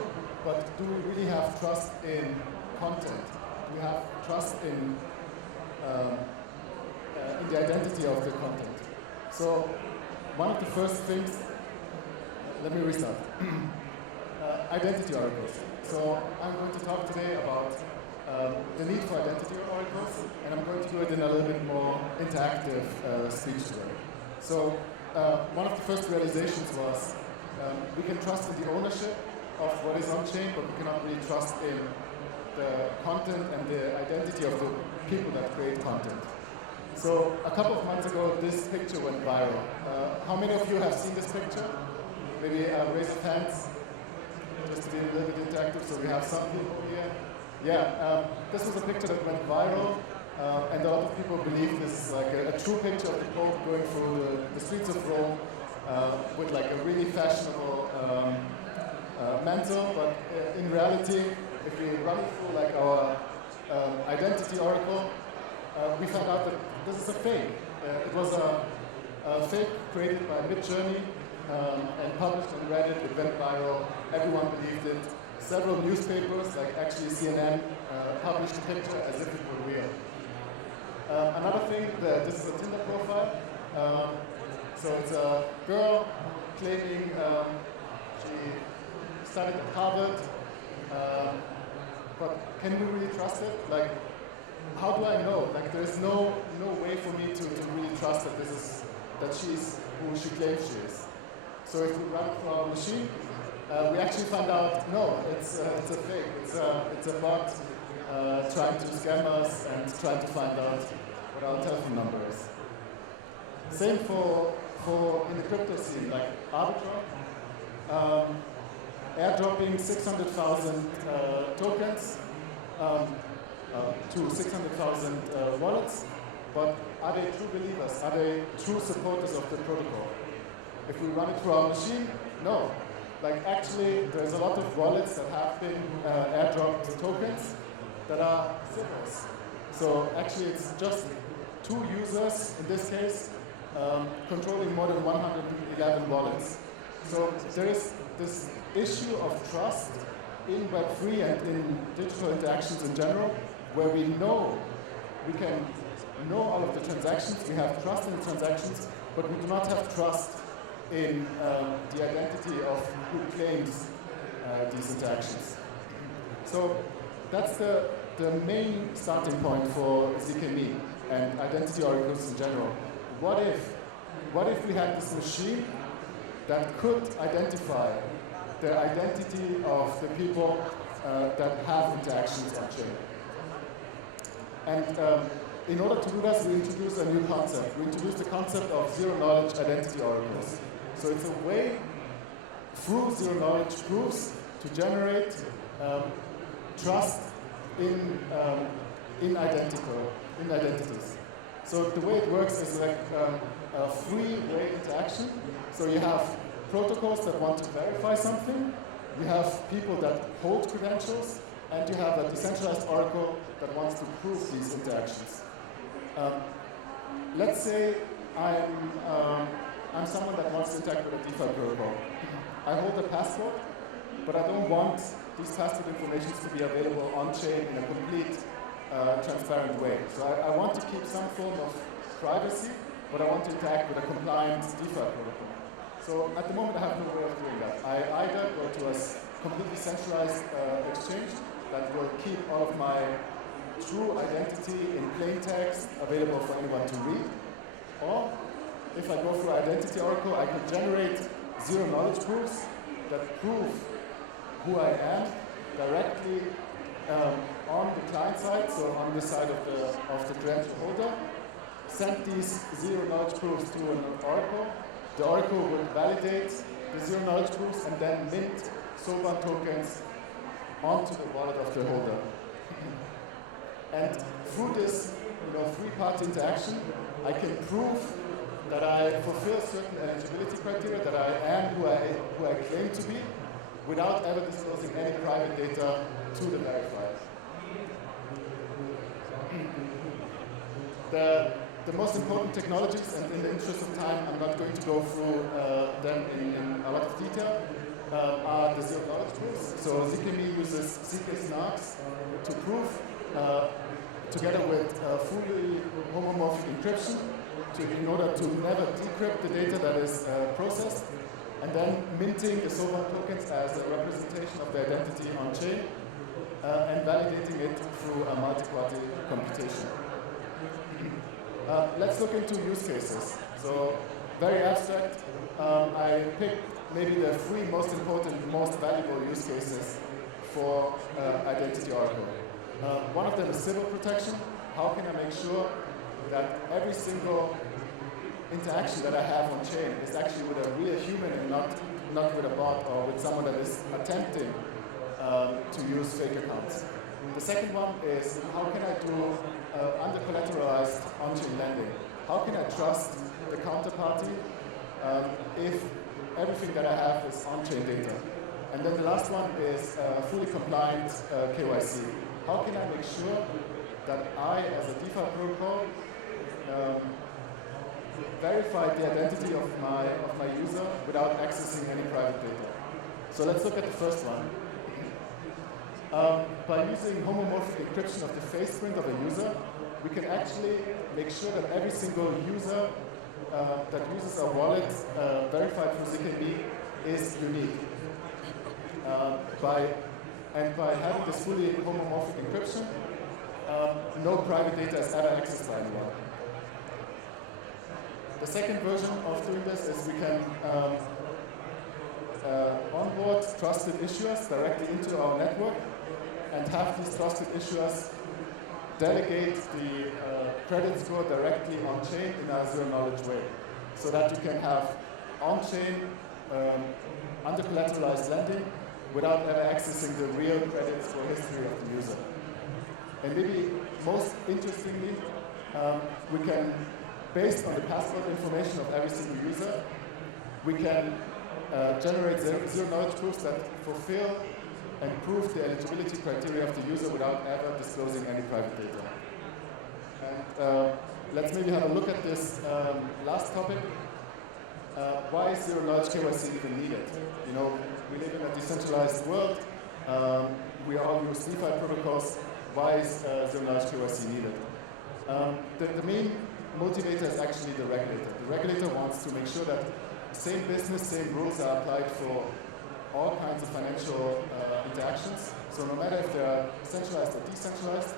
but do we really have trust in content? Do we have trust in the identity of the content? So one of the first things, let me restart. Identity oracles. So I'm going to talk today about the need for identity oracles, and I'm going to do it in a little bit more interactive speech today. So one of the first realizations was we can trust in the ownership of what is on-chain, but we cannot really trust in the content and the identity of the people that create content. So a couple of months ago, this picture went viral. How many of you have seen this picture? Maybe raise your hands, just to be a little bit interactive, so we have some people here. Yeah, this was a picture that went viral, and a lot of people believe this is like a true picture of the Pope going through the streets of Rome with like a really fashionable mantle, but in reality, if we run through like our identity oracle, we found out that this is a fake. It was a fake created by Midjourney and published on Reddit. It went viral. Everyone believed it. Several newspapers, like actually CNN, published the picture as if it were real. Another thing, this is a Tinder profile. So it's a girl claiming she studied at Harvard. But can we really trust it? Like, how do I know? Like, there's no way for me to really trust that she's who she claims she is. So if we run it through our machine, we actually found out, no, it's a fake. It's a bot trying to scam us and trying to find out what our telephone number is. Same for in the crypto scene, like Arbitrum, airdropping 600,000 tokens to 600,000 wallets. But are they true believers? Are they true supporters of the protocol? If we run it through our machine, no. Like actually, there's a lot of wallets that have been airdropped tokens that are symbols. So actually, it's just two users, in this case, controlling more than 111 wallets. So there is this issue of trust in Web3 and in digital interactions in general, where we can know all of the transactions, we have trust in the transactions, but we do not have trust in the identity of who claims these interactions. So that's the main starting point for ZKMe and identity oracles in general. What if we had this machine that could identify the identity of the people that have interactions on chain? And in order to do this, we introduced a new concept. We introduced the concept of zero-knowledge identity oracles. So it's a way through zero-knowledge proofs to generate trust in identities. So the way it works is like a three-way interaction. So you have protocols that want to verify something, you have people that hold credentials, and you have a decentralized oracle that wants to prove these interactions. Let's say I'm someone that wants to interact with a DeFi protocol. I hold a passport, but I don't want these passport information to be available on-chain in a complete, transparent way. So I want to keep some form of privacy, but I want to interact with a compliant DeFi protocol. So at the moment, I have no way of doing that. I either go to a completely centralized exchange that will keep all of my true identity in plain text available for anyone to read, or if I go through Identity Oracle, I could generate zero-knowledge proofs that prove who I am directly on the client side, so on the side of the credential holder, send these zero-knowledge proofs to an oracle. The oracle will validate the zero-knowledge proofs and then mint Soban tokens onto the wallet of the holder. And through this three-part interaction, I can prove that I fulfill certain eligibility criteria, that I am who I claim to be, without ever disclosing any private data to the verifier. The most important technologies, and in the interest of time, I'm not going to go through them in a lot of detail, are the zero-knowledge proofs. So ZKMe uses ZK snarks to prove, together with fully homomorphic encryption, in order to never decrypt the data that is processed, and then minting the sovereign tokens as a representation of the identity on-chain, and validating it through a multi-party computation. Let's look into use cases. So, very abstract. I picked maybe the 3 most important, most valuable use cases for Identity Oracle. One of them is civil protection. How can I make sure that every single interaction that I have on chain is actually with a real human and not with a bot or with someone that is attempting to use fake accounts. The second one is how can I do under-collateralized on-chain lending? How can I trust the counterparty if everything that I have is on-chain data? And then the last one is fully compliant KYC. How can I make sure that I, as a DeFi protocol, verify the identity of my user without accessing any private data? So let's look at the first one. By using homomorphic encryption of the face print of a user, we can actually make sure that every single user that uses our wallet verified through ZKMe is unique. By having this fully homomorphic encryption, no private data is ever accessed by anyone. The second version of doing this is we can onboard trusted issuers directly into our network and have these trusted issuers delegate the credit score directly on-chain in a zero-knowledge way, so that you can have on-chain under-collateralized lending without ever accessing the real credit score history of the user. And maybe most interestingly, we can, based on the passport information of every single user, we can generate zero-knowledge proofs that fulfill and prove the eligibility criteria of the user without ever disclosing any private data. And let's maybe have a look at this last topic. Why is zero-knowledge KYC even needed? You know, we live in a decentralized world. We all use DeFi protocols. Why is zero-knowledge KYC needed? The main motivator is actually the regulator. The regulator wants to make sure that same business, same rules are applied for all kinds of financial interactions. So no matter if they are centralized or decentralized,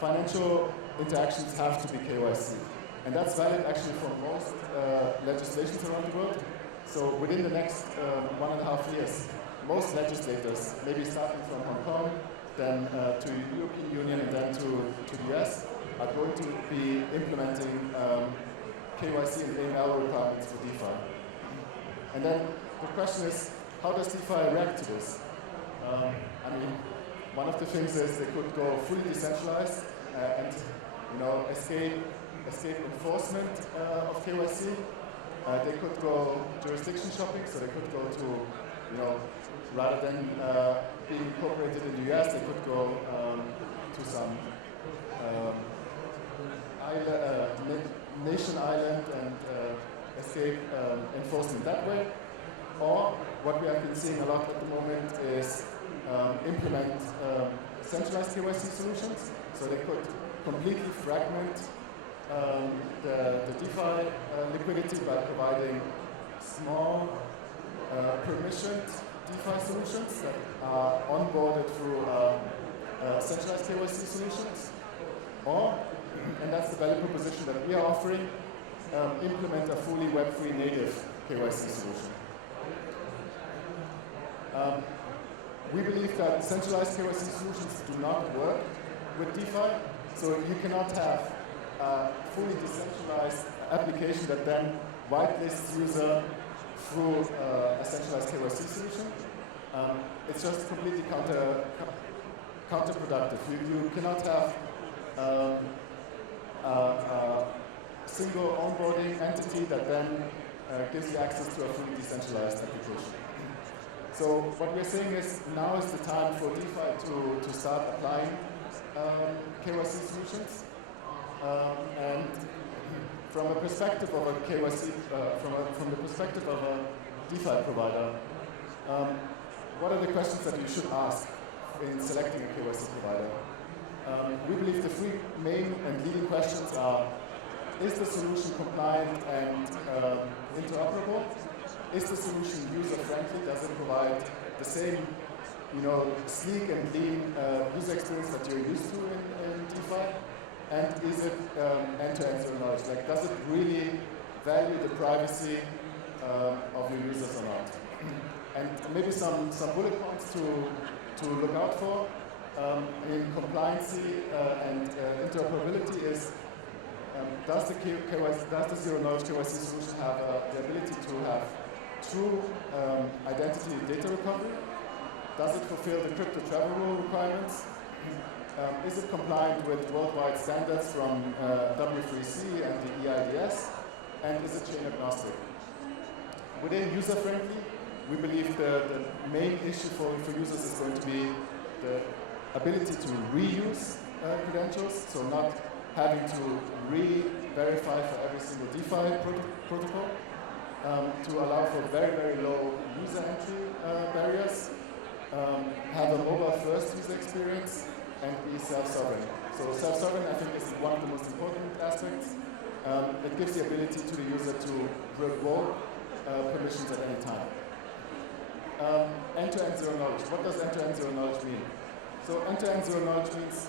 financial interactions have to be KYC. And that's valid actually for most legislations around the world. So within the next 1.5 years, most legislators, maybe starting from Hong Kong, then to the European Union and then to the US, are going to be implementing KYC and AML requirements for DeFi. And then the question is, how does DeFi react to this? I mean, one of the things is they could go fully decentralized and escape enforcement of KYC. They could go jurisdiction shopping, so they could go to, rather than being incorporated in the US, they could go to some nation island and escape enforcement that way. Or what we have been seeing a lot at the moment is implement centralized KYC solutions. So they could completely fragment the DeFi liquidity by providing small permissioned DeFi solutions that are onboarded through centralized KYC solutions. Or, and that's the value proposition that we are offering, implement a fully Web3 native KYC solution. We believe that centralized KYC solutions do not work with DeFi, so you cannot have a fully decentralized application that then whitelists user through a centralized KYC solution. It's just completely counterproductive. You cannot have a single onboarding entity that then gives you access to a fully decentralized application. So what we're saying is now is the time for DeFi to start applying KYC solutions. And from a perspective of a KYC, from the perspective of a DeFi provider, what are the questions that you should ask in selecting a KYC provider? We believe the three main and leading questions are: is the solution compliant and interoperable? Is the solution user-friendly? Does it provide the same, sleek and clean user experience that you're used to in DeFi? And is it end-to-end zero knowledge? Like, does it really value the privacy of your users or not? And maybe some bullet points to look out for in compliancy and interoperability is: does the zero-knowledge KYC solution have the ability to have true identity data recovery? Does it fulfill the crypto travel rule requirements? Is it compliant with worldwide standards from W3C and the EIDS? And is it chain agnostic? Within user-friendly, we believe the main issue for users is going to be the ability to reuse credentials, so not having to re-verify for every single DeFi protocol, to allow for very, very low user entry barriers, have a mobile-first user experience, and be self-sovereign. So self-sovereign, I think, is one of the most important aspects. It gives the ability to the user to revoke permissions at any time. End-to-end zero knowledge. What does end-to-end zero knowledge mean? So end-to-end zero knowledge means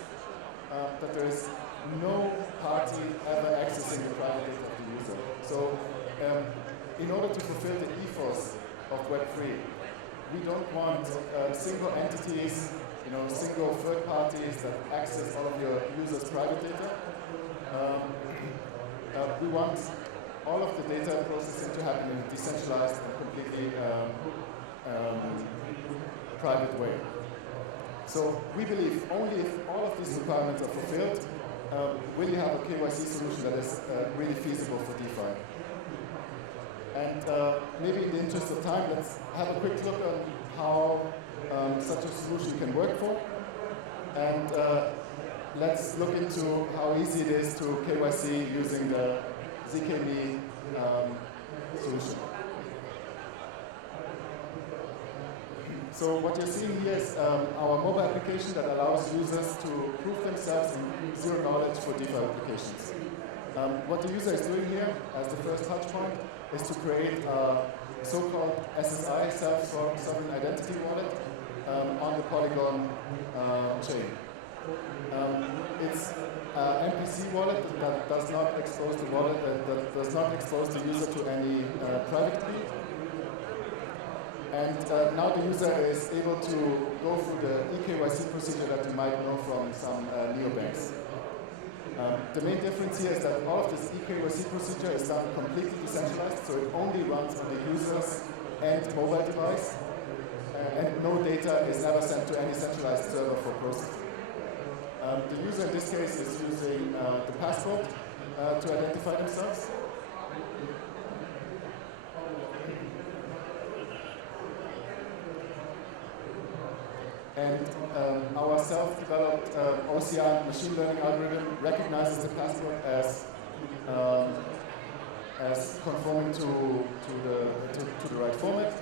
that there is no party ever accessing the private data of the user. So in order to fulfill the ethos of Web3, we don't want single entities, single third parties that access all of your users' private data. We want all of the data processing to happen in a decentralized and completely private way. So we believe only if all of these requirements are fulfilled, will you have a KYC solution that is really feasible for DeFi. And maybe in the interest of time, let's have a quick look on how such a solution can work for. And let's look into how easy it is to KYC using the ZKMe solution. So what you're seeing here is our mobile application that allows users to prove themselves in zero knowledge for DeFi applications. What the user is doing here as the first touch point is to create a so-called SSI, self-sovereign identity wallet, on the Polygon chain. It's an MPC wallet that does not expose the wallet, that does not expose the user to any private key. And now the user is able to go through the eKYC procedure that you might know from some neobanks. The main difference here is that all of this eKYC procedure is done completely decentralized, so it only runs on the user's end mobile device, and no data is ever sent to any centralized server for processing. The user in this case is using the passport to identify themselves. And our self-developed OCR machine learning algorithm recognizes the passport as conforming to the right format.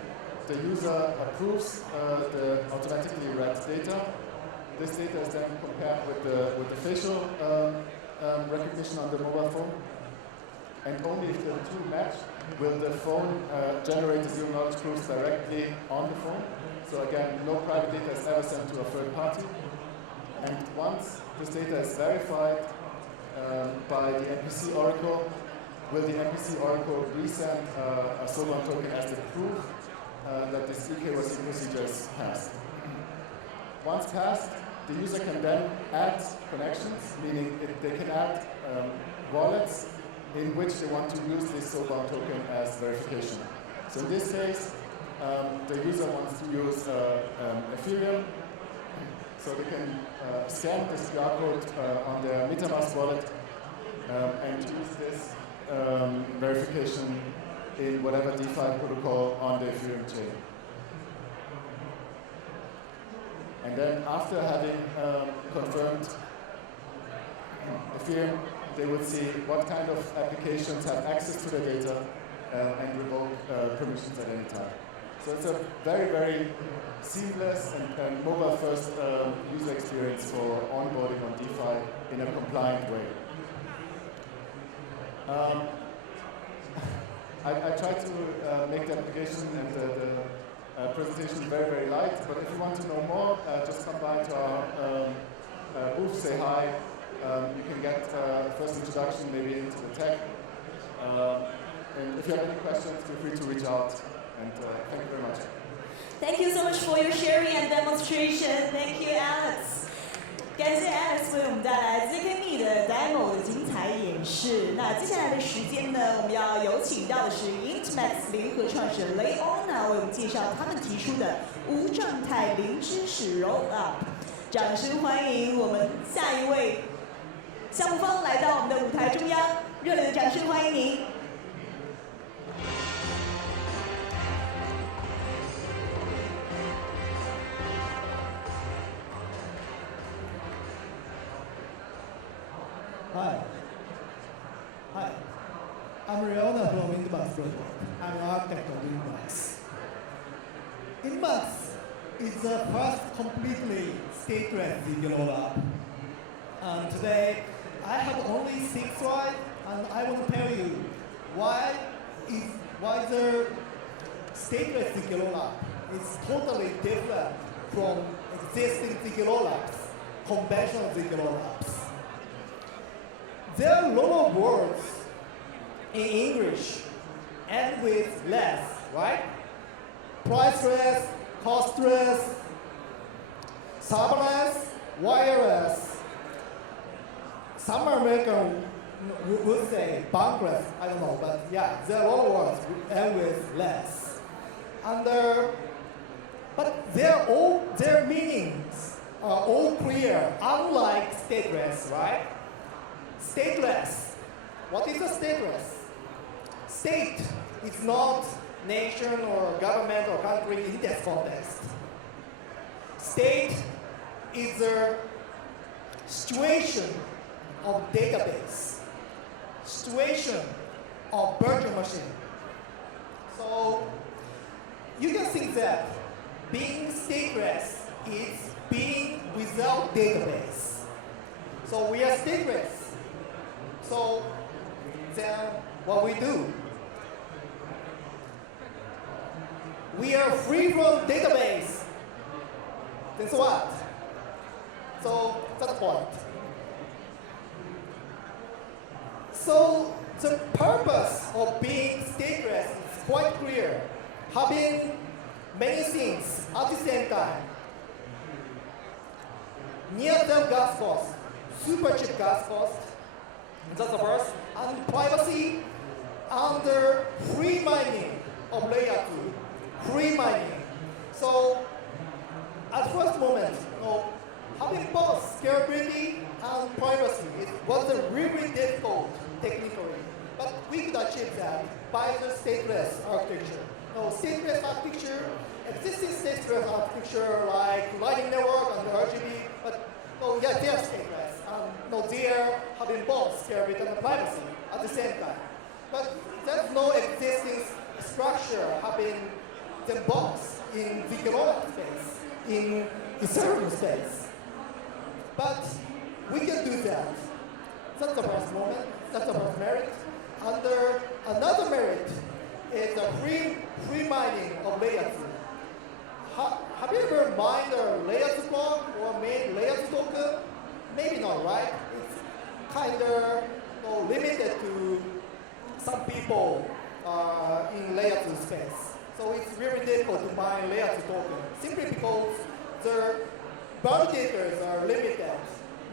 The user approves the automatically read data. This data is then compared with the facial recognition on the mobile phone. And only if the two match will the phone generate the zero knowledge proofs directly on the phone. So again, no private data is ever sent to a third party. And once this data is verified by the MPC Oracle, will the MPC Oracle resend a Solan token as the proof that this eKYC procedure is passed. Once passed, the user can then add connections, meaning they can add wallets in which they want to use this Solan token as verification. So in this case, the user wants to use Ethereum, so they can scan this QR code on their MetaMask wallet and use this verification in whatever DeFi protocol on the Ethereum chain. And then after having confirmed Ethereum, they would see what kind of applications have access to the data and revoke permissions at any time. So it's a very, very seamless and mobile-first user experience for onboarding on DeFi in a compliant way. I tried to make the application and the presentation very, very light, but if you want to know more, just come by to our booth, say hi. You can get first introduction maybe into the tech. And if you have any questions, feel free to reach out. And thank you very much. Thank you so much for your sharing and demonstration. Thank you, Alex. 感谢 Alex 为我们带来 ZKMe 的 demo 的精彩演示。那接下来的时间呢，我们要有请到的是 Intmax 联合创始人 Leona 为我们介绍他们提出的无状态零知识 Rollup。掌声欢迎我们下一位项目方来到我们的舞台中央，热烈的掌声欢迎您。Hi, I'm Riona from Inmax Project. I'm an architect of Inmax. Inmax is the first completely stateless ZK rollup. And today, I have only 6 slides, and I want to tell you why the stateless ZK rollup is totally different from existing ZK rollups, conventional ZK rollups. There are a lot of words in English end with less, right? Priceless, costless, serverless, wireless. Some American would say bankless, I don't know, but yeah, there are a lot of words end with less. And but their meanings are all clear, unlike stateless, right? Stateless. What is a stateless? State is not nation or government or country in this context. State is a situation of database, situation of virtual machine. So you can think that being stateless is being without database. So we are stateless. So then what we do? We are free from database. Then so what? So that's the point. So the purpose of being stateless is quite clear. Having many things at the same time. Near-term gas cost, super cheap gas cost. That's the first. And privacy under free mining of layer 2. Free mining. So at first moment, having both scalability and privacy was really difficult technically. But we could achieve that by the stateless architecture. Stateless architecture, existing stateless architecture like Lightning Network and the RGB, but yeah, they are stateless. They are having both scalability and privacy at the same time. But there's no existing structure having them both in the rollup space, in the server space. But we can do that. That's the first moment. That's the first merit. Under another merit is the free mining of layer 2. Have you ever mined a layer 2 block or made layer 2 token? Maybe not, right? It's kind of limited to some people in layer 2 space. So it's really difficult to mine layer 2 token, simply because the validators are limited.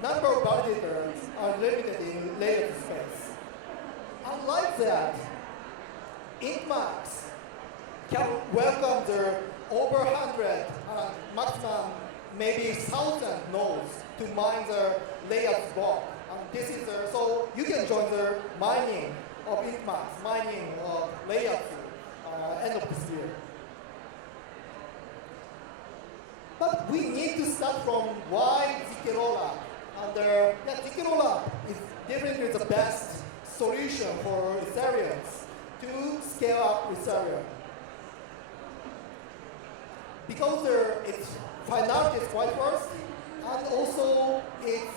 Number of validators are limited in layer 2 space. Unlike that, Intmax can welcome the over 100, maximum maybe 1,000 nodes to mine the layer 2 block. This is so you can join the mining of Intmax, mining of layer 2 end of this year. But we need to start from why ZK rollup. And yeah, ZK rollup is definitely the best solution for Ethereans to scale up Ethereum. Because its finality is quite fast, and also it's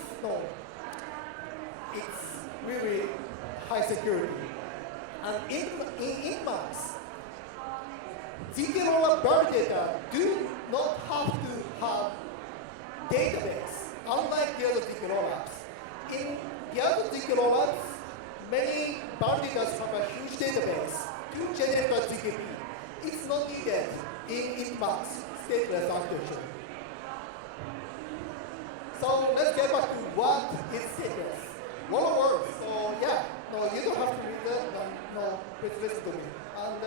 really high security. And in months, ZK rollup validator do not have to have database, unlike the other ZK rollups. In the other ZK rollups, many validators have a huge database to generate a ZKP. It's not needed in Inbox stateless architecture. So let's get back to what is stateless. One word. So yeah, no, you don't have to read it. No, please listen to me. And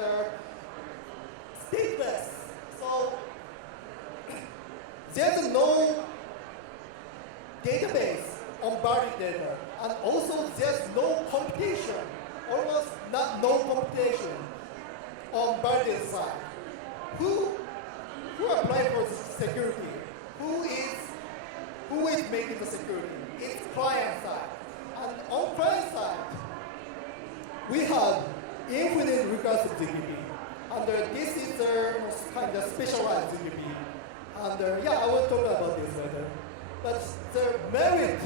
stateless. So there's no database on validator, and also there's no computation, almost no computation on validator side. Who applies for security? Who is making the security? It's client side. And on client side, we have infinite recursive ZKP. And this is a kind of specialized ZKP. And yeah, I will talk about this later. But the merit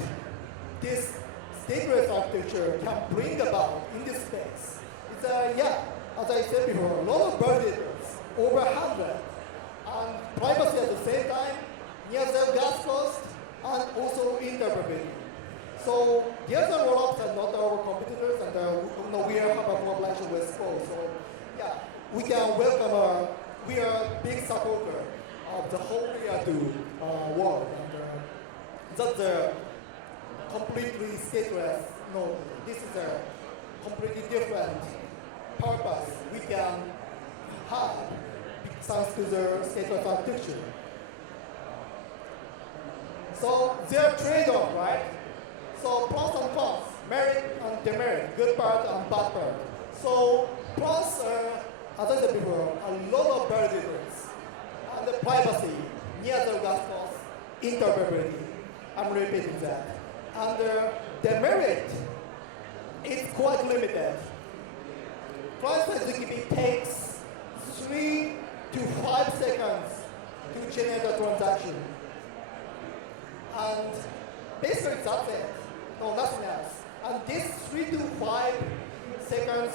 this stateless architecture can bring about in this space is yeah, as I said before, a lot of validators, over 100, and privacy at the same time, near zero gas cost, and also interoperability. So the other rollups are not our competitors, and we have a collaboration with Spo. So yeah, we can welcome we are a big supporter of the whole layer 2 world. And that's a completely stateless node. This is a completely different purpose we can have thanks to the stateless architecture. So there are trade-offs, right? So pros and cons, merit and demerit, good part and bad part. So pros are, as I said before, a lot of validators, and the privacy, near zero gas cost, interoperability. I'm repeating that. And demerit is quite limited. Client-side ZKP takes 3 to 5 seconds to generate a transaction. And basically that's it. No, nothing else. And this 3 to 5 seconds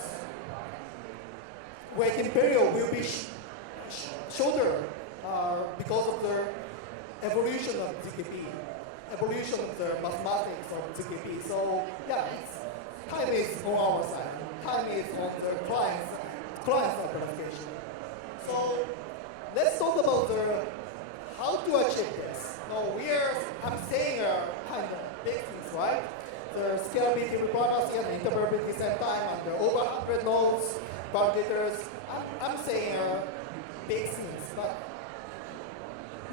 waiting period will be shorter because of the evolution of ZKP, evolution of the mathematics of ZKP. So yeah, time is on our side. Time is on the client side verification. So let's talk about how to achieve this. Now I'm saying kind of big things, right? The scalability requirements and interoperability at the same time, and the over 100 nodes, validators. I'm saying big things, but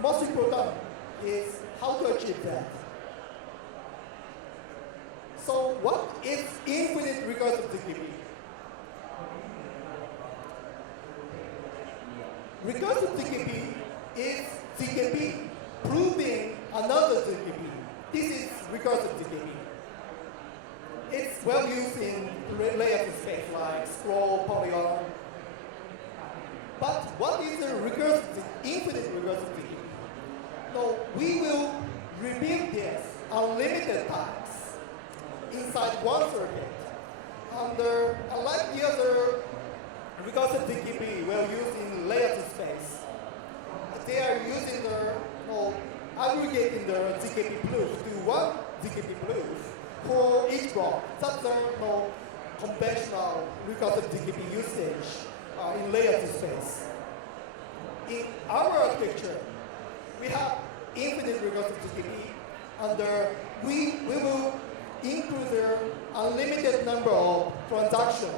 most important is how to achieve that. So what is infinite recursive ZKP? Recursive ZKP is ZKP proving another ZKP. This is recursive ZKP. It's well used in layer 2 space like scroll, polygon. But what is the infinite recursive ZKP? So we will repeat this unlimited times inside one circuit. And unlike the other recursive ZKP well used in layer 2 space, they are using aggregating the ZKP proof to one ZKP proof for each block. That's the conventional recursive ZKP usage in layer 2 space. In our architecture, we have infinite recursive ZKP, and we will include the unlimited number of transactions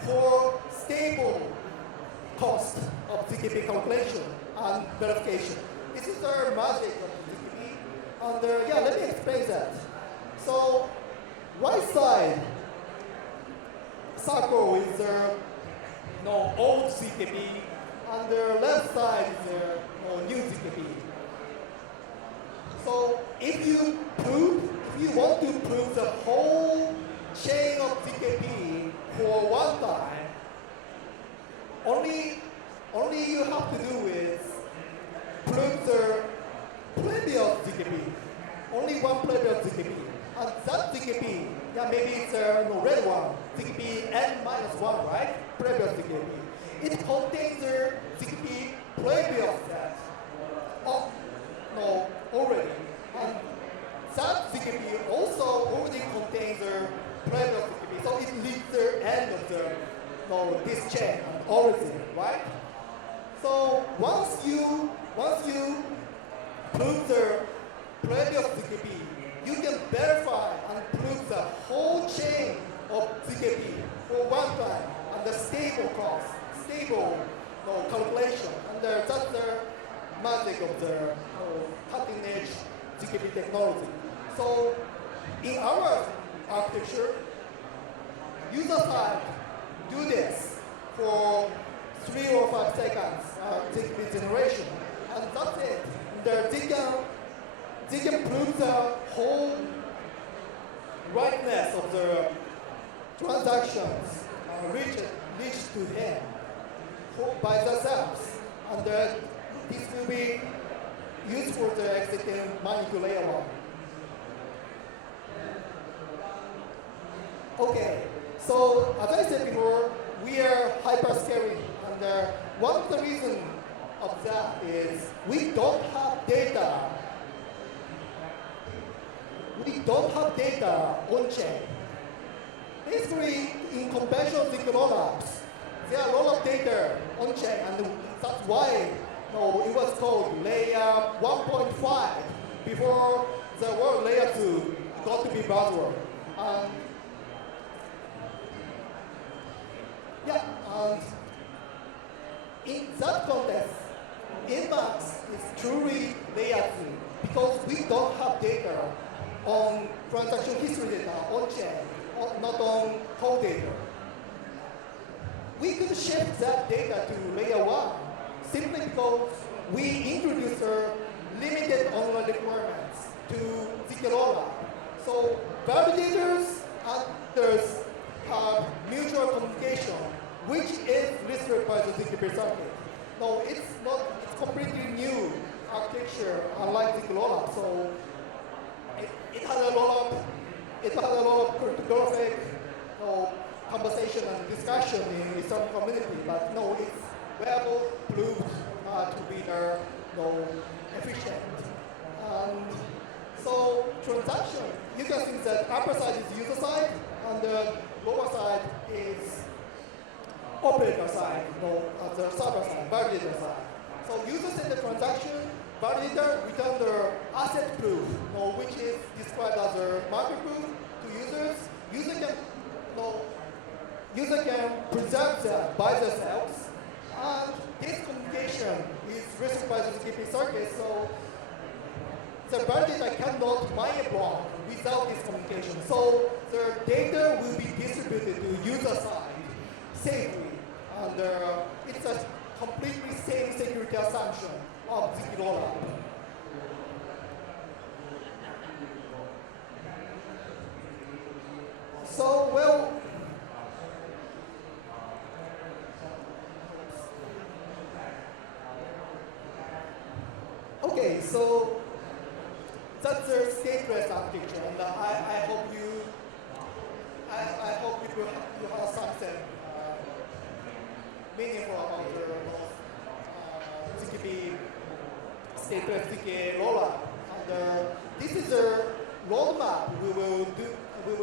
for stable cost of ZKP calculation and verification. This is the magic of ZKP. And yeah, let me explain that. So right side circle is the old ZKP, and the left side is the new ZKP. So if you want to prove the whole chain of ZKP for one time, only you have to do is prove the playback of ZKP. Only one playback of ZKP. And that ZKP, yeah, maybe it's a red one, ZKP n-1, right? Playback of ZKP. It contains the ZKP playback set. Oh, no, already. And that ZKP also already contains the playback of ZKP. So it leads the end of this chain and origin, right? So once you prove the playback of ZKP, you can verify and prove the whole chain of ZKP for one time under stable cost, stable calculation. And that's the magic of the cutting edge ZKP technology. So in our architecture, user side do this for 3 or 5 seconds ZKP generation, and that's it. They can prove the whole rightness of the transactions reached to them by themselves, and this will be used for the executing mining to layer 1. Okay, so as I said before, we are hyperscaling, and one of the reasons of that is we don't have data. We don't have data on-chain. Basically, in conventional ZK labs, there are a lot of data on-chain, and that's why it was called layer 1.5 before the word layer 2 got to be buzzword. Yeah, and in that context, Inbox is truly layer 2 because we don't have data on transaction history data on-chain, not on code data. We could shift that data to layer 1 simply because we introduced limited online requirements to ZK. So validators and others have mutual communication, which is listed by the ZKP circuit. No, it's completely new architecture, unlike ZK. So it has a lot of cryptographic conversation and discussion in some community, but no, it's well proved to be efficient. And so transaction, you can see that upper side is user side, and the lower side is operator side, the server side, validator side. So user-centered transaction, validator return the asset proof, which is described as a market proof to users. User can preserve that by themselves, and this communication is restricted by the ZKP circuit, so the validator cannot mine a block without this communication. So the data will be distributed to user side safely, and it's a completely same security assumption of ZK. So, well, okay, so that's the stateless architecture, and I hope you have something meaningful about the ZKP stateless ZK rollup. And this is the roadmap we will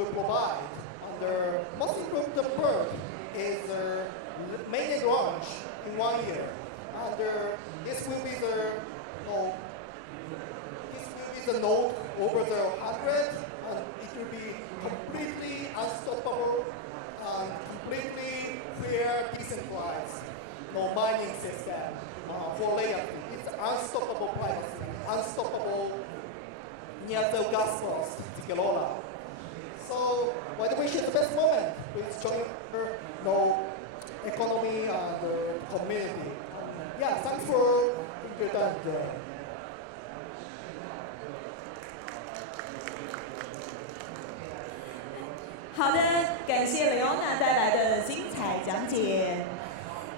provide. And the most important part is the mainnet launch in 1 year. And this will be the node over the 100, and it will be completely unstoppable and completely clear, decentralized mining system for layer 3. It's unstoppable privacy, unstoppable near-the gas cost, ZK. So why do we share the best moment with join economy and community? Yeah, thanks for your time today. 感谢雷欧娜带来的精彩讲解。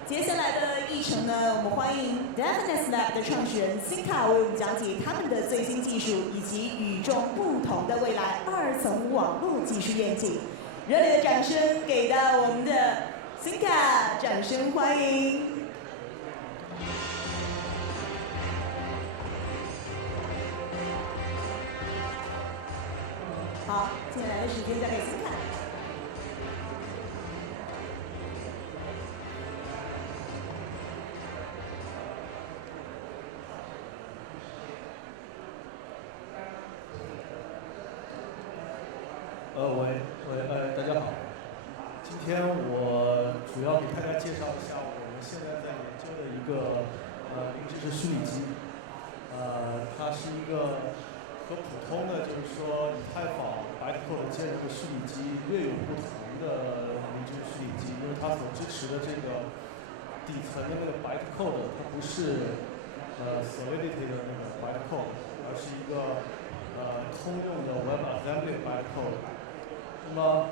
接下来的议程呢，我们欢迎 Definite Lab 的创始人 Sinka 为我们讲解他们的最新技术以及与众不同的未来2层网络技术愿景。热烈的掌声给到我们的 Sinka， 掌声欢迎。好，接下来的时间交给 Sinka。大家好。今天我主要给大家介绍一下我们现在在研究的一个零知识虚拟机。它是一个和普通的就是说以太坊、bytecode 兼容的虚拟机略有不同的零知识虚拟机，因为它所支持的这个底层的那个 bytecode 它不是solidity 的那个 bytecode， 而是一个通用的 WebAssembly bytecode。那么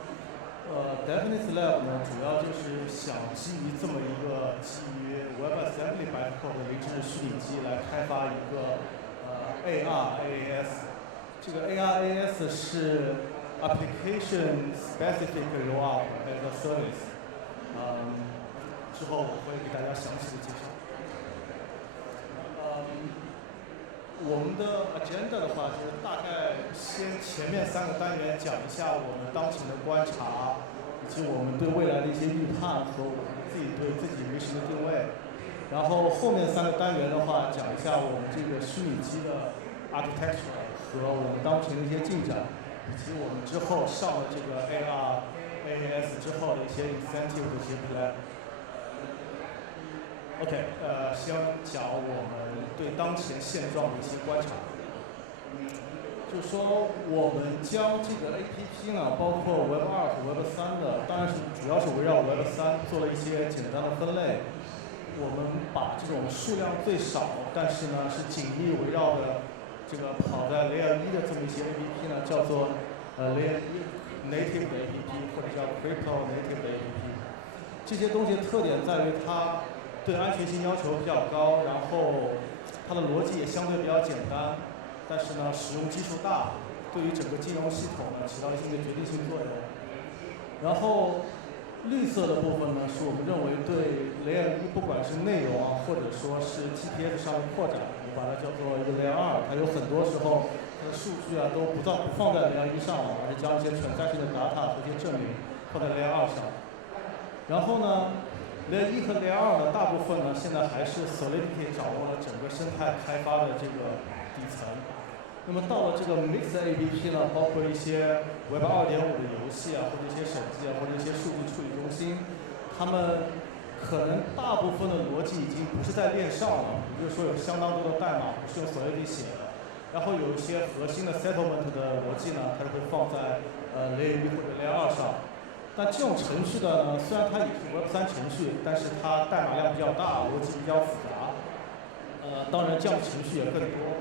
Definite Lab 呢，主要就是想基于这么一个基于 WebAssembly bytecode 的零知识虚拟机来开发一个AR-AAS。这个 AR-AAS 是 Application Specific Rollout as a Service。之后我会给大家详细的介绍。我们的 agenda 的话，就是大概先前面3个单元讲一下我们当前的观察，以及我们对未来的一些预判和我们自己对自己mission的定位。然后后面3个单元的话，讲一下我们这个虚拟机的 architecture 和我们当前的一些进展，以及我们之后上了这个 AR、AAS 之后的一些 incentive 的一些 plan。OK， 先讲我们对当前现状的一些观察。就是说，我们将这个 APP 呢，包括 Web 2和 Web 3的，当然是主要是围绕 Web 3做了一些简单的分类。我们把这种数量最少，但是呢是紧密围绕的这个跑在 Layer 1的这么一些 APP 呢，叫做Layer 1 Native 的 APP， 或者叫 Crypto Native 的 APP。这些东西的特点在于它对安全性要求比较高，然后它的逻辑也相对比较简单，但是呢使用基数大，对于整个金融系统呢起到一定的决定性作用。然后绿色的部分呢，是我们认为对 Layer 1不管是内容啊，或者说是 GPS 上的扩展，我们把它叫做一个 Layer 2，它有很多时候它的数据啊都不放在 Layer 1上了，而是将一些transaction的 data 和一些证明放在 Layer 2上。然后呢Layer 1和 Layer 2呢，大部分呢现在还是 Solidity 掌握了整个生态开发的这个底层。那么到了这个 Mixed APP 呢，包括一些 Web 2.5的游戏啊，或者一些审计啊，或者一些数据处理中心，他们可能大部分的逻辑已经不是在链上了，也就是说有相当多的代码不是用 Solidity 写的。然后有一些核心的 Settlement 的逻辑呢，它是会放在Layer 1或者 Layer 2上。但这种程序的呢，虽然它也是 Web 3程序，但是它代码量比较大，逻辑比较复杂。当然这样的程序也更多。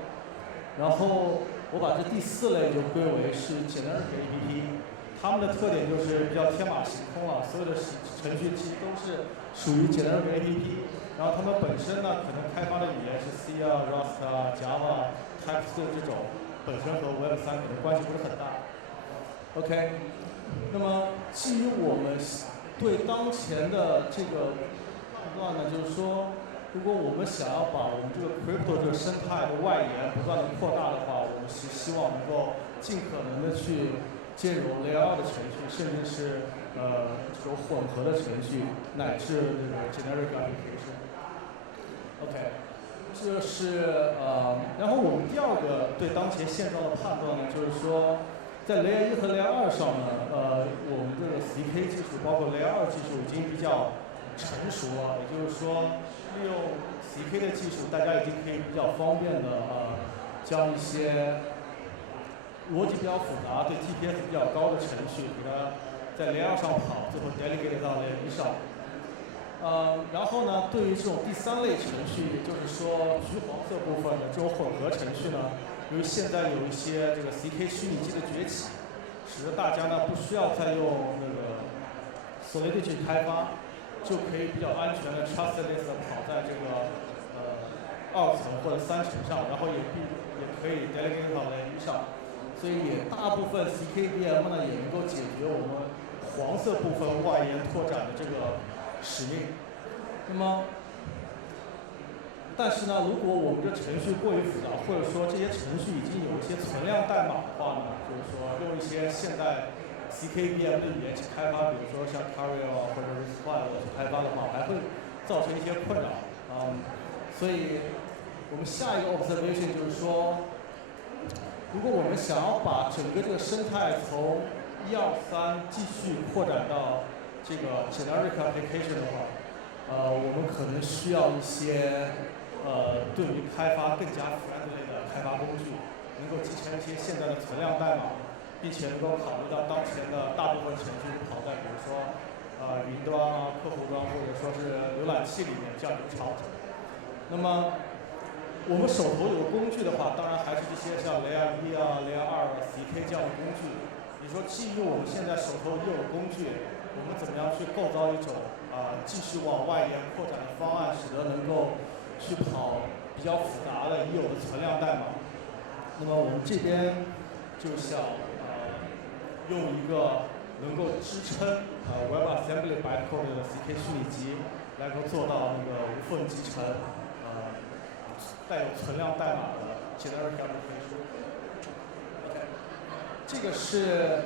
然后我把这第4类就归为是 generic APP， 它们的特点就是比较天马行空了，所有的程序其实都是属于 generic APP。然后它们本身呢，可能开发的语言是 C 啊、Rust 啊、Java、TypeScript 这种，本身和 Web 3可能关系不是很大。OK。那么，基于我们对当前的这个判断呢，就是说，如果我们想要把我们这个 crypto 这个生态的外延不断的扩大的话，我们是希望能够尽可能的去兼容 Layer 2的程序，甚至是这种混合的程序，乃至这个 generic application。OK， 这是然后我们第2个对当前现状的判断呢，就是说。在 Layer 1和 Layer 2上呢，我们这个 CK 技术，包括 Layer 2技术已经比较成熟了。也就是说，利用 CK 的技术，大家已经可以比较方便的将一些逻辑比较复杂、对 TPS 比较高的程序，给它在 Layer 2上跑，最后 delegate 到 Layer 1上。然后呢，对于这种第3类程序，也就是说橘黄色部分的这种混合程序呢。由于现在有一些这个 CK 虚拟机的崛起，使得大家呢不需要再用那个 Solidity 开发，就可以比较安全的 trustless 的跑在这个2层或者3层上，然后也可以 delegate 到人上，所以也大部分 CKVM 呢也能够解决我们黄色部分外延拓展的这个使命。那么，但是呢，如果我们的程序过于复杂，或者说这些程序已经有一些存量代码的话呢，就是说用一些现代 CKVM 的语言去开发，比如说像 Carrier 或者是 Spire 去开发的话，还会造成一些困扰。所以我们下一个 observation 就是说，如果我们想要把整个这个生态从1、2、3继续扩展到这个 generic application 的话，我们可能需要一些对于开发更加 friendly 的开发工具，能够集成一些现在的存量代码，并且能够考虑到当前的大部分程序跑在比如说云端啊、客户端或者说是浏览器里面这样一个场景。那么我们手头有工具的话，当然还是这些像 Layer 1啊、Layer 2、CK 这样的工具。你说基于我们现在手头已有的工具，我们怎么样去构造一种继续往外延扩展的方案，使得能够去跑比较复杂的已有的存量代码？那么我们这边就想用一个能够支撑WebAssembly bytecode 的 CK 虚拟机，来够做到那个无缝集成，带有存量代码的 generic application。OK， 这个是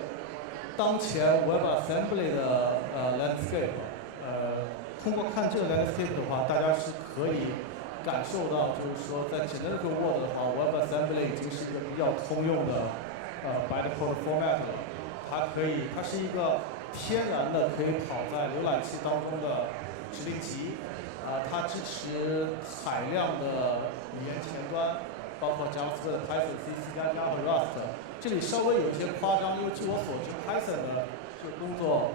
当前 WebAssembly 的landscape。通过看这个 landscape 的话，大家是可以感受到，就是说在 generic world 的话 ，WebAssembly 已经是一个比较通用的bytecode format 了。它是一个天然的可以跑在浏览器当中的指令集。它支持海量的语言前端，包括 JavaScript、Python、C++ 和 Rust。这里稍微有一些夸张，因为据我所知 ，Python 的这个工作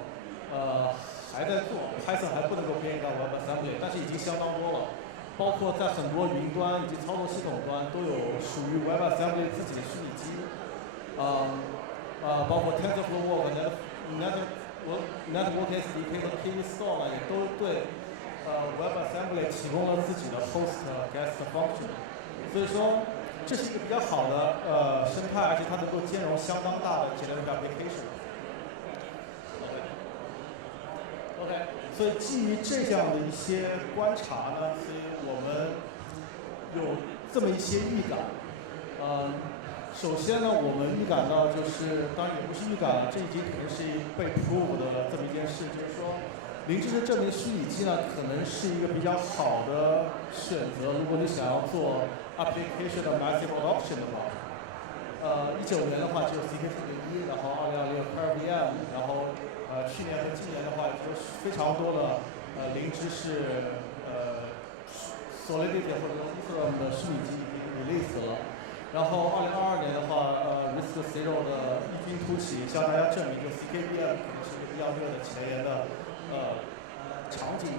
还在做 ，Python 还不能够编译到 WebAssembly， 但是已经相当多了。包括在很多云端以及操作系统端都有属于 WebAssembly 自己的虚拟机。包括 TensorFlow Network SDK 和 KVStore 呢，也都对WebAssembly 提供了自己的 host guest function， 所以说这是一个比较好的生态，而且它能够兼容相当大的 generic application。OK， 所以基于这样的一些观察呢，所以我们有这么一些预感。首先呢，我们预感到就是，当然也不是预感了，这已经可能是被 prove 的这么一件事，就是说，零知识证明虚拟机呢，可能是一个比较好的选择。如果你想要做 application 的 massive adoption 的话，19年的话只有 CK 4.1，然后2020有 KVM， 然后去年和今年的话有非常多的零知识Solidity 或者说 Ethereum 的虚拟机已经 release 了。然后2022年的话，Risk Zero 的异军突起，向大家证明，就 CKVM 可能是一个比较热的前沿的场景。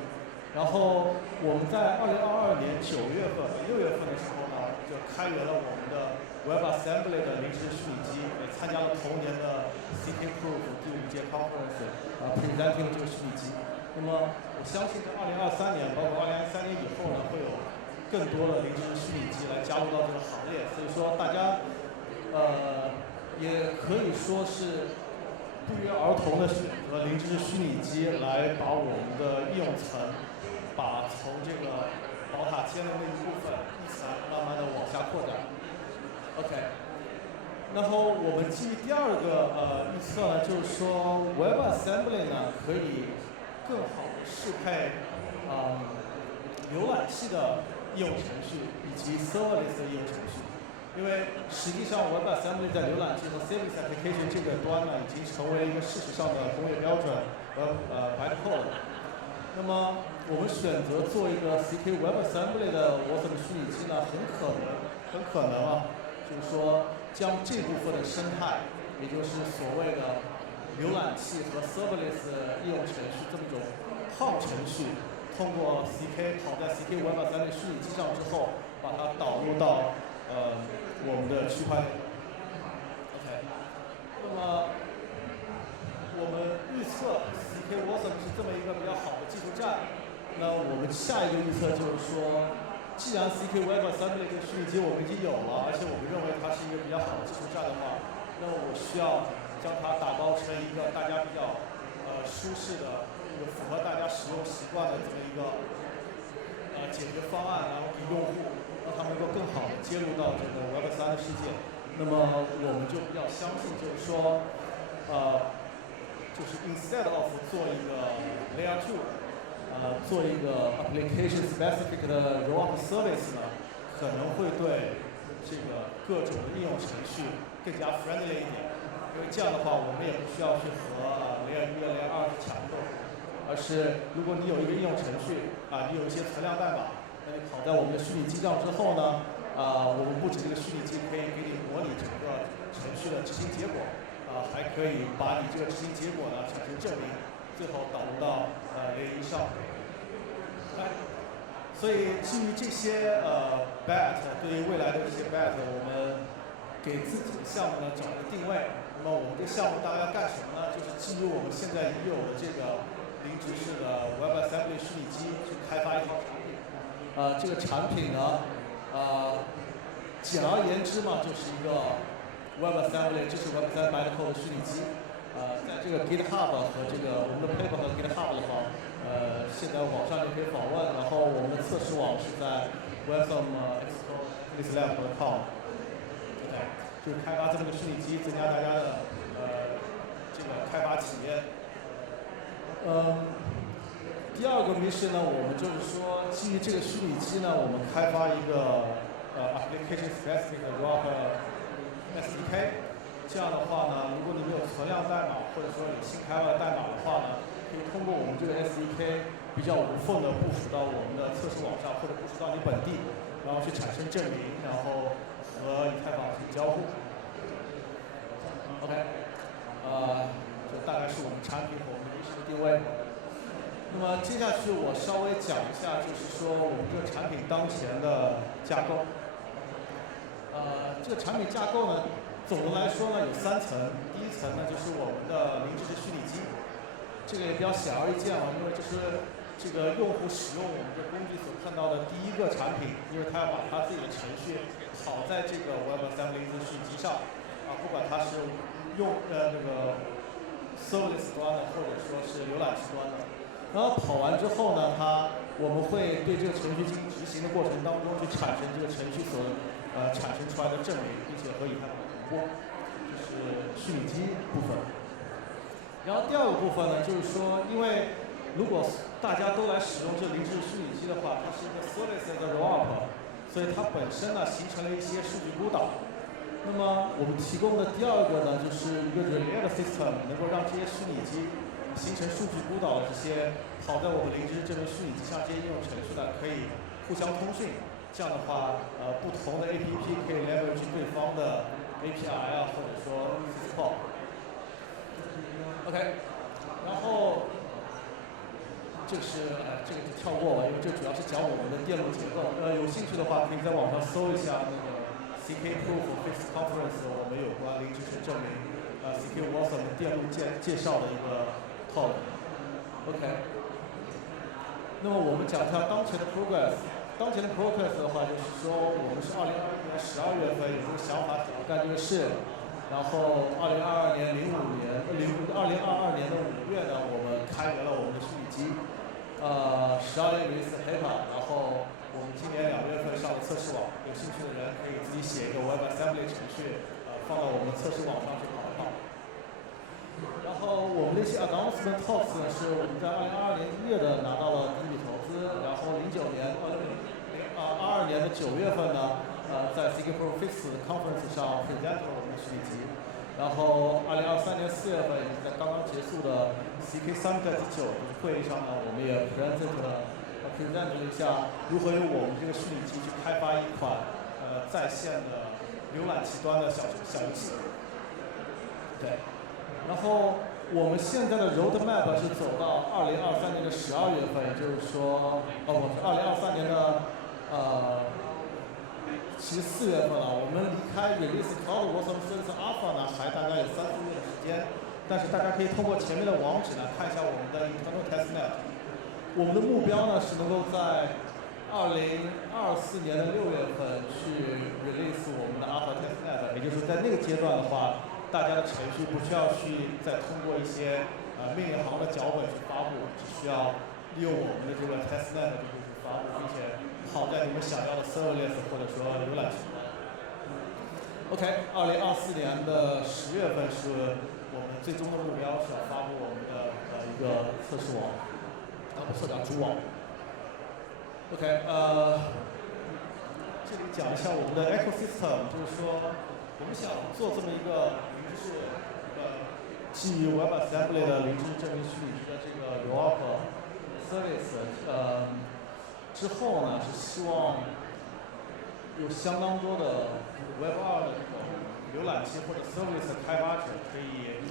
然后我们在2022年9月份、6月份的时候呢，就开源了我们的 WebAssembly 的零知识虚拟机，也参加了同年的 CKProof 第5届 conference presenting 这个虚拟机。那么我相信在2023年，包括2023年以后呢，会有更多的零知识虚拟机来加入到这个行列，所以说大家也可以说是不约而同的选择零知识虚拟机来把我们的应用层，把从这个宝塔尖的那一部分一层慢慢的往下扩展。OK， 然后我们基于第二个预测呢，就是说 WebAssembly 呢可以更好的适配浏览器的应用程序以及 serverless 的应用程序，因为实际上 WebAssembly 在浏览器和 service application 这个端呢，已经成为一个事实上的工业标准bytecode。那么我们选择做一个 CK WebAssembly 的 Awesome 虚拟机呢，很可能就是说将这部分的生态，也就是所谓的浏览器和 serverless 应用程序这么一种HAM程序，通过 CK 跑在 CK WebAssembly 虚拟机上之后，把它导入到我们的区块链。OK， 那么我们预测 CK CK Watson 是这么一个比较好的技术栈，那我们下一个预测就是说，既然 CK Web Assembly 这个虚拟机我们已经有了，而且我们认为它是一个比较好的技术栈的话，那我需要将它打包成一个大家比较舒适的、一个符合大家使用习惯的这么一个解决方案，然后给用户让他们能够更好的接入到这个 Web 3的世界。那么我们就比较相信，就是说，就是 instead of 做一个 Layer 2，做一个 application specific 的 rollup service 呢，可能会对这个各种的应用程序更加 friendly 一点。因为这样的话，我们也不需要去和Layer 1、Layer 2去抢购，而是如果你有一个应用程序你有一些存量代码，那你跑在我们的虚拟机上之后呢，我们不仅这个虚拟机可以给你模拟整个程序的执行结果，还可以把你这个执行结果呢产生证明，最后导入到Layer 1上。所以基于这些bet， 对于未来的这些 bet， 我们给自己的项目呢找了定位。那么我们这项目大概要干什么呢？就是基于我们现在已有的这个零指示的 Web Assembly 虚拟机去开发一套产品。这个产品呢，简而言之嘛，就是一个 Web Assembly， 这是 Web 3 bytecode 的虚拟机。在这个 GitHub 和这个我们的 paper 和 GitHub 的话，现在网上就可以访问。然后我们的测试网是在 websome.com， 就是开发这么个虚拟机，增加大家的这个开发体验。第二个 mission 呢，我们就是说基于这个虚拟机呢，我们开发一个application specific rollup SDK。这样的话呢，如果你没有存量代码，或者说你新开发的代码的话呢，可以通过我们这个 SDK 比较无缝的部署到我们的测试网上，或者部署到你本地，然后去产生证明，然后和以太坊进行交互。OK， 这大概是我们产品和我们的定位。那么接下去我稍微讲一下，就是说我们这个产品当前的架构。这个产品架构呢，总的来说呢有3层。第一层呢就是我们的零知识虚拟机，这个也比较显而易见了，因为这是这个用户使用我们这工具所看到的第一个产品，因为他要把他自己的程序跑在这个 Web Assembly 虚拟机上，不管它是用这个 serverless 端的，或者说是浏览器端的。然后跑完之后呢，我们会对这个程序进行执行的过程当中，去产生这个程序所产生出来的证明，并且和以太坊同步，这是虚拟机部分。然后第二个部分呢，就是说，因为如果大家都来使用这零知识虚拟机的话，它是一个 service 的 rollup， 所以它本身呢形成了一些数据孤岛。那么我们提供的第二个呢，就是一个 relay system， 能够让这些虚拟机形成数据孤岛的这些跑在我们零知识这边虚拟机上这些应用程序呢，可以互相通讯。这样的话，不同的 APP 可以 leverage 对方的 API 或者说 support。OK， 然后这个就跳过了，因为这主要是讲我们的电路结构。有兴趣的话，可以在网上搜一下那个 CK Proof Fixed Conference， 我们有关零知识证明CK Watson 电路介绍的一个 talk。OK， 那么我们讲一下当前的 progress。当前的 progress 的话，就是说我们是2021年12月份有这个想法想要干这个事，然后2022年的5月呢，我们开源了我们的虚拟机，12月release paper， 然后我们今年2月份上了测试网，有兴趣的人可以自己写一个 Web Assembly 程序，放到我们的测试网上去跑一跑。然后我们这些 announcement talks 呢，是我们在2022年1月的拿到了第一笔投资，然后2022年的9月份呢，在 CK Pro Fix Conference 上 present 了我们的虚拟机，然后2023年4月份，也是在刚刚结束的 CK Summit 第9会议上呢，我们也 present 了一下如何用我们这个虚拟机去开发一款在线的浏览器端的小游戏。对，然后我们现在的 roadmap 是走到2023年的12月份，也就是说，我是2023年的其实4月份了。我们离开 release Cloud Watson Service Alpha 呢，还大概有3、4月的时间。但是大家可以通过前面的网址呢看一下我们的 internal testnet。我们的目标呢是能够在2024年的6月份去 release 我们的 alpha testnet， 也就是在那个阶段的话，大家的程序不需要去再通过一些命令行的脚本去发布，只需要利用我们的这个 testnet 就可以去发布，并且跑在你们想要的 serverless 或者说浏览器。OK，2024年的10月份是我们最终的目标，是要发布我们的一个测试网，测量主网。OK， 这里讲一下我们的 ecosystem， 就是说我们想做这么一个零知识基于 WebAssembly 的零知识证明虚拟机的这个 Developer Service， 之后呢是希望有相当多的 Web2 的这种浏览器或者 Service 的开发者可以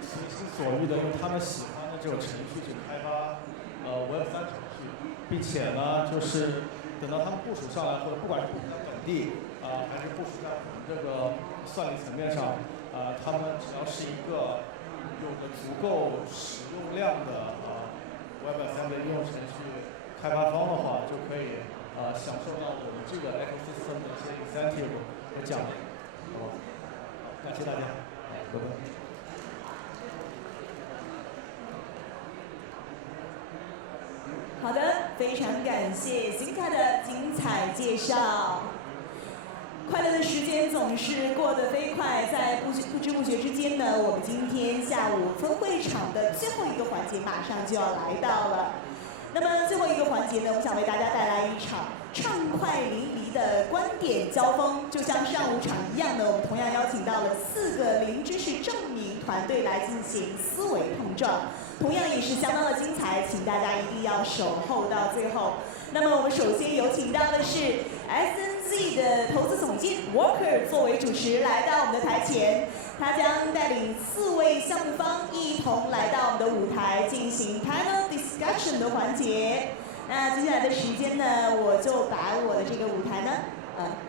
随心所欲的用他们喜欢的这种程序去开发Web3 程序，并且呢就是等到他们部署上来，或者不管是部署在本地还是部署在我们这个算力层面上，他们只要是一个有着足够使用量的WebAssembly 应用程序开发方的话，就可以享受到我们这个 ecosystem 的一些 incentive 和奖励。好，感谢大家。拜拜。好的，非常感谢 Zinka 的精彩介绍。快乐的时间总是过得飞快，在不知不觉之间呢，我们今天下午分会场的最后一个环节马上就要来到了。那么最后一个环节呢，我想为大家带来一场畅快淋漓的观点交锋，就像上午场一样呢，我们同样邀请到了4个零知识证明团队来进行思维碰撞，同样也是相当的精彩，请大家一定要守候到最后。那么我们首先有请到的是 SNZ 的投资总监 Walker 作为主持来到我们的台前，他将带领4位项目方一同来到我们的舞台进行 panel discussion 的环节。那接下来的时间呢，我就把我的这个舞台呢，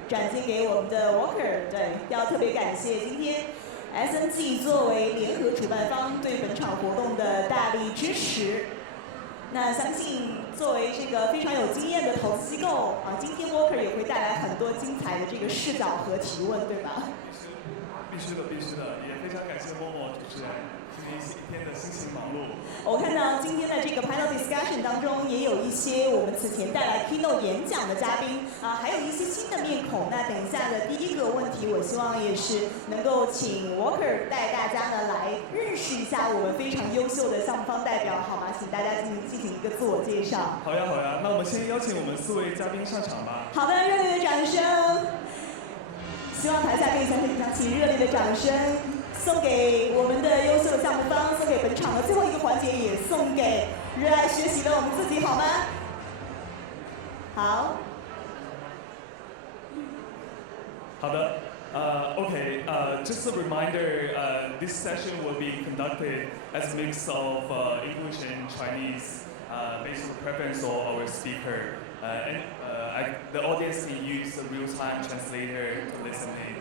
转接给我们的 Walker。对，要特别感谢今天 SNZ 作为联合主办方对本场活动的大力支持。那相信作为这个非常有经验的投资机构今天 Walker 也会带来很多精彩的这个视角和提问，对吧？必须的，必须的，也非常感谢默默主持人今天一天的辛勤忙碌。我看到今天的这个 panel discussion 当中，也有一些我们此前带来 keynote 演讲的嘉宾还有一些新的面孔。那等一下的第一个问题，我希望也是能够请 Walker 带大家呢来认识一下我们非常优秀的项目方代表，好吗？请大家进行一个自我介绍。好呀，好呀，那我们先邀请我们4位嘉宾上场吧。好的，热烈的掌声！希望台下可以响起热烈的掌声。送给我们的优秀的项目方，送给本场的最后一个环节，也送给热爱学习的我们自己，好吗？好。好的，OK, just a reminder, this session will be conducted as a mix of English and Chinese, based on the preference of our speaker. The audience can use a real-time translator to listen in.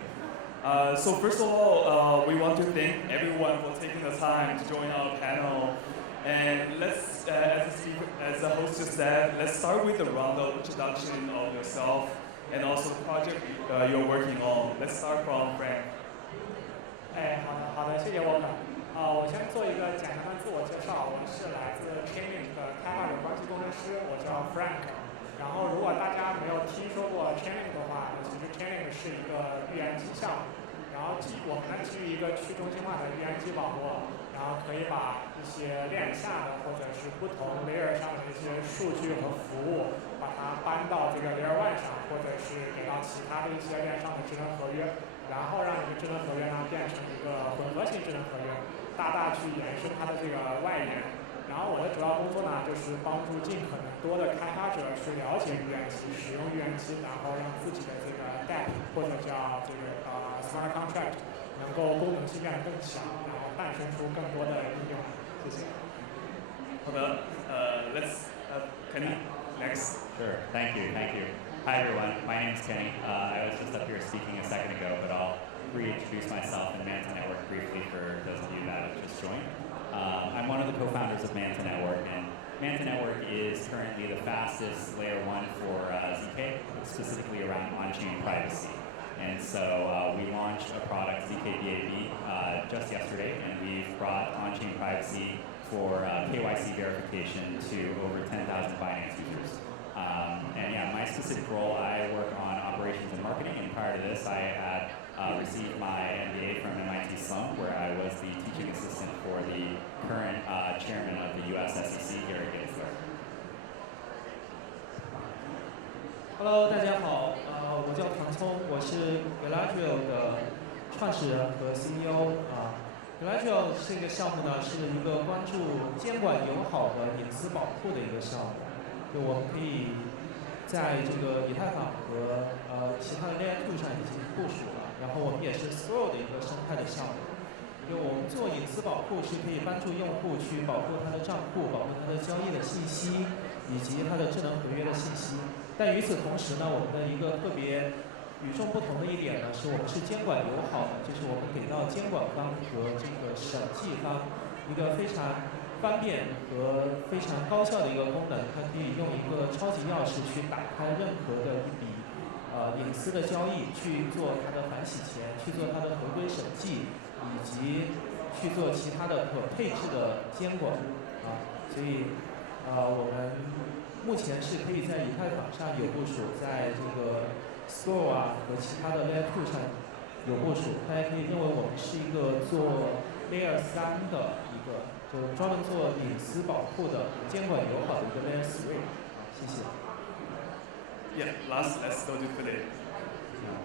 So first of all, we want to thank everyone for taking the time to join our panel. And let's, as the host just said, let's start with a round of introduction of yourself and also the project you're working on. Let's start from Frank. 好的，谢谢Walker。我先做一个简单的自我介绍，我是来自 Chainlink 的开发者关系工程师，我叫 Frank。然后，如果大家没有听说过 Chainlink 的话，其实 Chainlink 是一个预言机项目。然后我们呢基于一个去中心化的预言机网络，然后可以把一些链下的或者是不同 layer 上的一些数据和服务，把它搬到这个 layer 1上，或者是给到其他的一些链上的智能合约，然后让一个智能合约呢变成一个混合型智能合约，大大去延伸它的这个外延。然后我的主要工作呢，就是帮助尽可能多的开发者去了解预言机，使用预言机，然后让自己的这个 DApp 或者叫这个smart contract 能够功能性变得更强，然后诞生出更多的应用。谢谢。好的，let's Kenny next. Sure. Thank you. Hi everyone. My name is Kenny. I was just up here speaking a second ago, but I'll reintroduce myself and Manta Network briefly for those of you that have just joined. I'm one of the co-founders of Manta Network, and Manta Network is currently the fastest layer 1 for ZK, specifically around on-chain privacy. And so we launched a product, ZK just yesterday, and we've brought on-chain privacy for KYC verification to over 10,000 Binance users. And yeah, my specific role, I work on operations and marketing, and prior to this, I had received my MBA from MIT Sloan, where I was the teaching assistant for the current chairman of the US SEC, Gary Gensler. Hello， 大家好，我叫唐聪，我是 inaugural 的创始人和 CEO inaugural 这个项目呢，是一个关注监管友好的隐私保护的一个项目。就我们可以在这个以太坊和其他的 Layer 2上已经部署了，然后我们也是 Scroll 的一个生态的项目。就我们做隐私保护是可以帮助用户去保护他的账户、保护他的交易的信息，以及他的智能合约的信息。但与此同时呢，我们的一个特别与众不同的一点呢，是我们是监管友好的，就是我们给到监管方和这个审计方一个非常方便和非常高效的一个功能，它可以用一个超级钥匙去打开任何的一笔隐私的交易，去做它的反洗钱，去做它的合规审计，以及去做其他的可配置的监管所以我们目前是可以在以太坊上有部署，在这个 Scroll 和其他的 Layer 2上有部署。大家可以认为我们是一个做 Layer 3的一个，就专门做隐私保护的、监管友好的一个 Layer 3。谢谢。Yeah, let's go to Philip.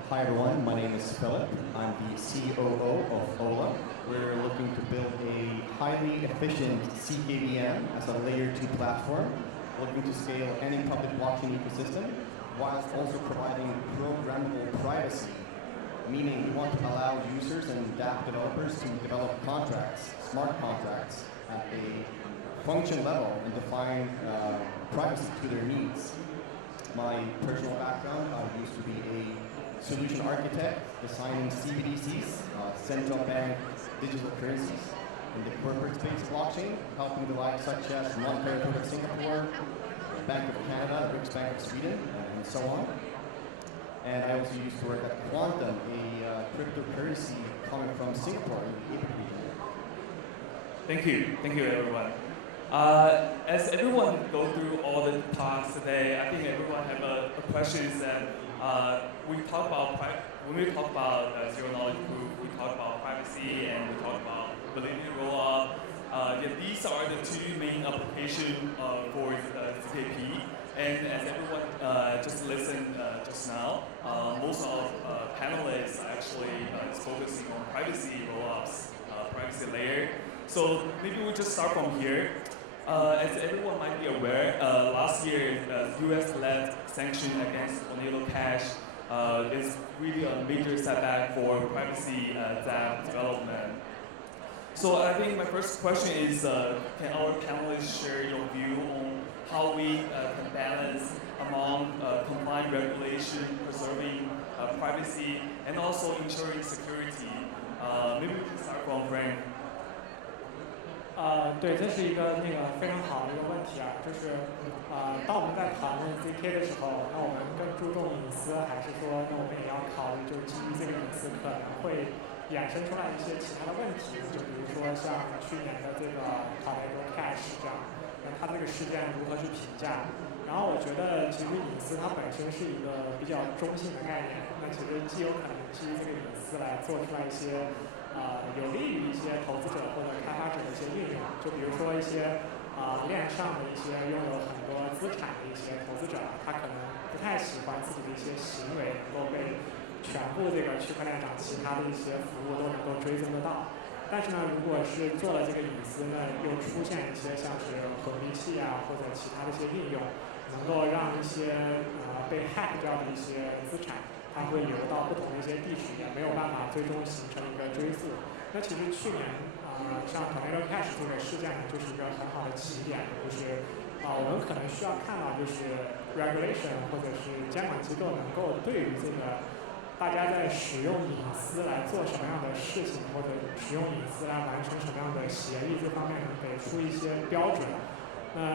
Hi everyone, my name is Philip. I'm the COO of Ola. We're looking to build a highly efficient CKVM as a layer 2 platform, looking to scale any public blockchain ecosystem, whilst also providing programmable privacy, meaning we want to allow users and dApp developers to develop contracts, smart contracts, at a function level and define privacy to their needs. My personal background, I used to be a solution architect designing CBDCs, central bank digital currencies, in the corporate space blockchain, helping the likes such as Monetary Authority of Singapore, Bank of Canada, the Bank of Sweden, and so on. And I also used to work at Quantum, a cryptocurrency coming from Singapore in the APEC region. Thank you everyone. As everyone go through all the talks today, I think everyone have a question is that when we talk about zero knowledge proof, we talk about privacy and we talk about validity rollup. These are the two main applications for ZKP. And as everyone just listened just now, most of panelists actually is focusing on privacy rollups, privacy layer. So maybe we just start from here. As everyone might be aware, last year US-led sanction against Tornado Cash is really a major setback for privacy dApp development. So I think my first question is, can our panelists share your view on how we can balance among compliant regulation, preserving privacy, and also ensuring security? Maybe we can start from Frank. 对，这是一个非常好的一个问题就是当我们在讨论 ZK 的时候，那我们更注重隐私，还是说那我们也要考虑就是基于这个隐私可能会衍生出来一些其他的问题，就比如说像去年的这个 Tornado Cash 这样，那它这个事件如何去评价？然后我觉得其实隐私它本身是一个比较中性的概念，那其实既有可能基于这个隐私来做出来一些有利于一些投资者或者开发者的一些运用，就比如说一些链上的一些拥有很多资产的一些投资者，他可能不太喜欢自己的一些行为能够被全部这个区块链上其他的一些服务都能够追踪得到。但是呢，如果是做了这个隐私呢，又出现一些像是合密器或者其他的一些应用，能够让一些被 hack 掉的一些资产，它会流到不同的一些地址，也没有办法最终形成一个追溯。那其实去年像 Tornado Cash 这个事件呢，就是一个很好的起点，就是我们可能需要看到就是 regulation 或者是监管机构能够对于这个大家在使用隐私来做什么样的事情，或者使用隐私来完成什么样的协议，这方面能给出一些标准。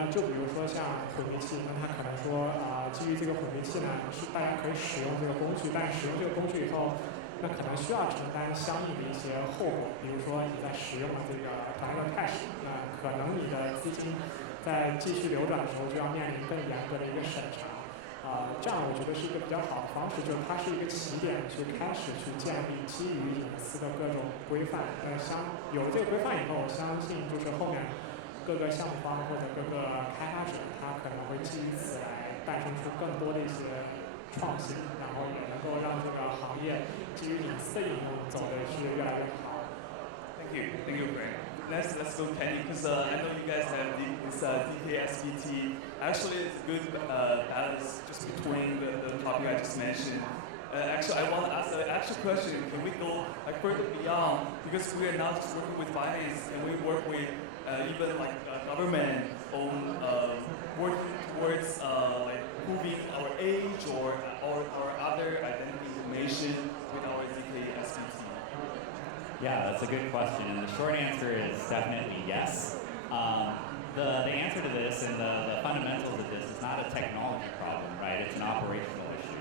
就比如说像混合器，那它可能说基于这个混合器呢，是大家可以使用这个工具，但使用这个工具以后，那可能需要承担相应的一些后果，比如说你在使用了这个团队 cache， 那可能你的资金在继续流转的时候就要面临更严格的一个审查。这样我觉得是一个比较好的方式，就是它是一个起点，去开始去建立基于隐私的各种规范。有了这个规范以后，我相信就是后面各个项目方或者各个开发者，他可能会基于此来诞生出更多的一些创新，然后也能够让这个行业基于隐私的应用走的是越来越好。Thank you, Greg. Let's go, Kenny, because I know you guys have this DKSBT. Actually, it's a good balance just between the topic I just mentioned. Actually, I want to ask an actual question. Can we go further beyond? Because we are not just working with finance, and we work with even government on working towards proving our age or other identity information with our DKSBT. Yeah, that's a good question, and the short answer is definitely yes. The answer to this and the fundamentals of this is not a technology problem, right? It's an operational issue.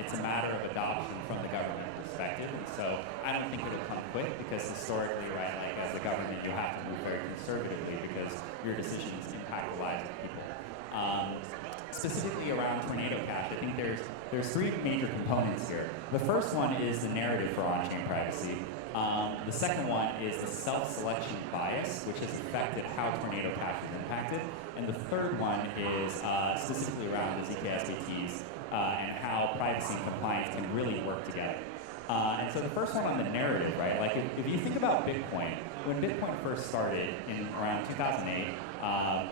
It's a matter of adoption from the government perspective, and so I don't think it'll come quick because historically, right, like as a government, you have to move very conservatively because your decisions impact the lives of people. Specifically around Tornado Cache, I think there's three major components here. The first one is the narrative for on-chain privacy. The second one is the self-selection bias, which has affected how Tornado Cache is impacted. And the third one is specifically around the ZK-SBTs and how privacy and compliance can really work together. And so the first one on the narrative, right? Like if you think about Bitcoin, when Bitcoin first started in around 2008,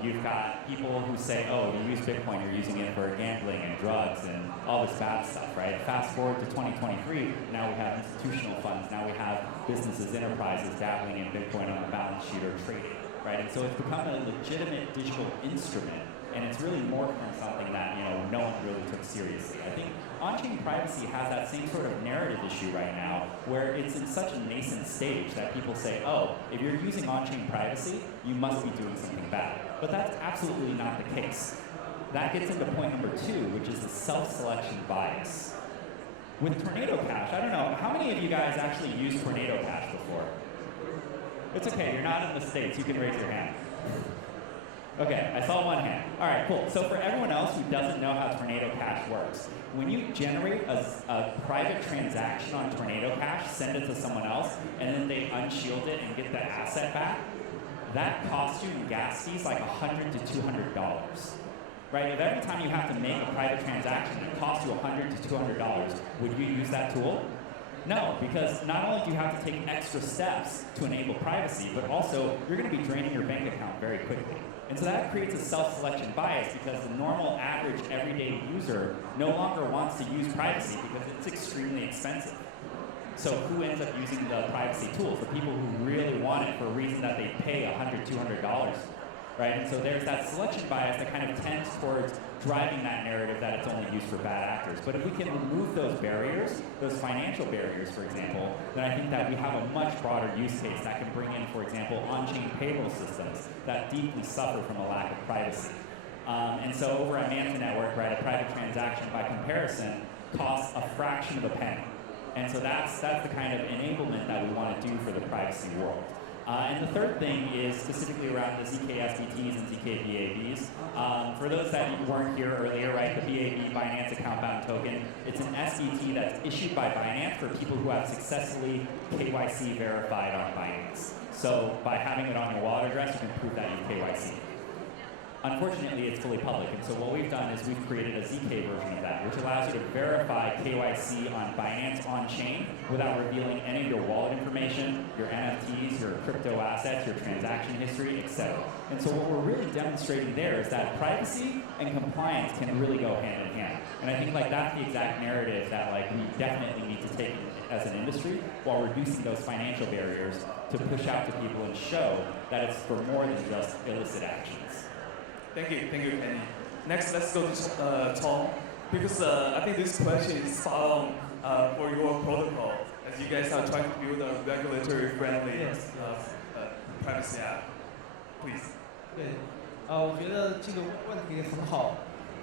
you've got people who say, oh, you use Bitcoin, you're using it for gambling and drugs and all this bad stuff, right? Fast forward to 2023, now we have institutional funds, now we have businesses, enterprises dabbling in Bitcoin on the balance sheet or trading, right? And so it's become a legitimate digital instrument, and it's really more from something that no one really took seriously. I think on-chain privacy has that same sort of narrative issue right now, where it's in such a nascent stage that people say, oh, if you're using on-chain privacy, you must be doing something bad. But that's absolutely not the case. That gets into point number 2, which is the self-selection bias. With Tornado Cache, I don't know, how many of you guys actually used Tornado Cache before? It's okay, you're not in the States, you can raise your hand. Okay, I saw one hand. All right, cool. So for everyone else who doesn't know how Tornado Cache works, when you generate a private transaction on Tornado Cache, send it to someone else, and then they unshield it and get the asset back, that costs you in gas fees like $100 to $200. Right? If every time you have to make a private transaction, it costs you $100 to $200, would you use that tool? No, because not only do you have to take extra steps to enable privacy, but also you're going to be draining your bank account very quickly. And so that creates a self-selection bias because the normal, average, everyday user no longer wants to use privacy because it's extremely expensive. So who ends up using the privacy tools? The people who really want it for a reason that they pay $100, $200. Right? And so there's that selection bias that kind of tends towards driving that narrative that it's only used for bad actors. But if we can remove those barriers, those financial barriers, for example, then I think that we have a much broader use case that can bring in, for example, on-chain payroll systems that deeply suffer from a lack of privacy. And so over at Manta Network, right, a private transaction by comparison costs a fraction of a penny. And so that's the kind of enablement that we want to do for the privacy world. And the third thing is specifically around the ZK-SBTs and ZK-BABs. For those that weren't here earlier, right, the BAB, Binance Account Bound Token, it's an SBT that's issued by Binance for people who have successfully KYC verified on Binance. So by having it on your wallet address, you can prove that you KYC. Unfortunately, it's fully public, and so what we've done is we've created a ZK version of that, which allows you to verify KYC on Binance on-chain without revealing any of your wallet information, your NFTs, your crypto assets, your transaction history, etc. And so what we're really demonstrating there is that privacy and compliance can really go hand in hand. And I think that's the exact narrative that we definitely need to take as an industry while reducing those financial barriers to push out to people and show that it's for more than just illicit actions. Thank you, Kenny. Next, let's go to Tom, because I think this question is spot on for your protocol, as you guys are trying to build a regulatory-friendly privacy app. Please. 对，我觉得这个问题很好，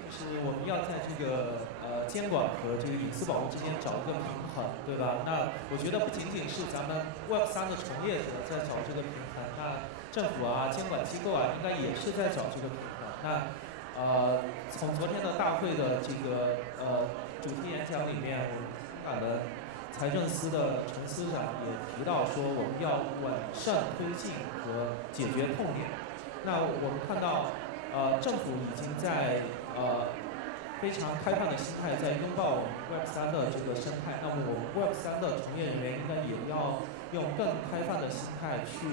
就是我们要在这个监管和这个隐私保护之间找一个平衡，对吧？那我觉得不仅仅是咱们 Web3 的从业者在找这个平衡，那政府啊、监管机构啊，应该也是在找这个平衡。那从昨天的大会的这个主题演讲里面，我们的财政司的陈司长也提到说，我们要稳慎推进和解决痛点。那我们看到，政府已经在非常开放的心态在拥抱我们 Web3 的这个生态。那么我们 Web3 的从业人员应该也要用更开放的心态去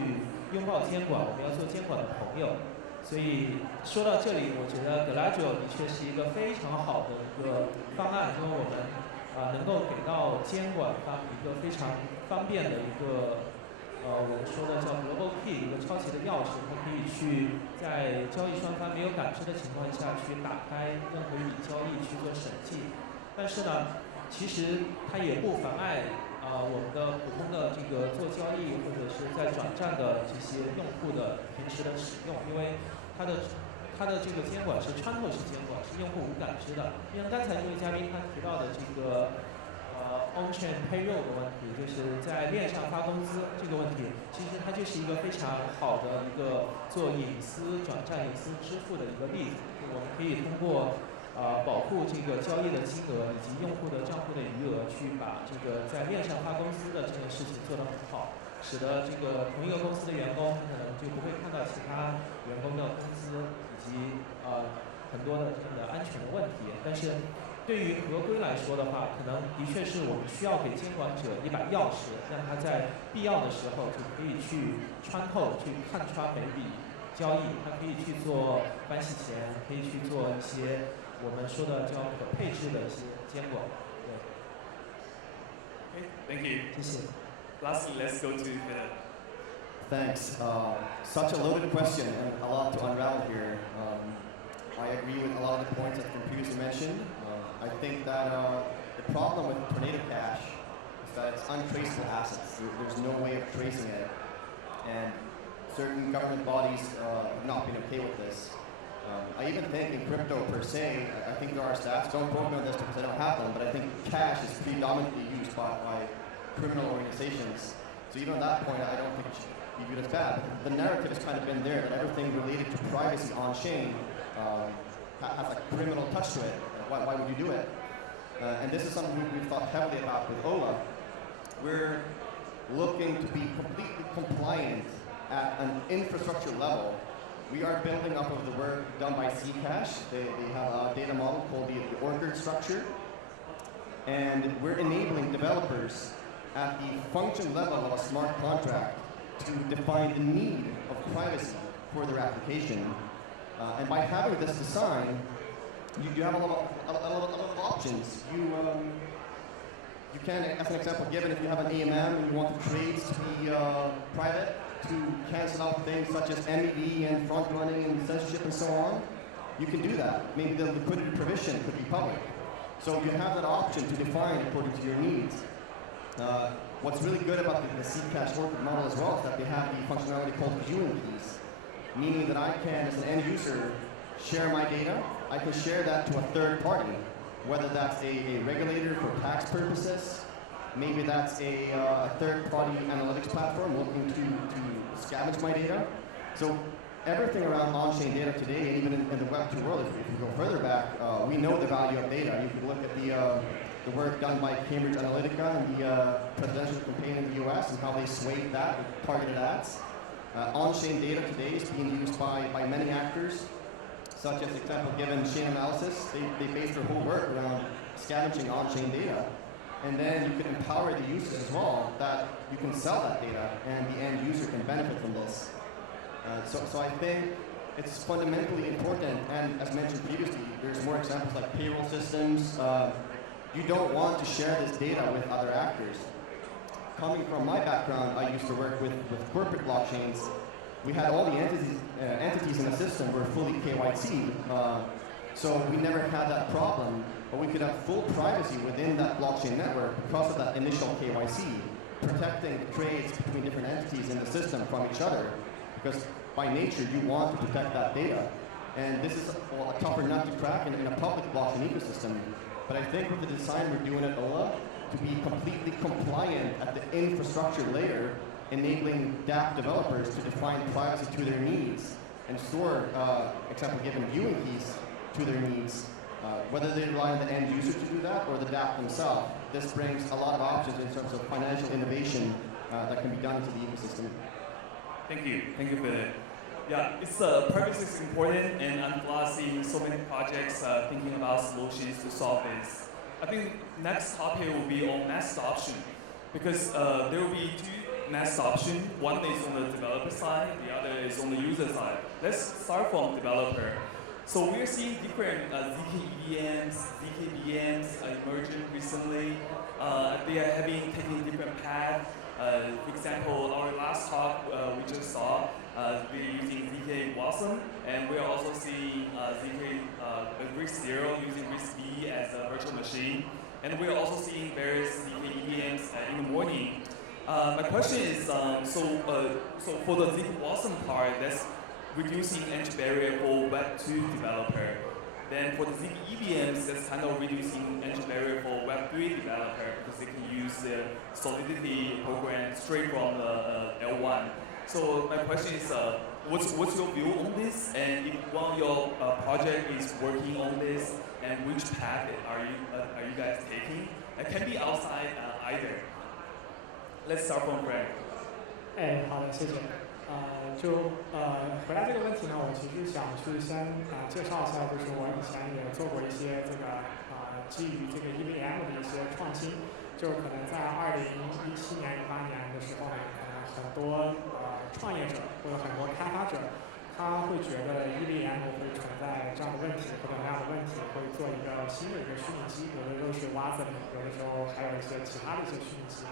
拥抱监管，我们要做监管的朋友。所以说到这里，我觉得 Galadriel 的确是一个非常好的一个方案，因为我们能够给到监管方一个非常方便的一个我们说的叫 global key 一个超级的钥匙，它可以去在交易双方没有感知的情况下去打开任何一笔交易去做审计。但是呢，其实它也不妨碍我们的普通的这个做交易或者是在转账的这些用户的平时的使用，因为它的这个监管是穿透式监管，是用户无感知的。就像刚才这位嘉宾他提到的这个on-chain payroll 的问题，就是在链上发工资这个问题，其实它就是一个非常好的一个做隐私转账、隐私支付的一个例子。我们可以通过保护这个交易的金额以及用户的账户的余额，去把这个在链上发工资的这件事情做得很好，使得这个同一个公司的员工可能就不会看到其他员工的工资以及很多的这样的安全的问题。但是对于合规来说的话，可能的确是我们需要给监管者一把钥匙，让他在必要的时候就可以去穿透、去看穿每笔交易，他可以去做反洗钱，可以去做一些我们说的叫可配置的一些监管。对。Okay, thank you. 谢谢。Lastly, let's go to Philip. Thanks. Such a loaded question and a lot to unravel here. I agree with a lot of the points that have been previously mentioned. I think that the problem with Tornado Cash is that it's untraceable assets. There's no way of tracing it. And certain government bodies have not been okay with this. I even think in crypto per se, I think there are stats, don't quote me on this because I don't have them, but I think cash is predominantly used by criminal organizations. So even on that point, I don't think it should be viewed as bad. The narrative has kind of been there that everything related to privacy on-chain has a criminal touch to it. Why would you do it? And this is something we've thought heavily about with Ola. We're looking to be completely compliant at an infrastructure level. We are building up of the work done by Zcash. They have a data model called the order structure. And we're enabling developers at the function level of a smart contract to define the need of privacy for their application. And by having this design, you have a lot of options. You can, as an example given, if you have an AMM and you want the trades to be private, to cancel out things such as MEV and front running and censorship and so on, you can do that. Maybe the liquidity provision could be public. So you have that option to define according to your needs. What's really good about the Zcash working model as well is that they have the functionality called viewing keys, meaning that I can, as an end user, share my data. I can share that to a third party, whether that's a regulator for tax purposes, maybe that's a third-party analytics platform looking to scavenge my data. So everything around on-chain data today, and even in the Web2 world, if you go further back, we know the value of data. You can look at the work done by Cambridge Analytica and the presidential campaign in the US and how they swayed that with targeted ads. On-chain data today is being used by many actors, such as, example given, Chain Analysis. They base their whole work around scavenging on-chain data. And then you can empower the users as well, that you can sell that data and the end user can benefit from this. So I think it's fundamentally important, and as mentioned previously, there's more examples like payroll systems. You don't want to share this data with other actors. Coming from my background, I used to work with corporate blockchains. We had all the entities in the system were fully KYC. So we never had that problem, but we could have full privacy within that blockchain network because of that initial KYC, protecting the trades between different entities in the system from each other. Because by nature, you want to protect that data. And this is a tougher nut to crack in a public blockchain ecosystem. But I think with the design we're doing at OLA, to be completely compliant at the infrastructure layer, enabling dApp developers to define privacy to their needs and store, example given, viewing keys to their needs, whether they rely on the end user to do that or the dApp themselves. This brings a lot of options in terms of financial innovation that can be done to the ecosystem. Thank you, Philip. Yeah, it's privacy is important, and I'm glad seeing so many projects thinking about solutions to solve this. I think next topic will be on mass adoption, because there will be two mass adoption. One is on the developer side, the other is on the user side. Let's start from developer. So we're seeing different ZK EVMs, ZK VMs emerging recently. They are taking different paths. For example, our last talk we just saw, we're using ZK Wanxiang, and we're also seeing ZK RISC-0 using RISC-V as a virtual machine. And we're also seeing various ZK EVMs in the morning. My question is, so for the ZK Wanxiang part, that's reducing entry barrier for Web2 developer. Then for the ZK EVMs, that's kind of reducing entry barrier for Web3 developer because they can use the Solidity program straight from the L1. So my question is, what's your view on this? And if one of your project is working on this, and which path are you guys taking? It can be outside either. Let's start from Brad. 好的，谢谢。回答这个问题呢，我其实想去先介绍一下，就是我以前也做过一些这个基于这个 EVM 的一些创新，就是可能在2017年、18年的时候呢，很多创业者或者很多开发者，他会觉得 EVM 会存在这样的问题或者那样的问题，会做一个新的一个虚拟机，有的时候是 Wanxiang，有的时候还有一些其他的一些虚拟机。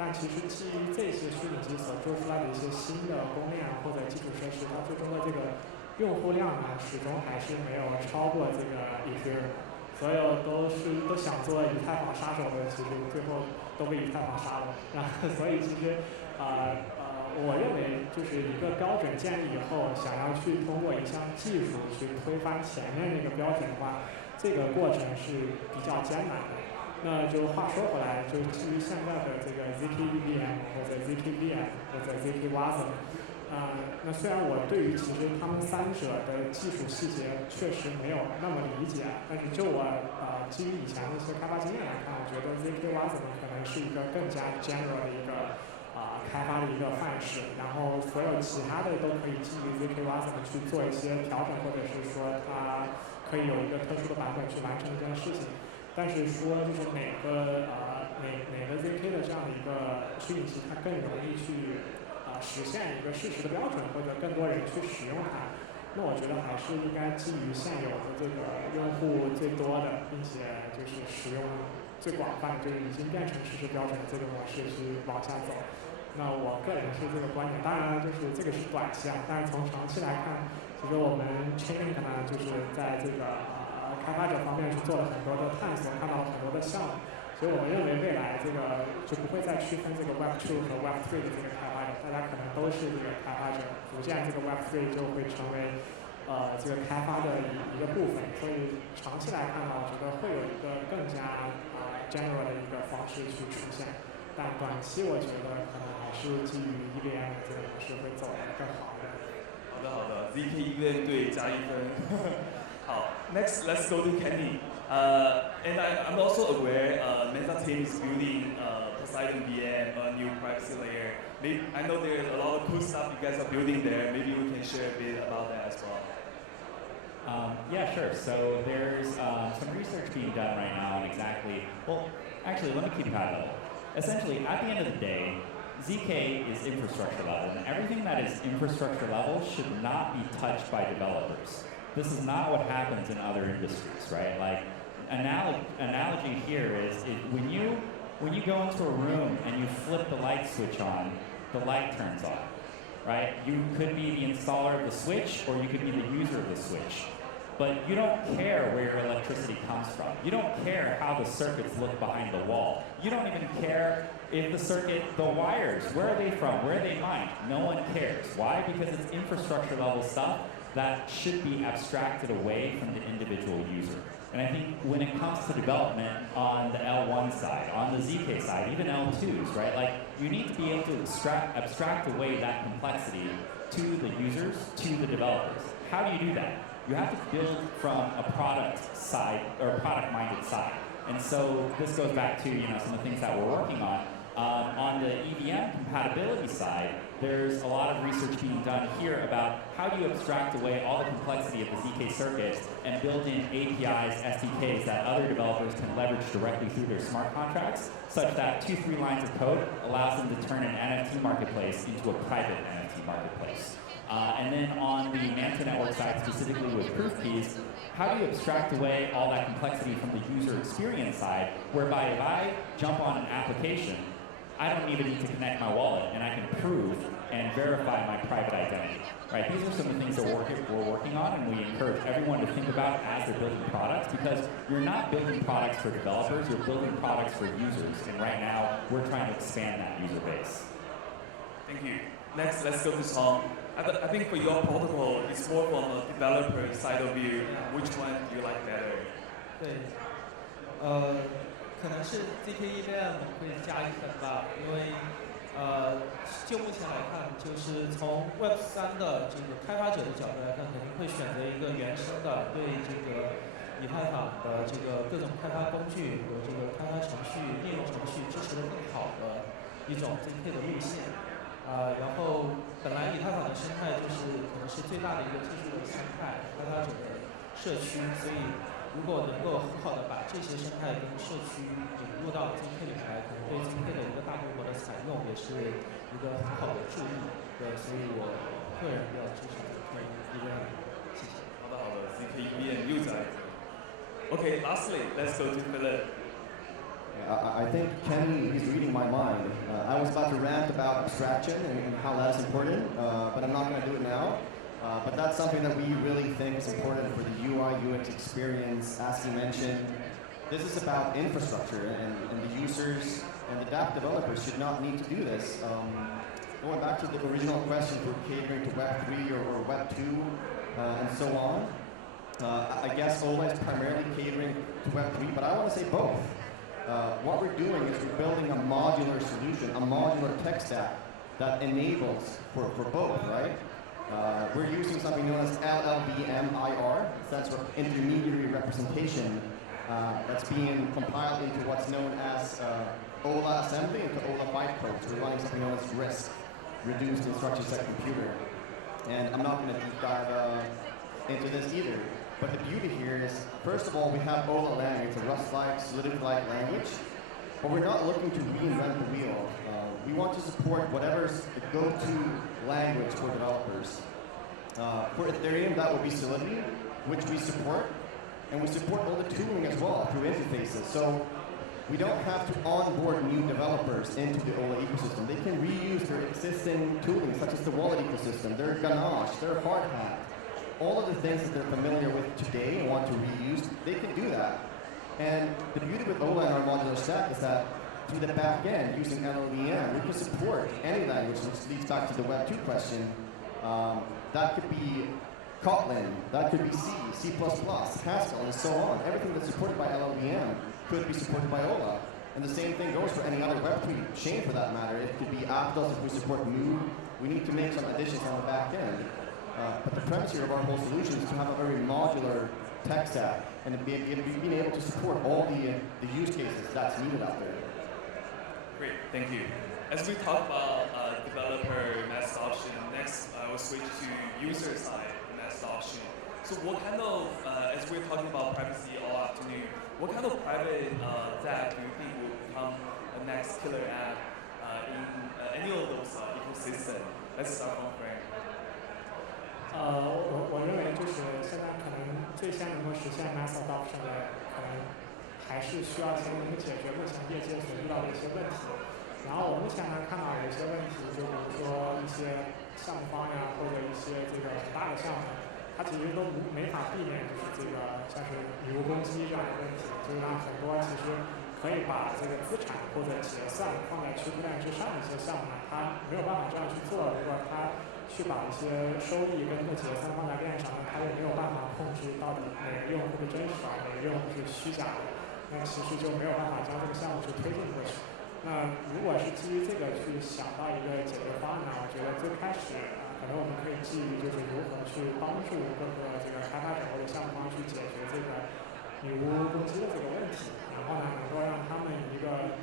但其实基于这些虚拟机所做出来的一些新的公链或者基础设施，它最终的这个用户量呢，始终还是没有超过这个 Ethereum。所有都想做以太坊杀手的，其实最后都被以太坊杀了。然后所以其实我认为就是一个标准建立以后，想要去通过一项技术去推翻前面那个标准的话，这个过程是比较艰难的。那就话说回来，就基于现在的这个 ZK EVM 或者 ZK VM 或者 ZK Wanxiang，那虽然我对于其实他们三者的技术细节确实没有那么理解，但是就我基于以前的一些开发经验来看，我觉得 ZK Wanxiang 可能是一个更加 general 的一个开发的一个范式，然后所有其他的都可以基于 ZK Wanxiang 去做一些调整，或者是说它可以有一个特殊的版本去完成这件事情。但是说就是哪个 ZK 的这样的一个虚拟机，它更容易去实现一个事实的标准，或者更多人去使用它，那我觉得还是应该基于现有的这个用户最多的，并且就是使用最广泛，就是已经变成事实标准的这个模式去往下走。那我个人是这个观点，当然就是这个是短期啊，但是从长期来看，其实我们 Chainlink 呢，就是在这个开发者方面是做了很多的探索，看到了很多的项目，所以我们认为未来这个就不会再区分这个 Web2 和 Web3 的这个开发者，大家可能都是这个开发者，逐渐这个 Web3 就会成为这个开发的一个部分，所以长期来看呢，我觉得会有一个更加general 的一个方式去出现，但短期我觉得可能还是基于 EVM 的这个模式会走得更好一点。好的 ，ZK EVM 对加1分。Next, let's go to Kenny. And I'm also aware Meta team is building Poseidon VM, a new privacy layer. Maybe, I know there's a lot of cool stuff you guys are building there. Maybe we can share a bit about that as well. Yeah, sure. So there's some research being done right now on exactly, well, actually, let me keep it high level. Essentially, at the end of the day, ZK is infrastructure level, and everything that is infrastructure level should not be touched by developers. This is not what happens in other industries, right? Like, analogy here is when you go into a room and you flip the light switch on, the light turns on, right? You could be the installer of the switch, or you could be the user of the switch. but you don't care where your electricity comes from. You don't care how the circuits look behind the wall. You don't even care if the circuit, the wires, where are they from, where are they mined? No one cares. Why? Because it's infrastructure level stuff that should be abstracted away from the individual user. And I think when it comes to development on the L1 side, on the ZK side, even L2s, right? Like, you need to be able to abstract away that complexity to the users, to the developers. How do you do that? You have to build from a product side, or a product-minded side. And so this goes back to, some of the things that we're working on. On the EVM compatibility side, there's a lot of research being done here about how do you abstract away all the complexity of the ZK circuits and build in APIs, SDKs that other developers can leverage directly through their smart contracts, such that 2-3 lines of code allows them to turn an NFT marketplace into a private NFT marketplace. And then on the Manta network side, specifically with proof keys, how do you abstract away all that complexity from the user experience side, whereby if I jump on an application, I don't even need to connect my wallet, and I can prove and verify my private identity. Right? These are some of the things that we're working on, and we encourage everyone to think about as they're building products, because you're not building products for developers, you're building products for users. And right now, we're trying to expand that user base. Thank you. Next, let's go to Tom. I think for your protocol, it's more from a developer side of view. Which one do you like better? 对，可能是 ZK-EVM 会加一分吧，因为就目前来看，就是从 Web3 的这个开发者的角度来看，肯定会选择一个原生的，对这个以太坊的这个各种开发工具和这个开发程序、应用程序支持的更好的一种 ZK 的路线。然后本来以太坊的生态就是可能是最大的一个技术的生态，开发者的社区，所以如果能够很好的把这些生态跟社区引入到 ZK 里来，可能对 ZK 的一个大规模的采用也是一个很好的助力。对，所以我个人比较支持 ZK-EVM。谢谢。好的 ，ZK-EVM 又在。Okay, lastly, let's go to Philip. I think Kenny is reading my mind. I was about to rant about abstraction and how that is important, but I'm not going to do it now. But that's something that we really think is important for the UI, UX experience. As you mentioned, this is about infrastructure, and the users and the dApp developers should not need to do this. Going back to the original question for catering to Web3 or Web2 and so on, I guess Ola is primarily catering to Web3, but I want to say both. What we're doing is we're building a modular solution, a modular tech stack that enables for both, right? We're using something known as LLVM-IR, stands for intermediary representation, that's being compiled into what's known as OLA assembly into OLA bytecode. So we're running something known as RISC, Reduced Instruction Set Computer. And I'm not going to deep dive into this either. But the beauty here is, first of all, we have OLA lang. It's a Rust-like, Solidity-like language. But we're not looking to reinvent the wheel. We want to support whatever's the go-to language for developers. For Ethereum, that would be Solidity, which we support. And we support all the tooling as well through interfaces. So we don't have to onboard new developers into the OLA ecosystem. They can reuse their existing tooling, such as the wallet ecosystem, their Ganache, their Hardhat. All of the things that they're familiar with today and want to reuse, they can do that. And the beauty with OLA and our modular stack is that through the back end, using LLVM, we can support any language, which leads back to the Web 2 question. That could be Kotlin, that could be C, C++, Haskell, and so on. Everything that's supported by LLVM could be supported by OLA. And the same thing goes for any other Web3 chain for that matter. It could be Aptos if we support Move. We need to make some additions on the back end. But the premise here of our whole solution is to have a very modular tech stack and being able to support all the use cases that's needed out there. Great, thank you. As we talk about developer mass adoption, next I will switch to user side mass adoption. So what kind of, as we're talking about privacy all afternoon, what kind of private app do you think will become the next killer app in any of those ecosystems? Let's start from Frank. 我认为就是现在可能最先能够实现 mass adoption 的，可能还是需要先能解决目前业界所遇到的一些问题。然后我目前能看到有一些问题，就比如说一些项目方呀，或者一些这个很大的项目，它它其实都没法避免就是这个像是礼物攻击这样的问题，就让很多其实可以把这个资产或者结算放在区块链之上的一些项目呢，它没有办法这样去做。如果它去把一些收益跟这结算放在链上，它也没有办法控制到底哪个用户是真实的，哪个用户是虚假的，那其实就没有办法将这个项目去推进过去。那如果是基于这个去想到一个解决方案呢，我觉得最开始可能我们可以基于就是如何去帮助各个这个开发者或者项目方去解决这个女巫攻击的这个问题，然后呢能够让他们以一个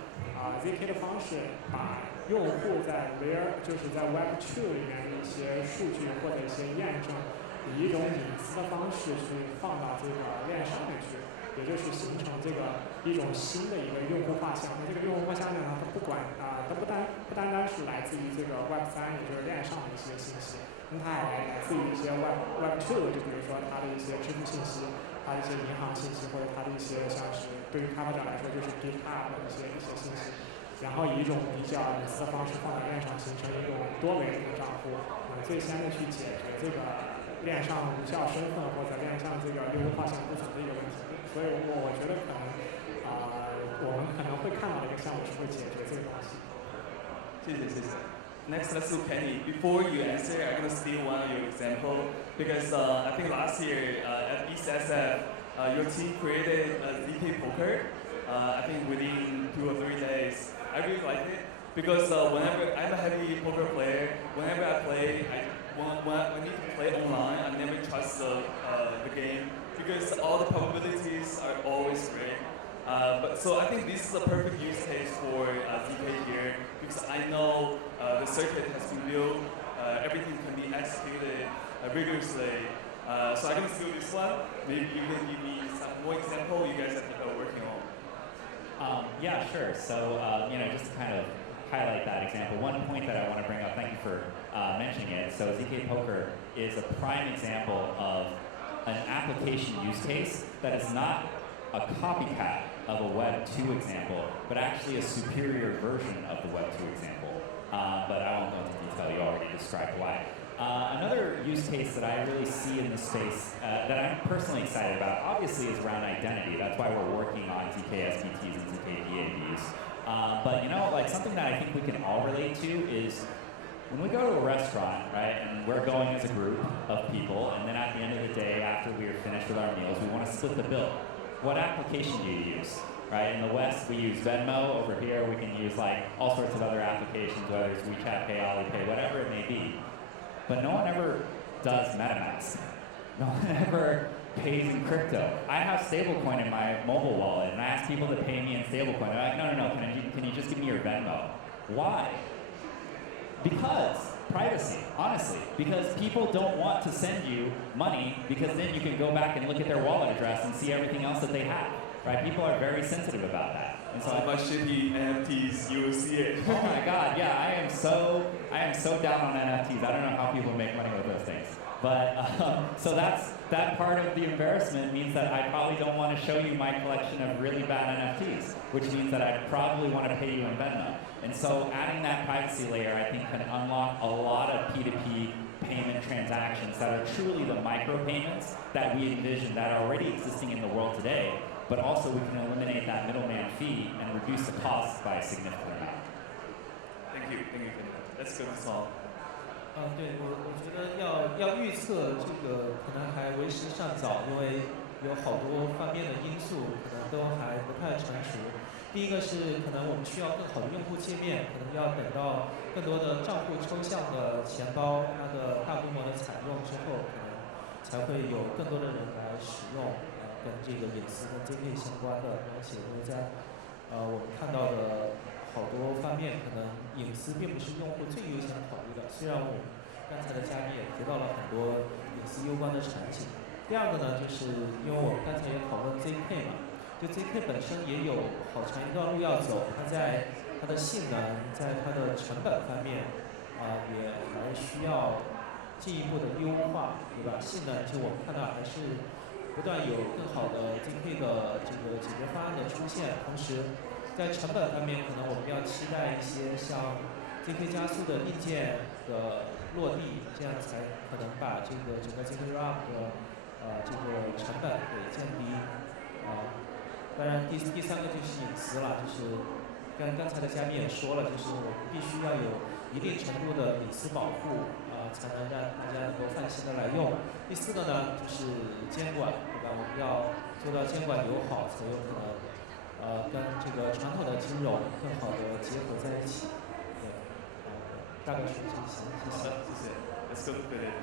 ZK 的方式把用户在 就是在 Web2 里面的一些数据或者一些验证，以一种隐私的方式去放到这个链上面去。也就是形成这个一种新的一个用户画像。那这个用户画像呢，它不单单是来自于这个 Web3，也就是链上的一些信息，那它还来自于一些 Web2，就比如说它的一些支付信息，它的一些银行信息，或者它的一些像是对于开发者来说就是 GitHub 的一些信息，然后以一种比较隐私的方式放在链上，形成一种多维度的账户，最先的去解决这个链上无效身份或者链上这个用户画像不存的一个问题。所以我觉得可能我们可能会看到的一个项目是会解决这个东西。谢谢。Next, let's do Kenny. Before you answer, I'm going to steal one of your example because I think last year at East SF, your team created a ZK poker. I think within 2 or 3 days. I really liked it because whenever I'm a heavy poker player, whenever I play, when I need to play online, I never trust the game because all the probabilities are always great. So I think this is a perfect use case for ZK here because I know the circuit has been built, everything can be executed rigorously. So I'm going to steal this one. Maybe you can give me some more example you guys are working on. Yeah, sure. So, just to kind of highlight that example, one point that I want to bring up, thank you for mentioning it. So ZK Poker is a prime example of an application use case that is not a copycat of a Web 2 example, but actually a superior version of the Web 2 example. But I won't go into detail, you already described why. Another use case that I really see in this space that I'm personally excited about, obviously, is around identity. That's why we're working on ZK SPTs and ZK DABs. But something that I think we can all relate to is when we go to a restaurant, right, and we're going as a group of people, and then at the end of the day, after we are finished with our meals, we want to split the bill. What application do you use? Right, in the West, we use Venmo. Over here, we can use all sorts of other applications, whether it's WeChat Pay, Alipay, whatever it may be. But no one ever does MetaMask. No one ever pays in crypto. I have stablecoin in my mobile wallet, and I ask people to pay me in stablecoin. They're like, no, can you just give me your Venmo? Why? Because privacy, honestly. Because people don't want to send you money because then you can go back and look at their wallet address and see everything else that they have. Right? People are very sensitive about that. And so my shitty NFTs, you will see it. Oh my God, yeah, I am so down on NFTs. I don't know how people make money with those things. But so that part of the embarrassment means that I probably don't want to show you my collection of really bad NFTs, which means that I probably want to pay you in Venmo. And so adding that privacy layer, I think, can unlock a lot of P2P payment transactions that are truly the micropayments that we envision that are already existing in the world today. But also we can eliminate that middleman fee and reduce the costs by a significant amount. Thank you. That's good to solve. 对，我觉得要预测这个可能还为时尚早，因为有好多方面的因素可能都还不太成熟。第一个是可能我们需要更好的用户界面，可能要等到更多的账户抽象的钱包它的大规模的采用之后，可能才会有更多的人来使用跟这个隐私跟 ZK 相关的东西。因为在我们看到的好多方面，可能隐私并不是用户最优先考虑的。虽然我们刚才的嘉宾也提到了很多隐私攸关的场景。第二个呢，就是因为我们刚才也讨论 ZK 嘛，就 ZK 本身也有好长一段路要走，它在它的性能，在它的成本方面，也还需要进一步的优化，对吧？性能就我们看到还是不断有更好的 ZK 的这个解决方案的出现，同时在成本方面，可能我们要期待一些像 ZK 加速的硬件的落地，这样才可能把这个整个 ZK RAM 的这个成本给降低。当然第三个就是隐私了，就是刚才的嘉宾也说了，就是我们必须要有一定程度的隐私保护，才能让大家能够放心的来用。第4个呢，就是监管，对吧？我们要做到监管友好，才有可能跟这个传统的金融更好的结合在一起。对，大概是这些，谢谢。谢谢。Let's go with it.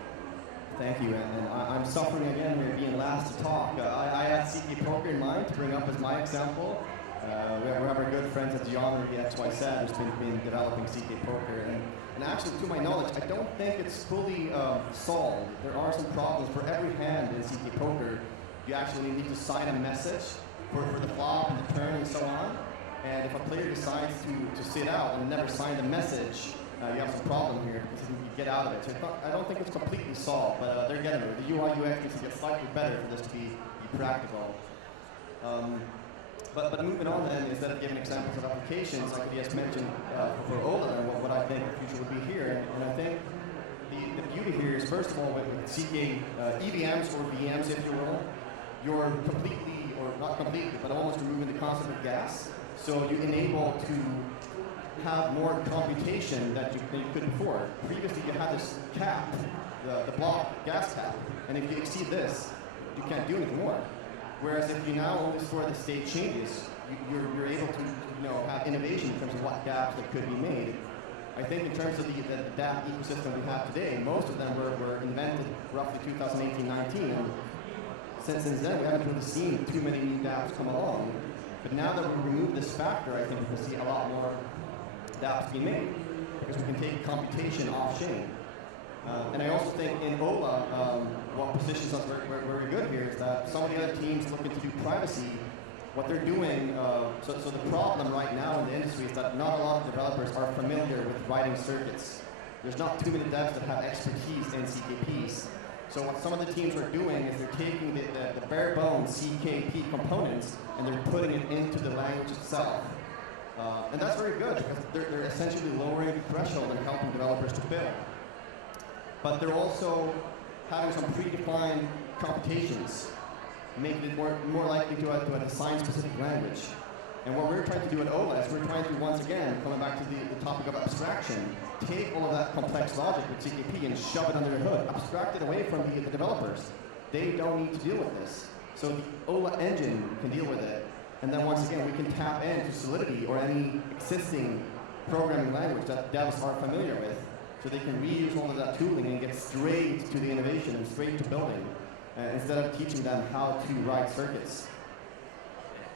Thank you, and I'm suffering again here being last to talk. I had CK Poker in mind to bring up as my example. We have our good friends at Geometry XYZ who's been developing CK Poker, and actually, to my knowledge, I don't think it's fully solved. There are some problems. For every hand in CK Poker, you actually need to sign a message for the flop and the turn and so on. And if a player decides to sit out and never sign the message, you have some problem here because you get out of it. So I don't think it's completely solved, but they're getting it. The UI UX needs to get slightly better for this to be practical. But moving on then, instead of giving examples of applications, like we just mentioned for Ola, and what I think the future would be here, and I think the beauty here is, first of all, with CK EVMs or VMs, if you will, you're completely, or not completely, but almost removing the concept of gas. So you enable to have more computation that you could before. Previously, you had this cap, the block gas cap, and if you exceed this, you can't do anything more. Whereas if you now only store the state changes, you're able to have innovation in terms of what gaps that could be made. I think in terms of the DApp ecosystem we have today, most of them were invented roughly 2018-19, and since then we haven't really seen too many new dApps come along. But now that we remove this factor, I think we can see a lot more dApps being made, because we can take computation off-chain. And I also think in Ola, what positions us very good here is that some of the other teams looking to do privacy, what they're doing, so the problem right now in the industry is that not a lot of developers are familiar with writing circuits. There's not too many devs that have expertise in CKPs. So what some of the teams are doing is they're taking the bare bones CKP components and they're putting it into the language itself. And that's very good because they're essentially lowering the threshold and helping developers to build. But they're also having some predefined computations, making it more likely to assign specific language. And what we're trying to do at Ola is we're trying to, once again, coming back to the topic of abstraction, take all of that complex logic with CKP and shove it under the hood, abstract it away from the developers. They don't need to deal with this. So the Ola engine can deal with it. And then once again, we can tap into Solidity or any existing programming language that devs are familiar with. So they can reuse all of that tooling and get straight to the innovation and straight to building, instead of teaching them how to write circuits.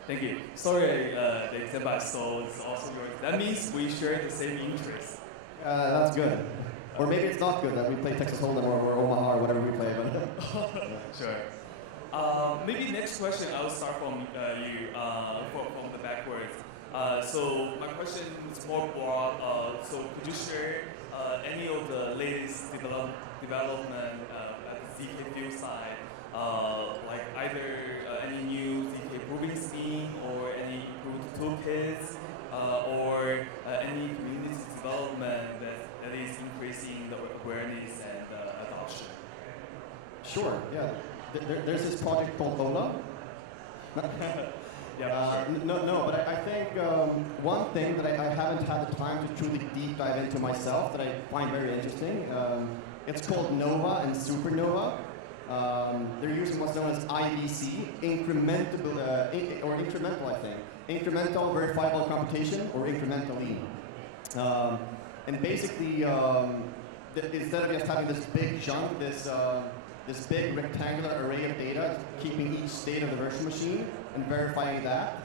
Thank you. Sorry, the example I saw is also yours. That means we share the same interests. That's good. Or maybe it's not good that we play Texas Hold'em or Omaha or whatever we play. But Sure. Maybe next question, I'll start from you, from the backwards. So my question is more broad. So could you share any of the latest development at the ZK field side, like either any new ZK proving scheme or any improved toolkits, or any community development that is increasing the awareness and adoption? Sure, yeah. There's this project called Ola. Yeah, sure. No, but I think one thing that I haven't had the time to truly deep dive into myself that I find very interesting, it's called Nova and Supernova. They're using what's known as IVC, incremental, I think. Incremental verifiable computation, or incrementally. And basically, instead of just having this big chunk, this big rectangular array of data, keeping each state of the virtual machine and verifying that,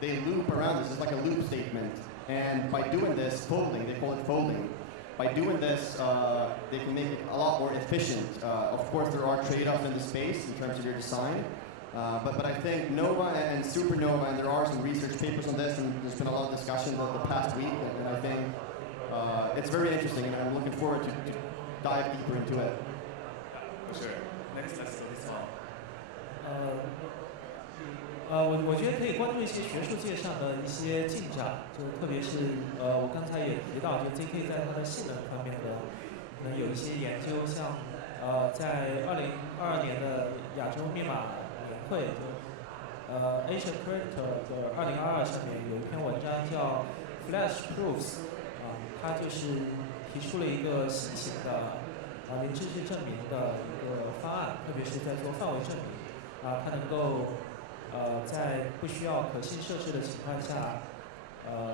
they loop around this. It's like a loop statement. And by doing this, folding, they call it folding. By doing this, they can make it a lot more efficient. Of course, there are trade-offs in the space in terms of your design. But I think Nova and Supernova, and there are some research papers on this, and there's been a lot of discussion over the past week, and I think it's very interesting, and I'm looking forward to dive deeper into it. For sure. Next, let's go this one. 我觉得可以关注一些学术界上的一些进展，就特别是我刚才也提到，就 ZK 在它的性能方面的可能有一些研究，像在2022年的亚洲密码年会，就Asian Crypto 的2022上面有一篇文章叫 Flash Proofs， 它就是提出了一个新型的零知识证明的一个方案，特别是在做范围证明，它能够在不需要可信设置的情况下，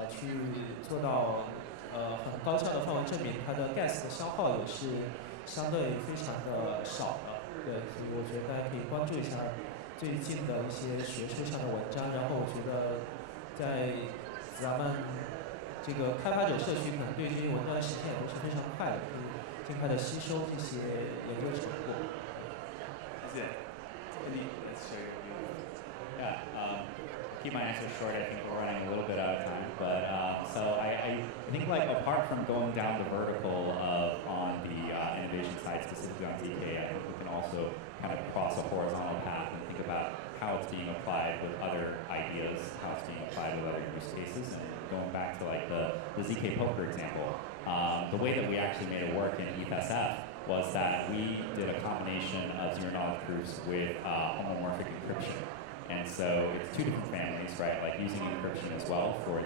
去做到很高效的范围证明，它的 gas 的消耗也是相对非常的少的。对，所以我觉得大家可以关注一下最近的一些学术上的文章，然后我觉得在咱们这个开发者社区可能对这些文章的实现也都是非常快的，可以尽快的吸收这些研究成果。谢谢。Let's share your view. Yeah, keep my answer short. I think we're running a little bit out of time. But so I think like apart from going down the vertical on the innovation side, specifically on ZK, I think we can also kind of cross a horizontal path and think about how it's being applied with other ideas, how it's being applied with other use cases. And going back to like the ZK poker example, the way that we actually made it work in ETHSF was that we did a combination of zero-knowledge proofs with homomorphic encryption. And so it's two different families, right? Like using encryption as well for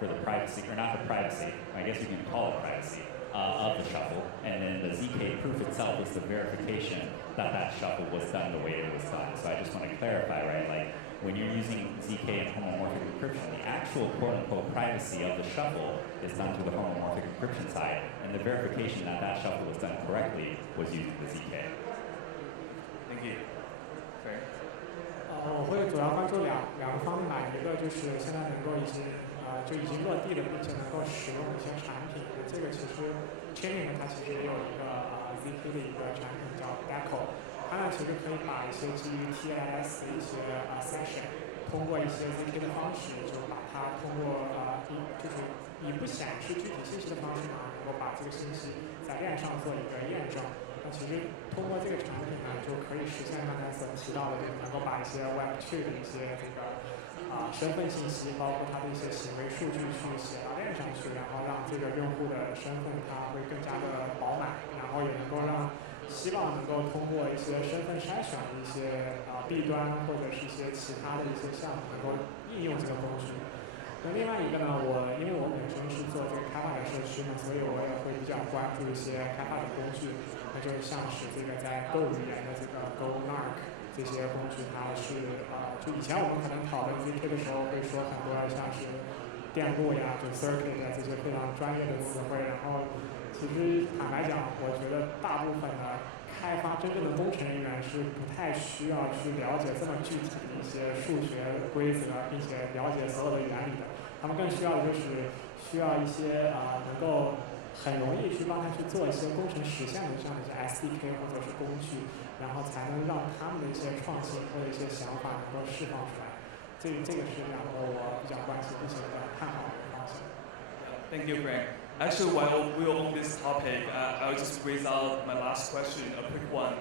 the privacy, or not the privacy, I guess you can call it privacy, of the shuffle. And then the ZK proof itself is the verification that that shuffle was done the way it was done. So I just want to clarify, right? Like when you're using ZK and homomorphic encryption, the actual quote-unquote privacy of the shuffle is done through the homomorphic encryption side, and the verification that that shuffle was done correctly was using the ZK. Thank you. Great. 我会主要关注两个方面吧，一个就是现在能够已经落地的，并且能够使用一些产品。这个其实 Chainlink 它其实也有一个ZK 的一个产品叫 Deco， 它呢其实可以把一些基于 TLS 的一些session， 通过一些 ZK 的方式，就把它通过就是以不显示具体信息的方式呢，能够把这个信息在链上做一个验证。那其实通过这个产品呢，就可以实现刚才所提到的，就是能够把一些 Web2 的一些这个身份信息，包括它的一些行为数据去写到链上去，然后让这个用户的身份它会更加的饱满，然后也能够希望能够通过一些身份筛选的一些弊端或者是一些其他的一些项目，能够应用这个工具。那另外一个呢，因为我本身是做这个开发者社区呢，所以我也会比较关注一些开发者工具，那就是像是这个在 Go 语言的这个 Go-Nark 这些工具，它是就以前我们可能讨论 ZK 的时候会说很多像是电路呀，就 circuit 这些非常专业的词汇，然后其实坦白讲，我觉得大部分的开发真正的工程人员是不太需要去了解这么具体的一些数学规则，并且了解所有的原理的。他们更需要的就是需要一些能够很容易去帮他去做一些工程实现的这样的一些 SDK 或者是工具，然后才能让他们的一些创新或者一些想法能够释放出来。这个是两个我比较关心并且比较看好的方向。Thank you, Frank. Actually, while we're on this topic, I'll just raise out my last question, a quick one.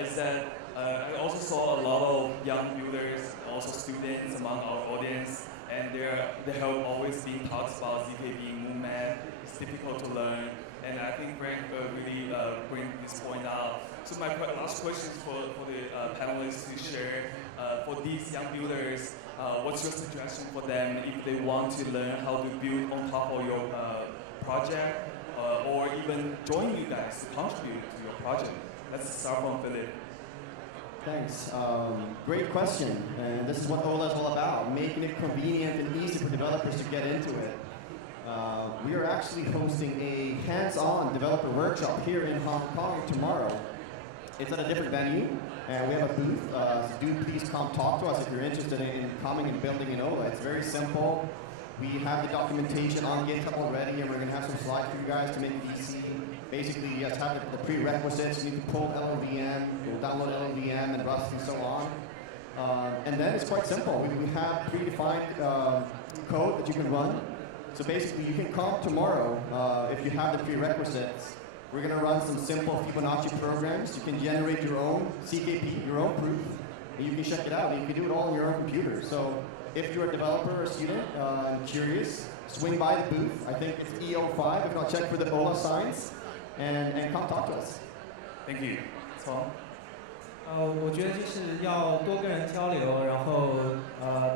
Is that I also saw a lot of young builders, also students among our audience, and there have always been talks about ZK being movement, it's difficult to learn, and I think Frank really bring this point out. So my last question is for the panelists to share, for these young builders, what's your suggestion for them if they want to learn how to build on top of your project, or even join you guys to contribute to your project? Let's start from Philip. Thanks. Great question. And this is what OLA is all about, making it convenient and easy for developers to get into it. We are actually hosting a hands-on developer workshop here in Hong Kong tomorrow. It's at a different venue, and we have a booth. So do please come talk to us if you're interested in coming and building in OLA. It's very simple. We have the documentation on GitHub already, and we're going to have some slides for you guys to make it easy. Basically, you just have the prerequisites. You need to pull LLVM, you'll download LLVM and Rust and so on. And then it's quite simple. We have predefined code that you can run. So basically, you can come tomorrow if you have the prerequisites. We're going to run some simple Fibonacci programs. You can generate your own CKP, your own proof. You can check it out. You can do it all on your own computer. So if you're a developer or a student and curious, swing by the booth. I think it's E05. If not, check for the OLA signs and come talk to us. Thank you. Tom? 我觉得就是要多跟人交流，然后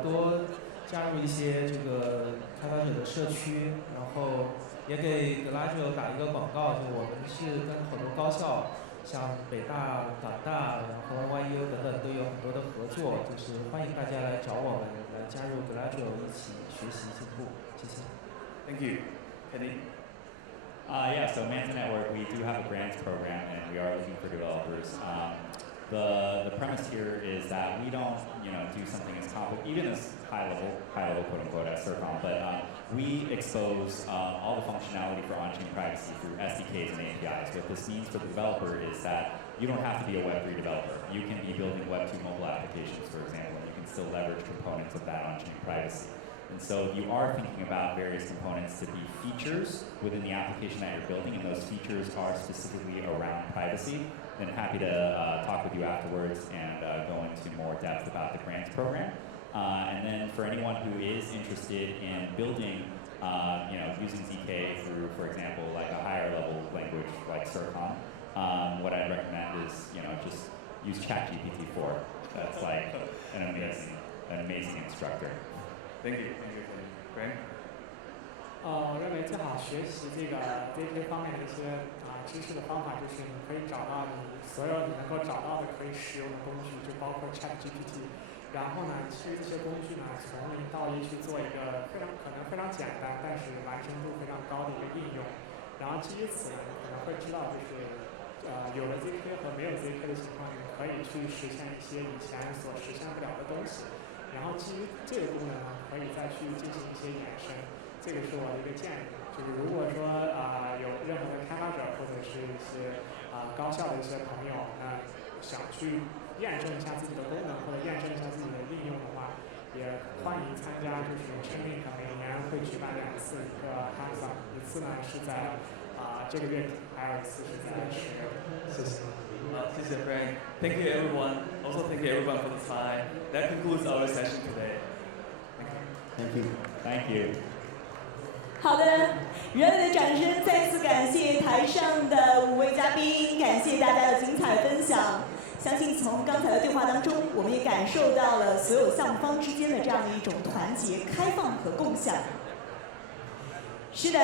多加入一些这个开发者的社区，然后也给 Gladio 打一个广告，就我们是跟很多高校，像北大、港大，然后 NYU 等等都有很多的合作，就是欢迎大家来找我们，来加入 Gladio 一起学习进步。谢谢。Thank you. Eddie? Yeah, so Manta Network, we do have a grants program, and we are looking for developers. The premise here is that we don't, do something as complicated, even as high level, quote unquote, as CIRCOM, but we expose all the functionality for on-chain privacy through SDKs and APIs. What this means for the developer is that you don't have to be a Web3 developer. You can be building Web2 mobile applications, for example, and you can still leverage components of that on-chain privacy. And so if you are thinking about various components to be features within the application that you're building, and those features are specifically around privacy, then happy to talk with you afterwards and go into more depth about the grants program. And then for anyone who is interested in building, using ZK through, for example, like a higher level language like CIRCOM, what I'd recommend is, just use ChatGPT-4. That's like an amazing instructor. Thank you. Thank you. Greg? 我认为最好学习这个 ZK 方面的一些知识的方法，就是你可以找到你所有你能够找到的可以使用的工具，就包括 ChatGPT。然后呢，基于这些工具呢，从零到一去做一个可能非常简单，但是完成度非常高的一个应用。然后基于此呢，你可能会知道就是有了 ZK 和没有 ZK 的情况，你可以去实现一些以前所实现不了的东西。然后基于这个功能呢，可以再去进行一些延伸。这个是我的一个建议，就是如果说有任何的开发者或者是一些高校的一些朋友，想去验证一下自己的功能或者验证一下自己的应用的话，也欢迎参加。就是 Chainlink 每年会举办2次一个 hackathon， 一次呢是在这个月底，还有一次是在10月底。谢谢。谢谢 Frank. Thank you everyone. Also thank you everyone for the time. That concludes our session today. Thank you. Thank you. 好的，热烈的掌声再次感谢台上的5位嘉宾，感谢大家的精彩分享。相信从刚才的对话当中，我们也感受到了所有项目方之间的这样的一种团结、开放和共享。是的，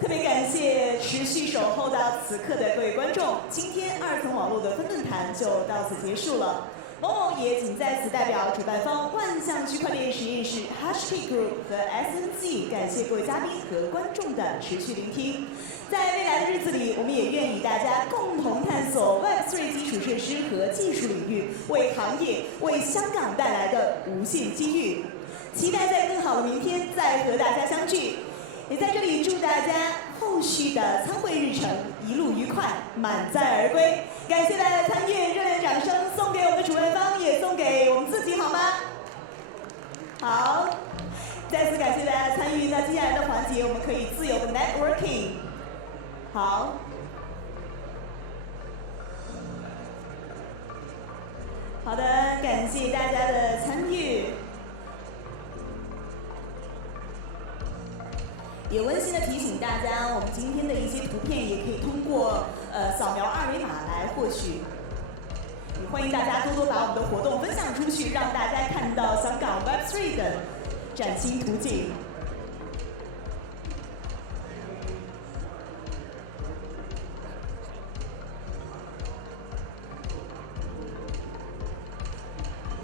特别感谢持续守候到此刻的各位观众。今天2层网络的分论坛就到此结束了。某某也仅在此代表主办方万象区块链实验室 HashKey Group 和 SNG 感谢各位嘉宾和观众的持续聆听。在未来的日子里，我们也愿与大家共同探索 Web3 基础设施和技术领域为行业、为香港带来的无限机遇。期待在更好的明天再和大家相聚。也在这里祝大家后续的参会日程一路愉快，满载而归。感谢大家的参与，热烈的掌声送给我们的主办方，也送给我们自己，好吗？好，再次感谢大家的参与。那接下来的环节，我们可以自由的 networking。好。好的，感谢大家的参与。也温馨的提醒大家，我们今天的一些图片也可以通过扫描2维码来获取。也欢迎大家多多把我们的活动分享出去，让大家看到香港 Web3 的崭新途径。